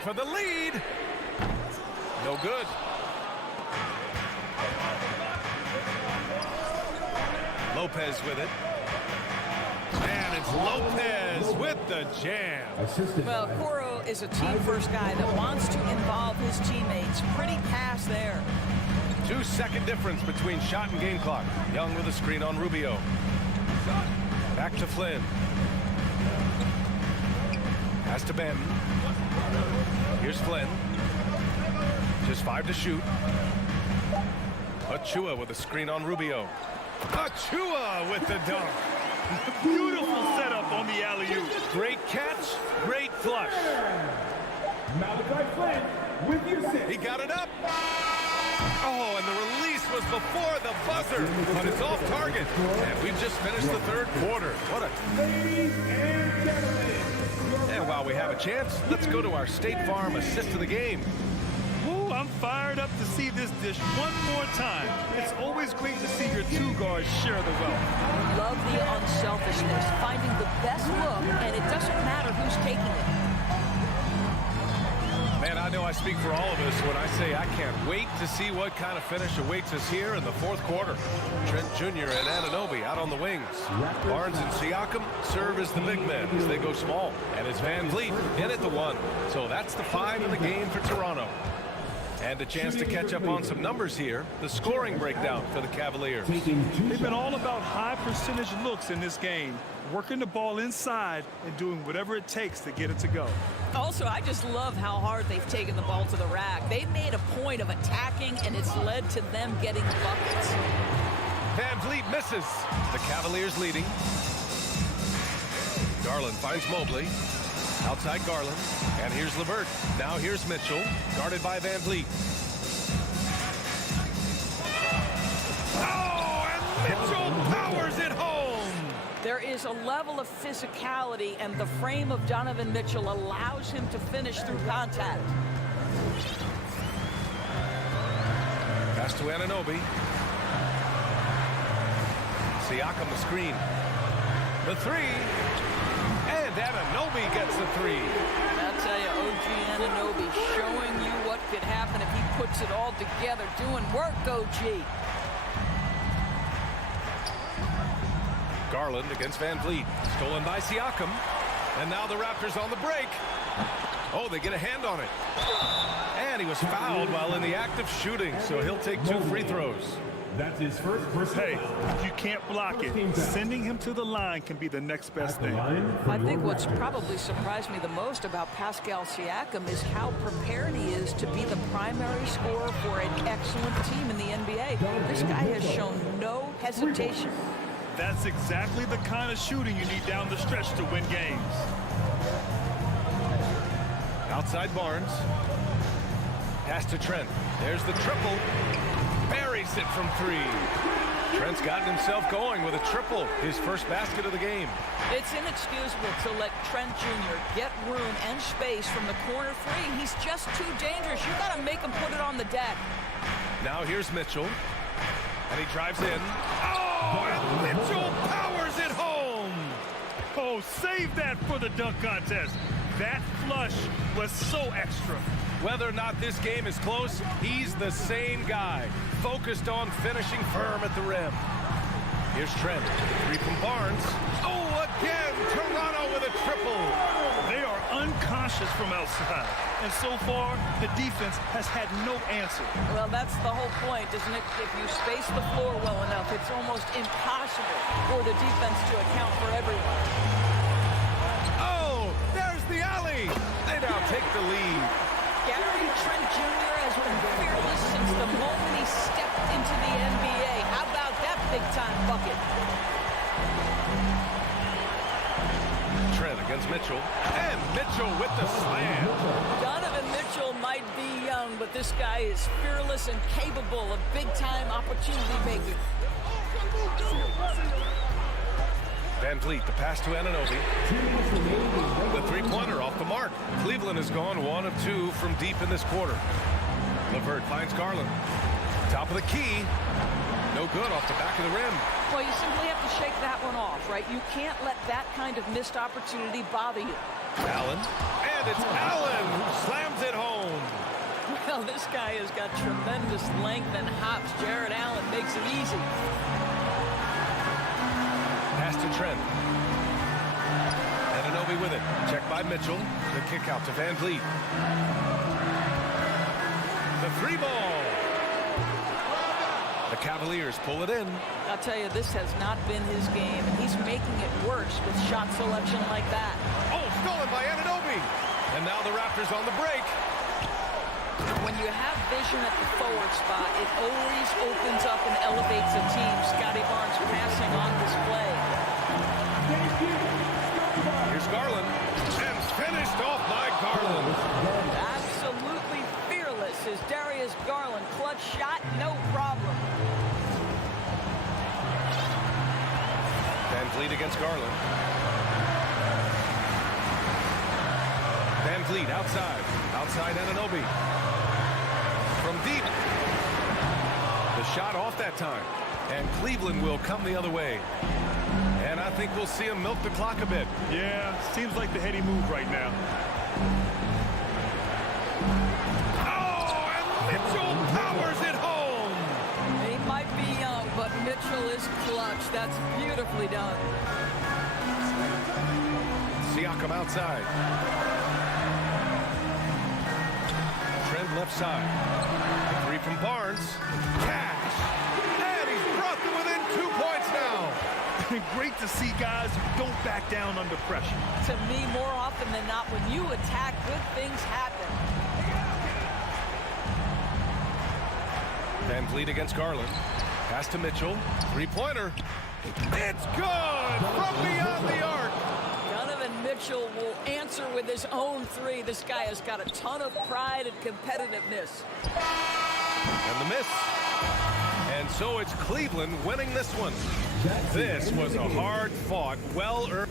For the lead. No good. Lopez with it. And it's Lopez with the jam. Well, Okoro is a team-first guy that wants to involve his teammates. Pretty pass there. 2-second difference between shot and game clock. Young with a screen on Rubio. Back to Flynn. Pass to Benton. Here's Flynn. Just 5 to shoot. Achua with a screen on Rubio. Achua with the dunk. Beautiful setup on the alley-oop. Great catch, great flush. Malachi Flynn with your 6. He got it up. Oh, and the release was before the buzzer, but it's off target. And we've just finished the third quarter. What a... Ladies and gentlemen. And while we have a chance, let's go to our State Farm assist of the game. Ooh, I'm fired up to see this dish one more time. It's always great to see your 2 guards share the wealth. Love the unselfishness, finding the best look, and it doesn't matter who's taking it. Man, I know I speak for all of us when I say I can't wait to see what kind of finish awaits us here in the fourth quarter. Trent Jr. and Anunoby out on the wings. Barnes and Siakam serve as the big men as they go small. And it's Van Vliet in at the 1. So that's the 5 in the game for Toronto. And a chance to catch up on some numbers here. The scoring breakdown for the Cavaliers. They've been all about high percentage looks in this game, working the ball inside and doing whatever it takes to get it to go. Also, I just love how hard they've taken the ball to the rack. They've made a point of attacking, and it's led to them getting buckets. Van Vliet misses. The Cavaliers leading. Garland finds Mobley. Outside Garland. And here's LeVert. Now here's Mitchell. Guarded by Van Vliet. Oh, and Mitchell powers it home. There is a level of physicality, and the frame of Donovan Mitchell allows him to finish through contact. Pass to Anunoby. Siakam the screen. The 3. And Anunoby gets the 3. I'll tell you, OG Anunoby showing you what could happen if he puts it all together. Doing work, OG. Garland against Van Vliet. Stolen by Siakam. And now the Raptors on the break. Oh, they get a hand on it. And he was fouled while in the act of shooting, so he'll take 2 free throws. That's his first personal Hey, foul. you can't block it. Sending him to the line can be the next best thing. I think what's probably surprised me the most about Pascal Siakam is how prepared he is to be the primary scorer for an excellent team in the NBA. This guy has shown no hesitation. That's exactly the kind of shooting you need down the stretch to win games. Outside Barnes. Pass to Trent. There's the triple. Buries it from 3. Trent's gotten himself going with a triple, his first basket of the game. It's inexcusable to let Trent Jr. get room and space from the corner 3. He's just too dangerous. You got to make him put it on the deck. Now here's Mitchell. And he drives in. Oh, and Mitchell powers it home. Oh, save that for the dunk contest. That flush was so extra. Whether or not this game is close, he's the same guy, focused on finishing firm at the rim. Here's Trent. 3 from Barnes. Oh, again, Toronto with a triple. They are unconscious from outside. And so far, the defense has had no answer. Well, that's the whole point, isn't it? If you space the floor well enough, it's almost impossible for the defense to account for everyone. Oh, there's the alley. They now take the lead. Gary Trent Jr. has been fearless since the moment he stepped into the NBA. How about that big-time bucket? Trent against Mitchell. And Mitchell with the slam. Donovan Mitchell might be young, but this guy is fearless and capable of big-time opportunity making. Van Vliet, the pass to Anunoby. The 3-pointer off the mark. Cleveland has gone 1 of 2 from deep in this quarter. LeVert finds Garland. Top of the key. No good off the back of the rim. Well, you simply have to shake that one off, right? You can't let that kind of missed opportunity bother you. Allen. And it's Allen who slams it home. Well, this guy has got tremendous length and hops. Jared Allen makes it easy. Pass to Trent. Anunoby with it. Checked by Mitchell. The kick out to Van Vliet. The 3-ball. The Cavaliers pull it in. I'll tell you, this has not been his game, and he's making it worse with shot selection like that. Oh, stolen by Anunoby. And now the Raptors on the break. When you have vision at the forward spot, it always opens up and elevates a team. Scotty Barnes passing on this play. Here's Garland. And finished off by Garland. Absolutely fearless is Darius Garland. Clutch shot, no problem. Van Vliet against Garland. Van Vliet outside. Outside Anunoby. From deep. The shot off that time. And Cleveland will come the other way. And I think we'll see him milk the clock a bit. Yeah, seems like the heady move right now. Oh, and Mitchell powers it home. He might be young, but Mitchell is clutch. That's beautifully done. Siakam outside. Trent left side. 3 from Barnes. Cash. And he's brought them within 2 points now. Great to see guys who don't back down under pressure. To me, more often than not, when you attack, good things happen. Van Vliet against Garland. Pass to Mitchell. 3-pointer. It's good from beyond the arc. Donovan Mitchell will answer with his own 3. This guy has got a ton of pride and competitiveness. And the miss. And so it's Cleveland winning this one. This was a hard-fought, well-earned.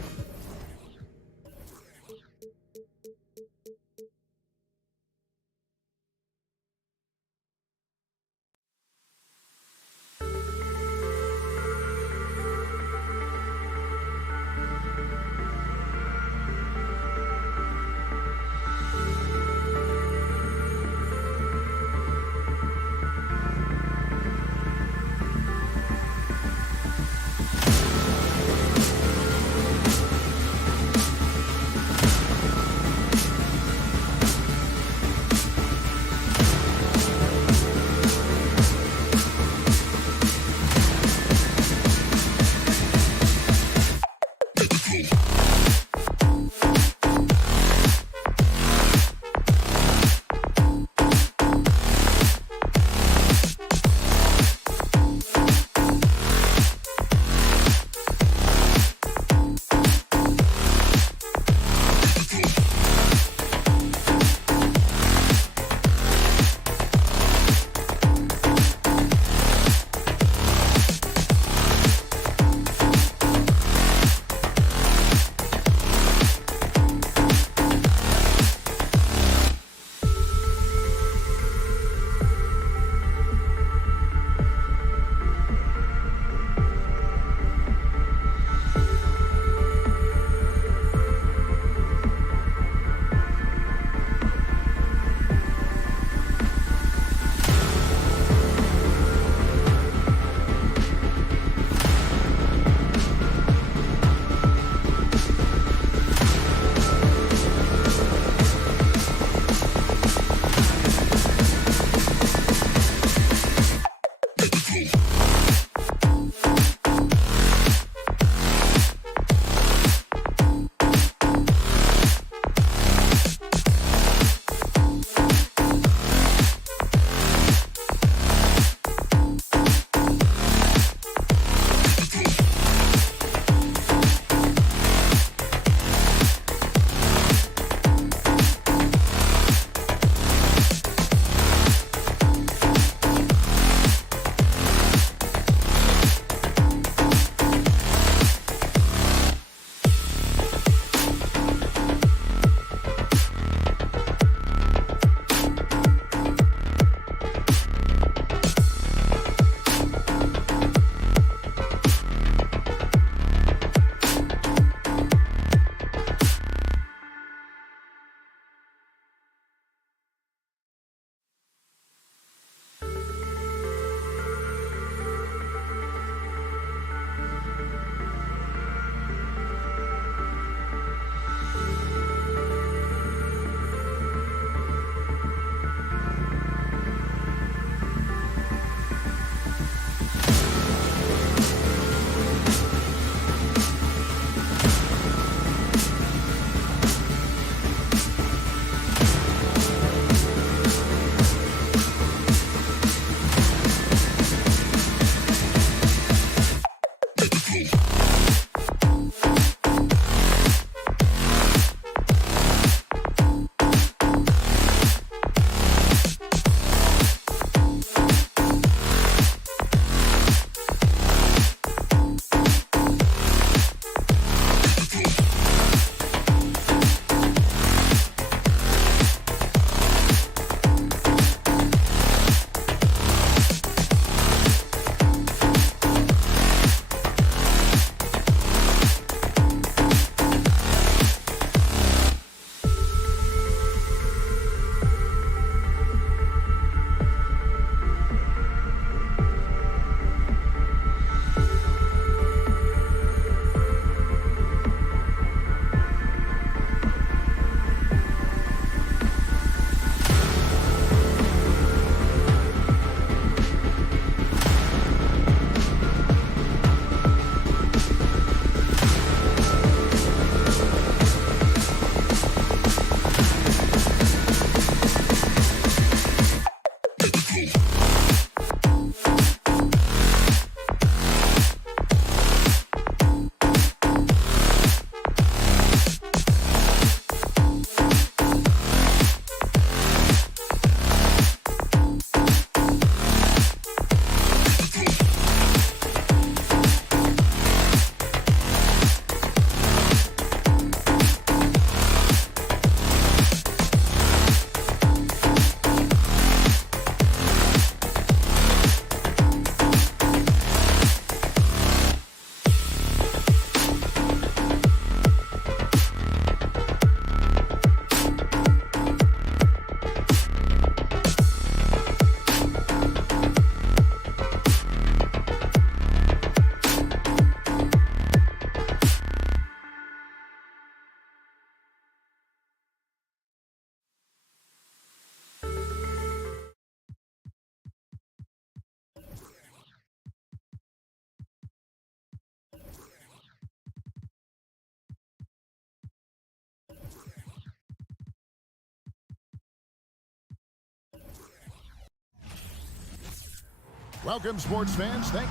Welcome, sports fans. DA,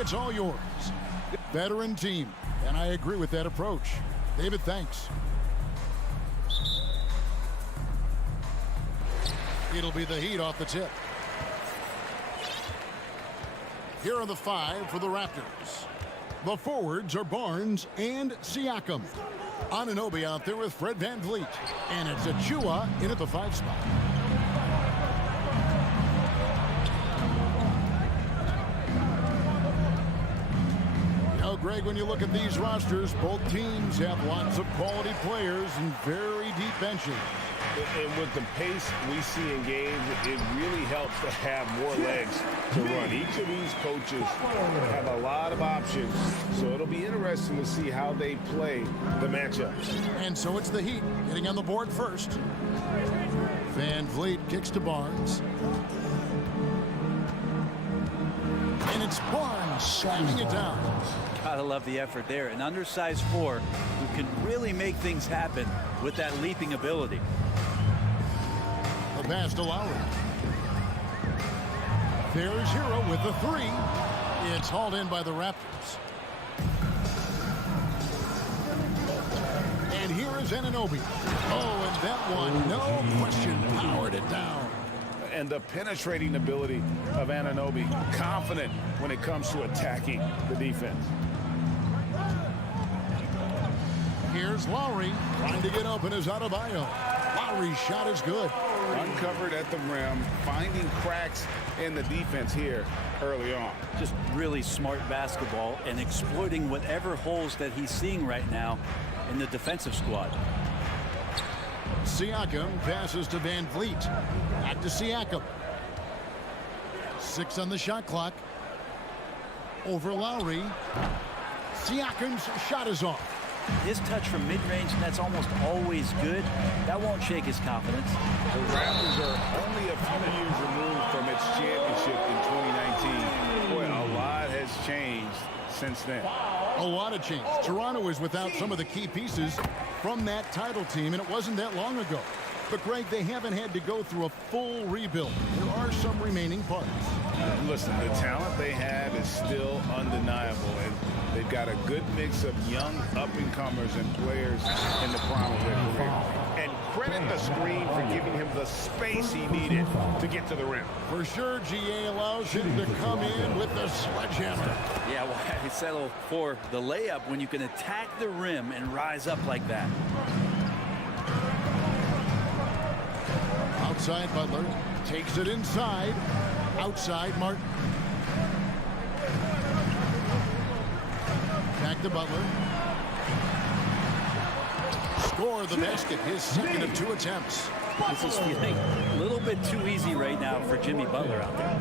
it's all yours. Veteran team, and I agree with that approach. David, thanks. It'll be the Heat off the tip. Here are the 5 for the Raptors. The forwards are Barnes and Siakam. Anunoby out there with Fred VanVleet. And it's Achua in at the 5 spot. You know, Greg, when you look at these rosters, both teams have lots of quality players and very deep benches. And with the pace we see in games, it really helps to have more legs to run. Each of these coaches have a lot of options, so it'll be interesting to see how they play the matchups. And so it's the Heat getting on the board first. VanVleet kicks to Barnes. And it's Barnes slamming it down. Gotta love the effort there. An undersized 4 who can really make things happen with that leaping ability. The pass to Lowry. There's Hero with the 3. It's hauled in by the Raptors. And here is Anunoby. Oh, and that one, no question, powered it down. And the penetrating ability of Anunoby, confident when it comes to attacking the defense. Here's Lowry trying to get open as Adebayo. Lowry's shot is good. Uncovered at the rim, finding cracks in the defense here early on. Just really smart basketball and exploiting whatever holes that he's seeing right now in the defensive squad. Siakam passes to VanVleet. Back to Siakam. 6 on the shot clock. Over Lowry. Siakam's shot is off. His touch from mid-range, that's almost always good. That won't shake his confidence. The Raptors are only a few years removed from its championship in 2019. Boy, a lot has changed since then. A lot of change. Toronto is without some of the key pieces from that title team, and it wasn't that long ago. But, Greg, they haven't had to go through a full rebuild. There are some remaining parts. Listen, the talent they have is still undeniable, and they've got a good mix of young up-and-comers and players in the prime of their career. And credit the screen for giving him the space he needed to get to the rim. For sure, GA allows him to come in with the sledgehammer. Yeah, why settle for the layup when you can attack the rim and rise up like that? Outside Butler takes it inside. Outside Martin. Back to Butler. Score the basket, his second of 2 attempts. This is feeling a little bit too easy right now for Jimmy Butler out there.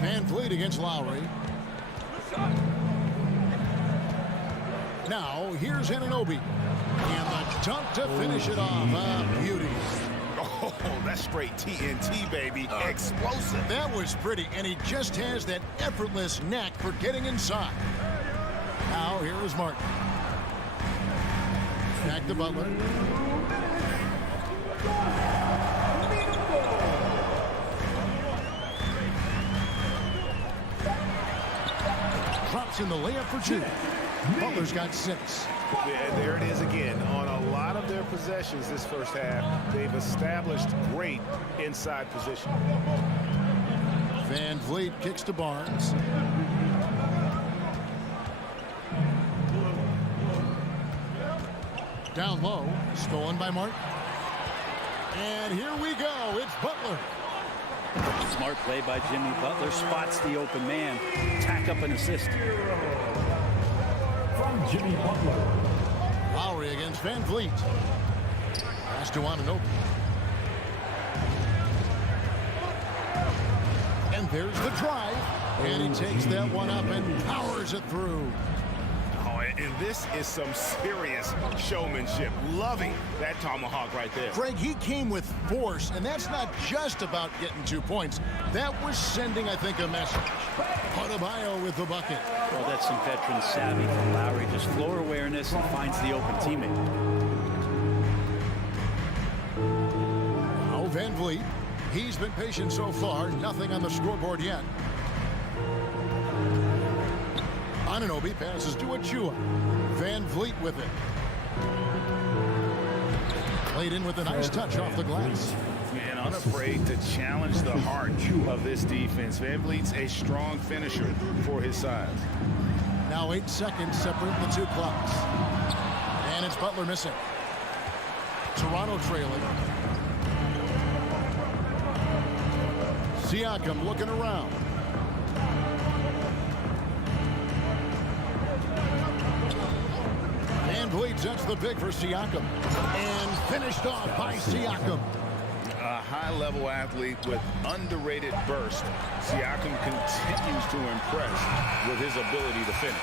VanVleet against Lowry. Now here's Anunoby. And the dunk to finish it off. Beauty. Oh, that's straight TNT, baby. Explosive. That was pretty, and he just has that effortless knack for getting inside. Now here is Martin. Back to Butler. Drops in the layup for 2. Butler's got 6. Yeah, there it is again. On a lot of their possessions this first half, they've established great inside position. VanVleet kicks to Barnes. Down low, stolen by Martin. And here we go, it's Butler. Smart play by Jimmy Butler, spots the open man, tack up an assist. From Jimmy Butler. Lowry against VanVleet. Pass to Anunoby. And there's the drive. And he takes that one up and powers it through. Oh, and this is some serious showmanship. Loving that tomahawk right there. Greg, he came with force, and that's not just about getting 2 points. That was sending, I think, a message. Adebayo with the bucket. Well, that's some veteran savvy from Lowry. Just floor awareness and finds the open teammate. Now VanVleet. He's been patient so far. Nothing on the scoreboard yet. Anunoby passes to Achua. Van Vliet with it. Played in with a nice touch off the glass. And unafraid to challenge the heart of this defense. Van Vliet's a strong finisher for his size. Now 8 seconds separate the two clubs. And it's Butler missing. Toronto trailing. Siakam looking around. Van Vliet sets the pick for Siakam. And finished off by Siakam. A high-level athlete with underrated burst. Siakam continues to impress with his ability to finish.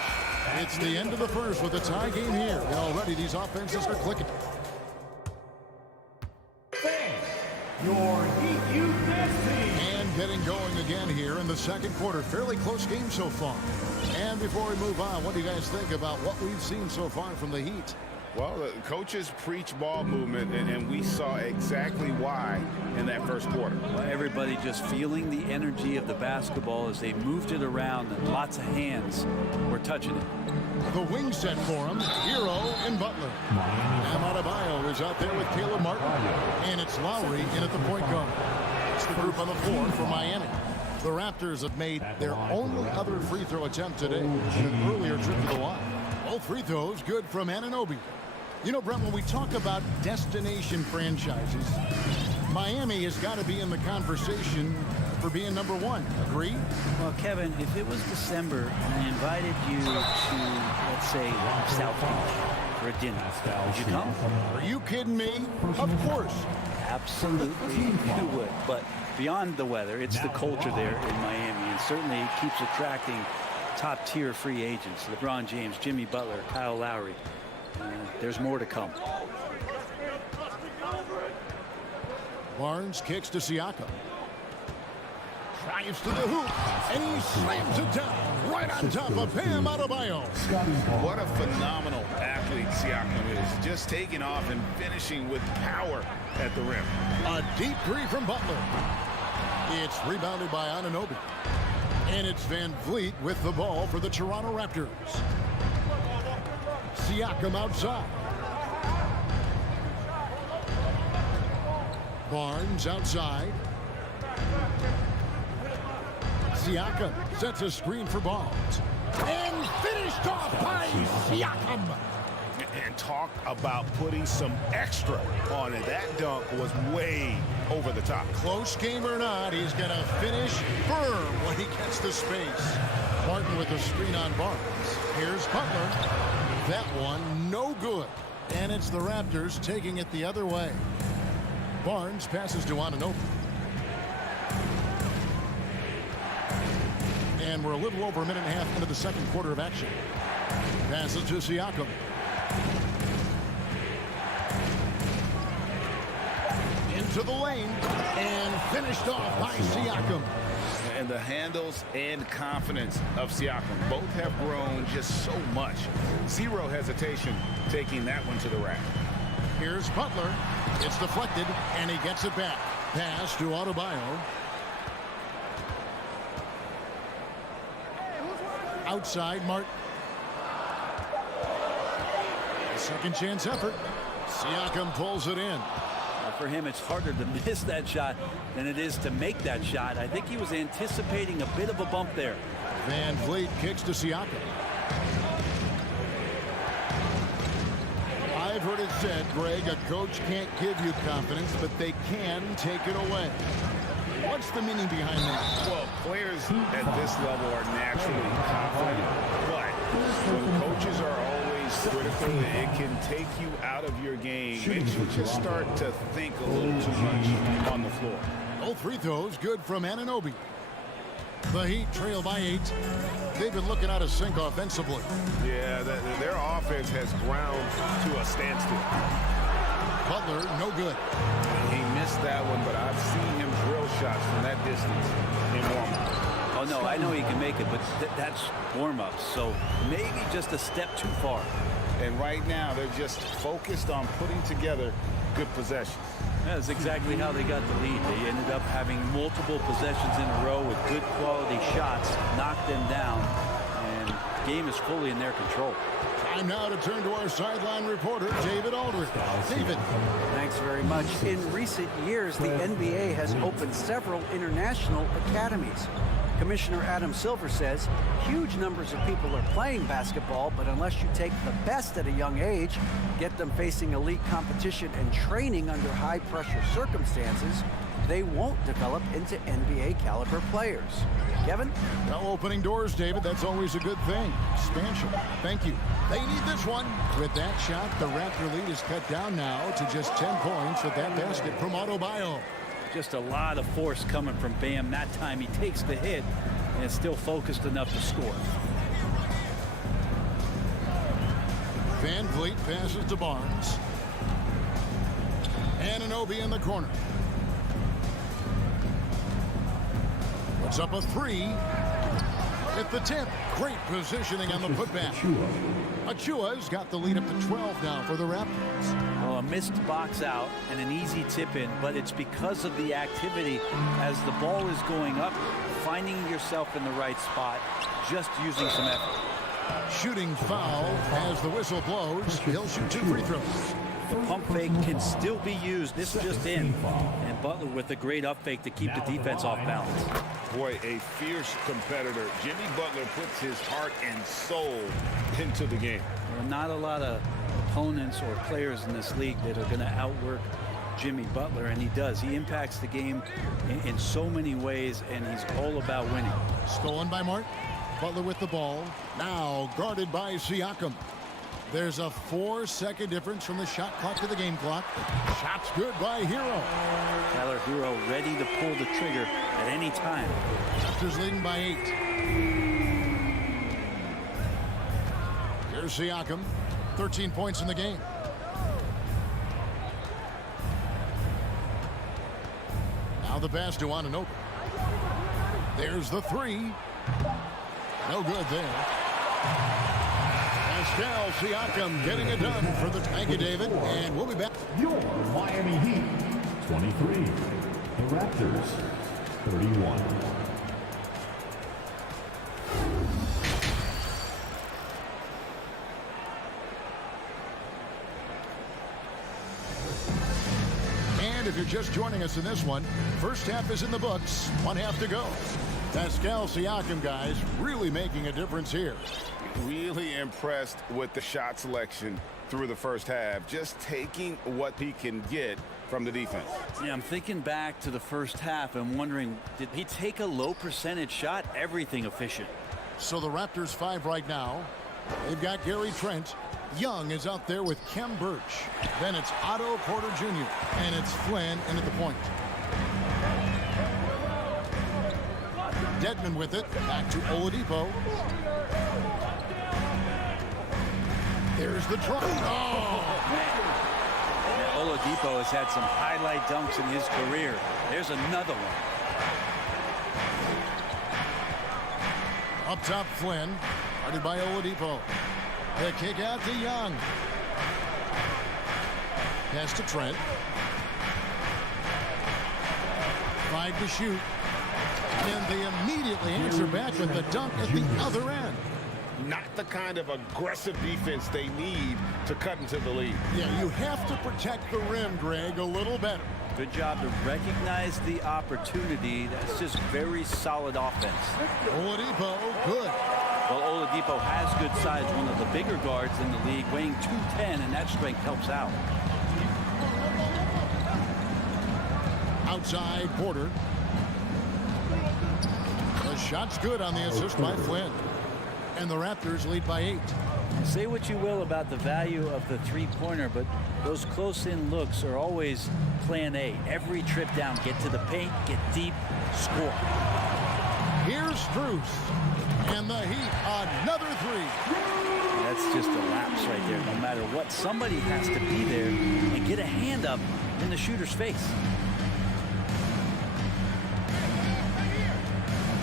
It's the end of the first with a tie game here. And already these offenses are clicking. Your Heat Youth Dance Team. And getting going again here in the second quarter. Fairly close game so far. And before we move on, what do you guys think about what we've seen so far from the Heat? Well, the coaches preach ball movement, and we saw exactly why in that first quarter. Well, everybody just feeling the energy of the basketball as they moved it around, and lots of hands were touching it. The wing set for him, Hero and Butler. Adebayo is out there with Caleb Martin. And it's Lowry in at the point guard. It's the group on the floor for Miami. The Raptors have made their only other free throw attempt today in an earlier trip to the line. All free throws good from Anunoby. You know, Brent, when we talk about destination franchises, Miami has got to be in the conversation for being number one. Agree? Well, Kevin, if it was December and I invited you to, let's say, South Beach for a dinner, would you come? Are you kidding me? Of course. Absolutely you would. But beyond the weather, it's the culture there in Miami, and certainly it keeps attracting top-tier free agents. LeBron James, Jimmy Butler, Kyle Lowry. There's more to come. Barnes kicks to Siakam. Drives to the hoop, and he slams it down right on top of Bam Adebayo. What a phenomenal athlete Siakam is. Just taking off and finishing with power at the rim. A deep three from Butler. It's rebounded by Anunoby. And it's Van Vliet with the ball for the Toronto Raptors. Siakam outside. Barnes outside. Siakam sets a screen for Barnes. And finished off by Siakam. And talk about putting some extra on it. That dunk was way over the top. Close game or not, he's going to finish firm when he gets the space. Martin with a screen on Barnes. Here's Butler. That one no good. And it's the Raptors taking it the other way. Barnes passes to Anunoby. And we're a little over a minute and a half into the second quarter of action. Passes to Siakam. Into the lane and finished off by Siakam. And the handles and confidence of Siakam both have grown just so much. Zero hesitation taking that one to the rack. Here's Butler. It's deflected, and he gets it back. Pass to Adebayo. Outside, Martin. Second chance effort. Siakam pulls it in. For him, it's harder to miss that shot than it is to make that shot. I think he was anticipating a bit of a bump there. Van Vliet kicks to Siakam. I've heard it said, Greg, a coach can't give you confidence, but they can take it away. What's the meaning behind that? Well, players at this level are naturally confident, but when coaches are always critical, it can take you out of your game. Makes you just start to think a little too much on the floor. All free throws good from Anunoby. The Heat trail by 8. They've been looking out of sync offensively. Yeah, their offense has ground to a standstill. Butler, no good. He missed that one, but I've seen him drill shots from that distance in warm-up. Oh, no, I know he can make it, but that's warm-up, so maybe just a step too far. And right now, they're just focused on putting together good possessions. That's exactly how they got the lead. They ended up having multiple possessions in a row with good quality shots, knocked them down, and the game is fully in their control. Time now to turn to our sideline reporter, David Aldridge. David. Thanks very much. In recent years, the NBA has opened several international academies. Commissioner Adam Silver says huge numbers of people are playing basketball, but unless you take the best at a young age, get them facing elite competition and training under high-pressure circumstances, they won't develop into NBA caliber players. Kevin? Well, opening doors, David, that's always a good thing. Expansion. Thank you. They need this one. With that shot, the Raptor lead is cut down now to just 10 points with that basket from Adebayo. Just a lot of force coming from Bam. That time he takes the hit and is still focused enough to score. Van Vliet passes to Barnes. Anunoby in the corner. Puts up a three. At the tip. Great positioning on the putback. Achua's got the lead up to 12 now for the Raptors. Well, a missed box out and an easy tip in, but it's because of the activity as the ball is going up, finding yourself in the right spot, just using some effort. Shooting foul as the whistle blows. He'll shoot 2 free throws. The pump fake can still be used. This just in. And Butler with a great up fake to keep the defense off balance. Boy, a fierce competitor. Jimmy Butler puts his heart and soul into the game. There are not a lot of opponents or players in this league that are going to outwork Jimmy Butler, and he does. He impacts the game in so many ways, and he's all about winning. Stolen by Martin. Butler with the ball. Now guarded by Siakam. There's a 4-second difference from the shot clock to the game clock. Shot's good by Hero. Tyler Hero ready to pull the trigger at any time. Raptors leading by 8. Here's Siakam. 13 points in the game. Now the pass to Anunoby. There's the three. No good there. Pascal Siakam getting it done for the thank you, David, and we'll be back. Your Miami Heat, 23. The Raptors, 31. And if you're just joining us in this one, first half is in the books, 1 half to go. Pascal Siakam, guys, really making a difference here. Really impressed with the shot selection through the first half, just taking what he can get from the defense. Yeah, I'm thinking back to the first half and wondering, did he take a low percentage shot? Everything efficient. So the Raptors 5 right now. They've got Gary Trent. Young is out there with Kem Birch. Then it's Otto Porter Jr. and it's Flynn in at the point. Dedmon with it. Back to Oladipo. There's the try. Oh, man. Oladipo has had some highlight dunks in his career. There's another one. Up top, Flynn. Guarded by Oladipo. The kick out to Young. Pass to Trent. 5 to shoot. And they immediately answer back with the dunk at the other end. Not the kind of aggressive defense they need to cut into the lead. Yeah, you have to protect the rim, Greg, a little better. Good job to recognize the opportunity. That's just very solid offense. Oladipo, good. Well, Oladipo has good size, one of the bigger guards in the league, weighing 210, and that strength helps out. Outside, Porter. The shot's good on the assist by Flynn. And the Raptors lead by 8. Say what you will about the value of the three-pointer, but those close-in looks are always plan A. Every trip down, get to the paint, get deep, score. Here's Strus. And the Heat, another three. That's just a lapse right there. No matter what, somebody has to be there and get a hand up in the shooter's face.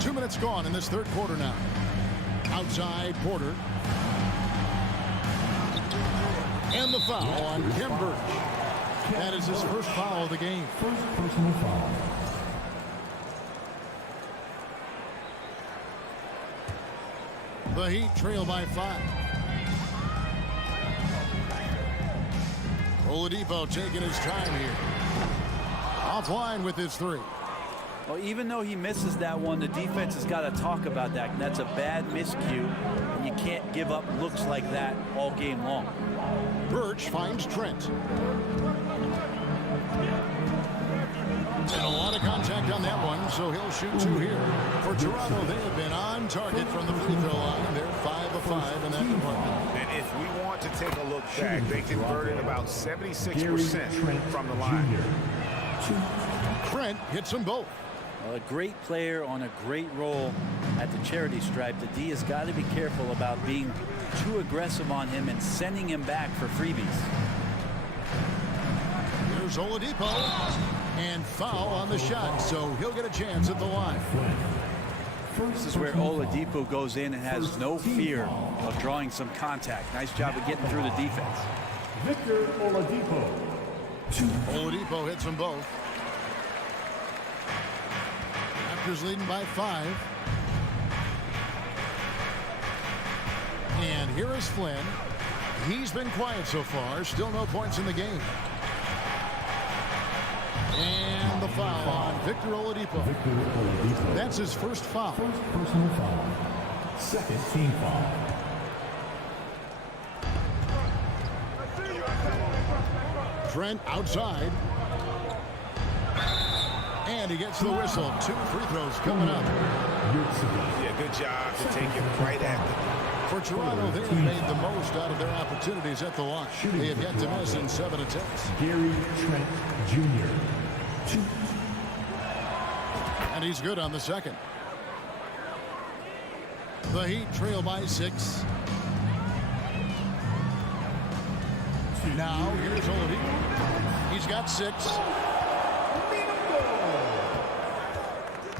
2 minutes gone in this third quarter now. Outside, Porter. And the foul on Kem Birch. That is his first foul of the game. First personal foul. The Heat trail by 5. Oladipo taking his time here. Offline with his 3. Well, even though he misses that one, the defense has got to talk about that. And that's a bad miscue, and you can't give up looks like that all game long. Birch finds Trent. And a lot of contact on that one, so he'll shoot 2 here. For Toronto, they have been on target from the free throw line. They're 5 of 5 in that department. And if we want to take a look back, they converted about 76% from the line. Trent hits them both. Well, a great player on a great role at the charity stripe. The D has got to be careful about being too aggressive on him and sending him back for freebies. Here's Oladipo. And foul on the shot, so he'll get a chance at the line. This is where Oladipo goes in and has no fear of drawing some contact. Nice job of getting through the defense. Victor Oladipo. Oladipo hits them both. Raptors leading by 5. And here is Flynn. He's been quiet so far. Still no points in the game. And the foul on Victor Oladipo. That's his first foul. First personal foul. Second team foul. Trent outside. And he gets the whistle. 2 free throws coming up. Yeah, good job to take it right at them. For Toronto, they have made the most out of their opportunities at the line. They have yet to miss in 7 attempts. Gary Trent Jr. 2. And he's good on the second. The Heat trail by 6. Now, here's Oladipo. He's got 6.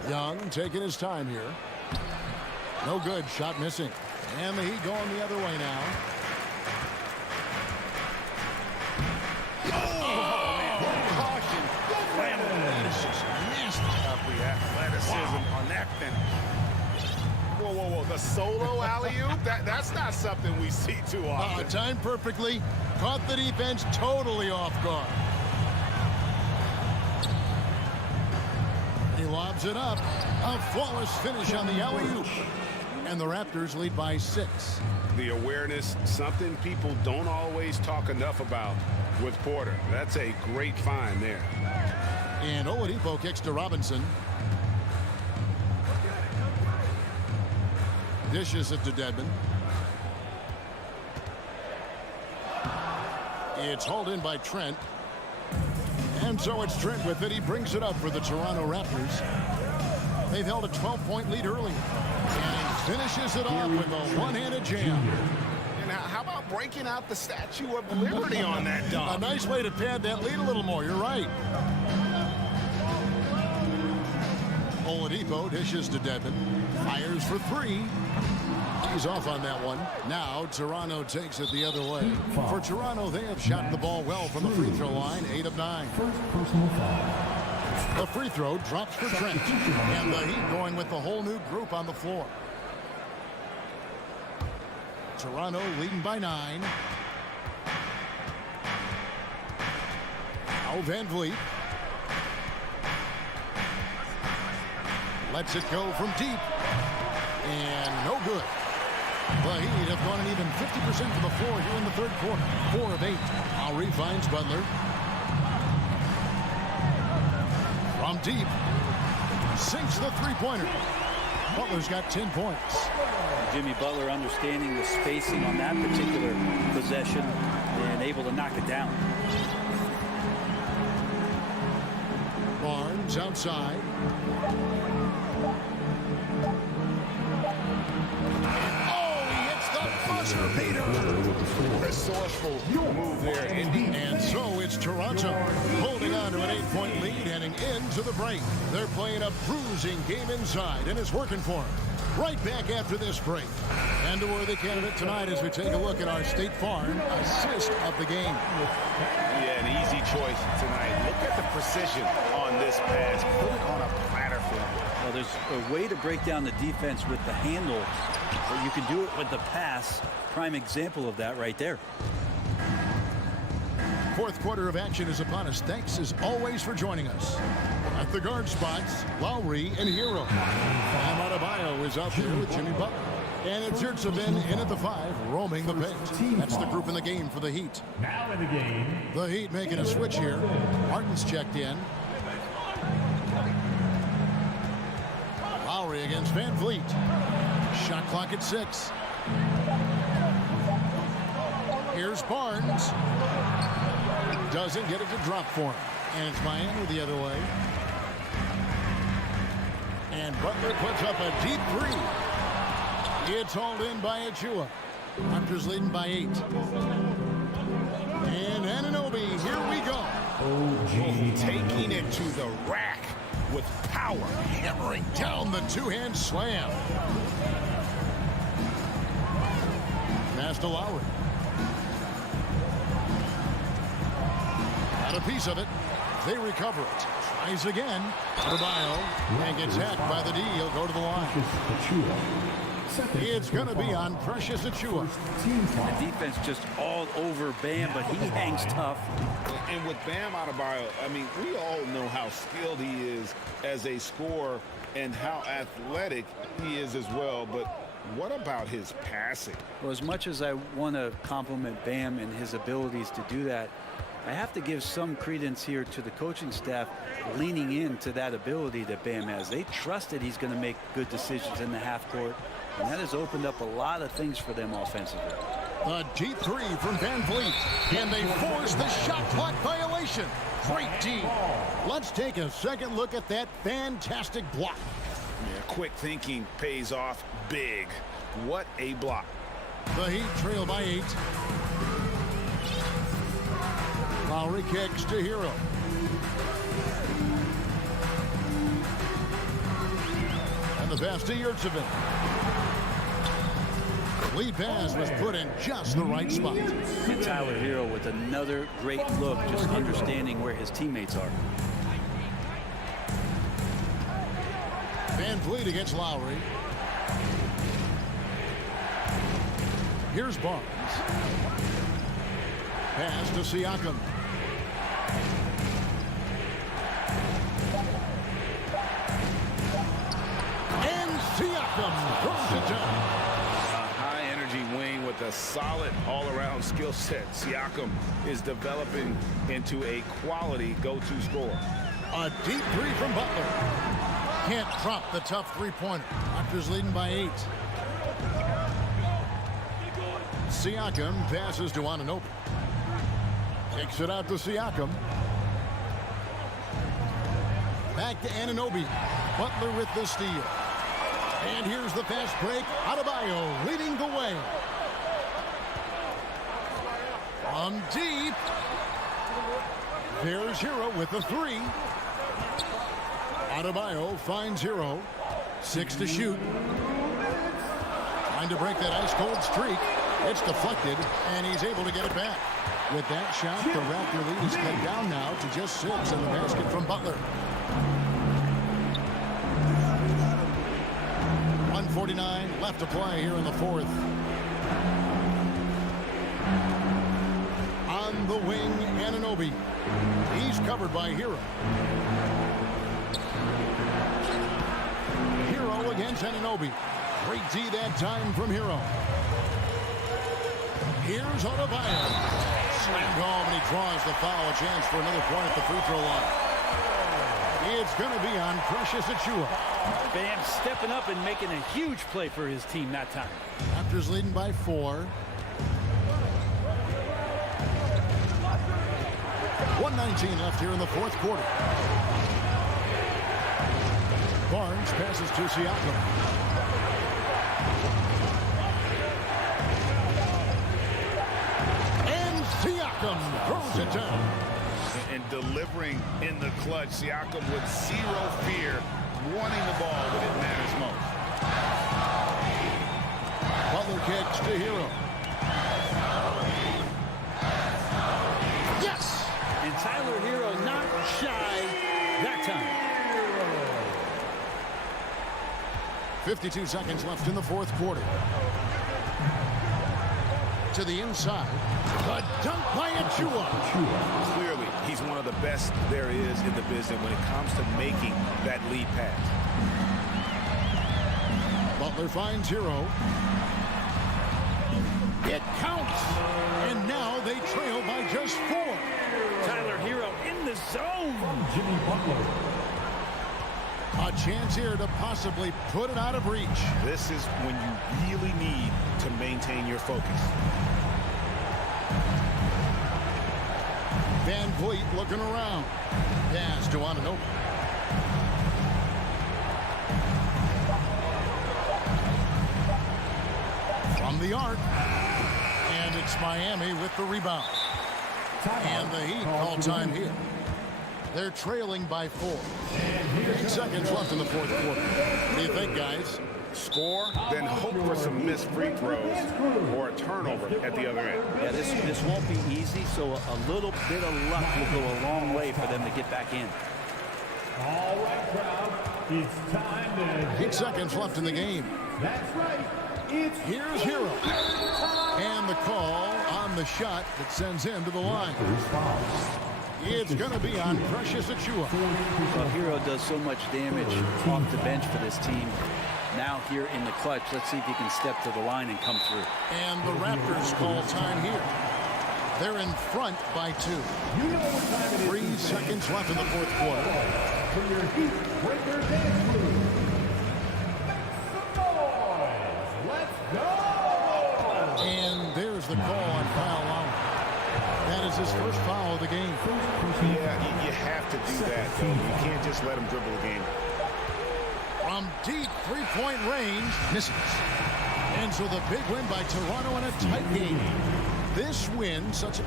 Young taking his time here. No good. Shot missing. And the Heat going the other way now. Athleticism on that finish. Whoa. The solo alley-oop? That's not something we see too often. Timed perfectly. Caught the defense totally off guard. He lobs it up. A flawless finish on the alley-oop. And the Raptors lead by 6. The awareness, something people don't always talk enough about with Porter. That's a great find there. And Oladipo kicks to Robinson. Dishes it to Dedmon. It's hauled in by Trent. And so it's Trent with it. He brings it up for the Toronto Raptors. They've held a 12-point lead early. And he finishes it off with a one-handed jam. And how about breaking out the Statue of Liberty on that dunk? A nice way to pad that lead a little more. You're right. Oladipo dishes to Dedmon. Fires for 3. He's off on that one. Now Toronto takes it the other way. For Toronto, they have shot the ball well from the free throw line. 8 of 9. First personal foul. The free throw drops for Trent. And the Heat going with the whole new group on the floor. Toronto leading by 9. Now Van Vliet. Lets it go from deep. And no good. The Heat have gone an even 50% from the floor here in the third quarter. 4 of 8. Lowry finds Butler. From deep. Sinks the three-pointer. Butler's got 10 points. Jimmy Butler understanding the spacing on that particular possession and able to knock it down. Barnes outside. Resourceful move there, Indy. And so it's Toronto holding on to an 8-point lead heading into the break. They're playing a bruising game inside, and it's working for them. Right back after this break. And a worthy candidate tonight as we take a look at our State Farm assist of the game. Yeah, an easy choice tonight. Look at the precision on this pass. Put it on a platter for him. Well, there's a way to break down the defense with the handle, but you can do it with the pass. Prime example of that right there. Fourth quarter of action is upon us. Thanks as always for joining us. At the guard spots, Lowry and Hero. Bam Adebayo is out there with Jimmy Butler. And it's Yurtsevin in at the 5, roaming the paint. That's the group in the game for the Heat. Now in the game. The Heat making a switch here. Martin's checked in. Lowry against Van Vliet. Shot clock at 6. Here's Barnes. Doesn't get it to drop for him. And it's Miami the other way. And Butler puts up a deep 3. It's hauled in by Achua. Raptors leading by 8. And Anunoby, here we go. Taking it to the rack with power. Hammering down the two-hand slam. Pass to Lowry. Got a piece of it. They recover it. Tries again. Adebayo. And gets hacked by the D. He'll go to the line. It's going to be on Precious Achua. The defense just all over Bam, but he hangs tough. And with Bam Adebayo, I mean, we all know how skilled he is as a scorer and how athletic he is as well. But what about his passing? Well, as much as I want to compliment Bam and his abilities to do that, I have to give some credence here to the coaching staff leaning into that ability that Bam has. They trust that he's going to make good decisions in the half court, and that has opened up a lot of things for them offensively. A deep 3 from Van Vliet, and they force the shot clock violation. Great D. Let's take a second look at that fantastic block. Yeah, quick thinking pays off big. What a block. The Heat trail by 8. Lowry kicks to Hero. And the pass to Yurtsevin. Lead pass was put in just the right spot. And Tyler Hero with another great look, just understanding where his teammates are. Van Vliet against Lowry. Here's Barnes. Pass to Siakam. And Siakam throws it down. A high-energy wing with a solid all-around skill set. Siakam is developing into a quality go-to scorer. A deep 3 from Butler. Can't drop the tough three-pointer. Raptors leading by 8. Siakam passes to Anunoby. Kicks it out to Siakam. Back to Anunoby. Butler with the steal. And here's the fast break. Adebayo leading the way. From deep. There's Hero with the 3. Adebayo finds Hero. 6 to shoot. Trying to break that ice-cold streak. It's deflected, and he's able to get it back. With that shot, the Raptor lead is cut down now to just 6 in the basket from Butler. 1:49 left to play here in the fourth. On the wing, Anunoby. He's covered by Hero. Hero against Anunoby. Great D that time from Hero. Here's Adebayo. Slammed home, and he draws the foul. A chance for another point at the free throw line. It's going to be on Precious Achua. Bam stepping up and making a huge play for his team that time. Raptors leading by 4. 1:19 left here in the fourth quarter. Barnes passes to Siakam. And Siakam throws it down. And delivering in the clutch, Siakam with zero fear, wanting the ball when it matters most. Butler kicks to Hero. Yes! And Tyler Hero not shy that time. 52 seconds left in the fourth quarter. To the inside. A dunk by Achua. Clearly, he's one of the best there is in the business when it comes to making that lead pass. Butler finds Hero. It counts. And now they trail by just 4. Tyler Hero in the zone. Jimmy Butler. A chance here to possibly put it out of reach. This is when you really need to maintain your focus. Van Vliet looking around. Pass to Anunoby. From the arc. And it's Miami with the rebound. And the Heat call time here. They're trailing by 4. 8 seconds left in the fourth quarter. What do you think, guys? Score, then hope for some missed free throws or a turnover at the other end. Yeah, this won't be easy, so a little bit of luck will go a long way for them to get back in. All right, crowd. It's time to... 8 seconds left in the game. That's right. It's... Here's Hero. And the call on the shot that sends him to the line. It's going to be on Precious Achua. Well, Hero does so much damage off the bench for this team. Now here in the clutch, let's see if he can step to the line and come through. And the Raptors call time here. They're in front by 2. 3 seconds left in the fourth quarter. For your Heat Breaker dance move. Let's go! And there's the call on Kyle Lowry. That is his first foul of the game. Yeah, you have to do that, though. You can't just let him dribble the game. From deep three-point range, misses. And so the big win by Toronto in a tight game. This win, such a...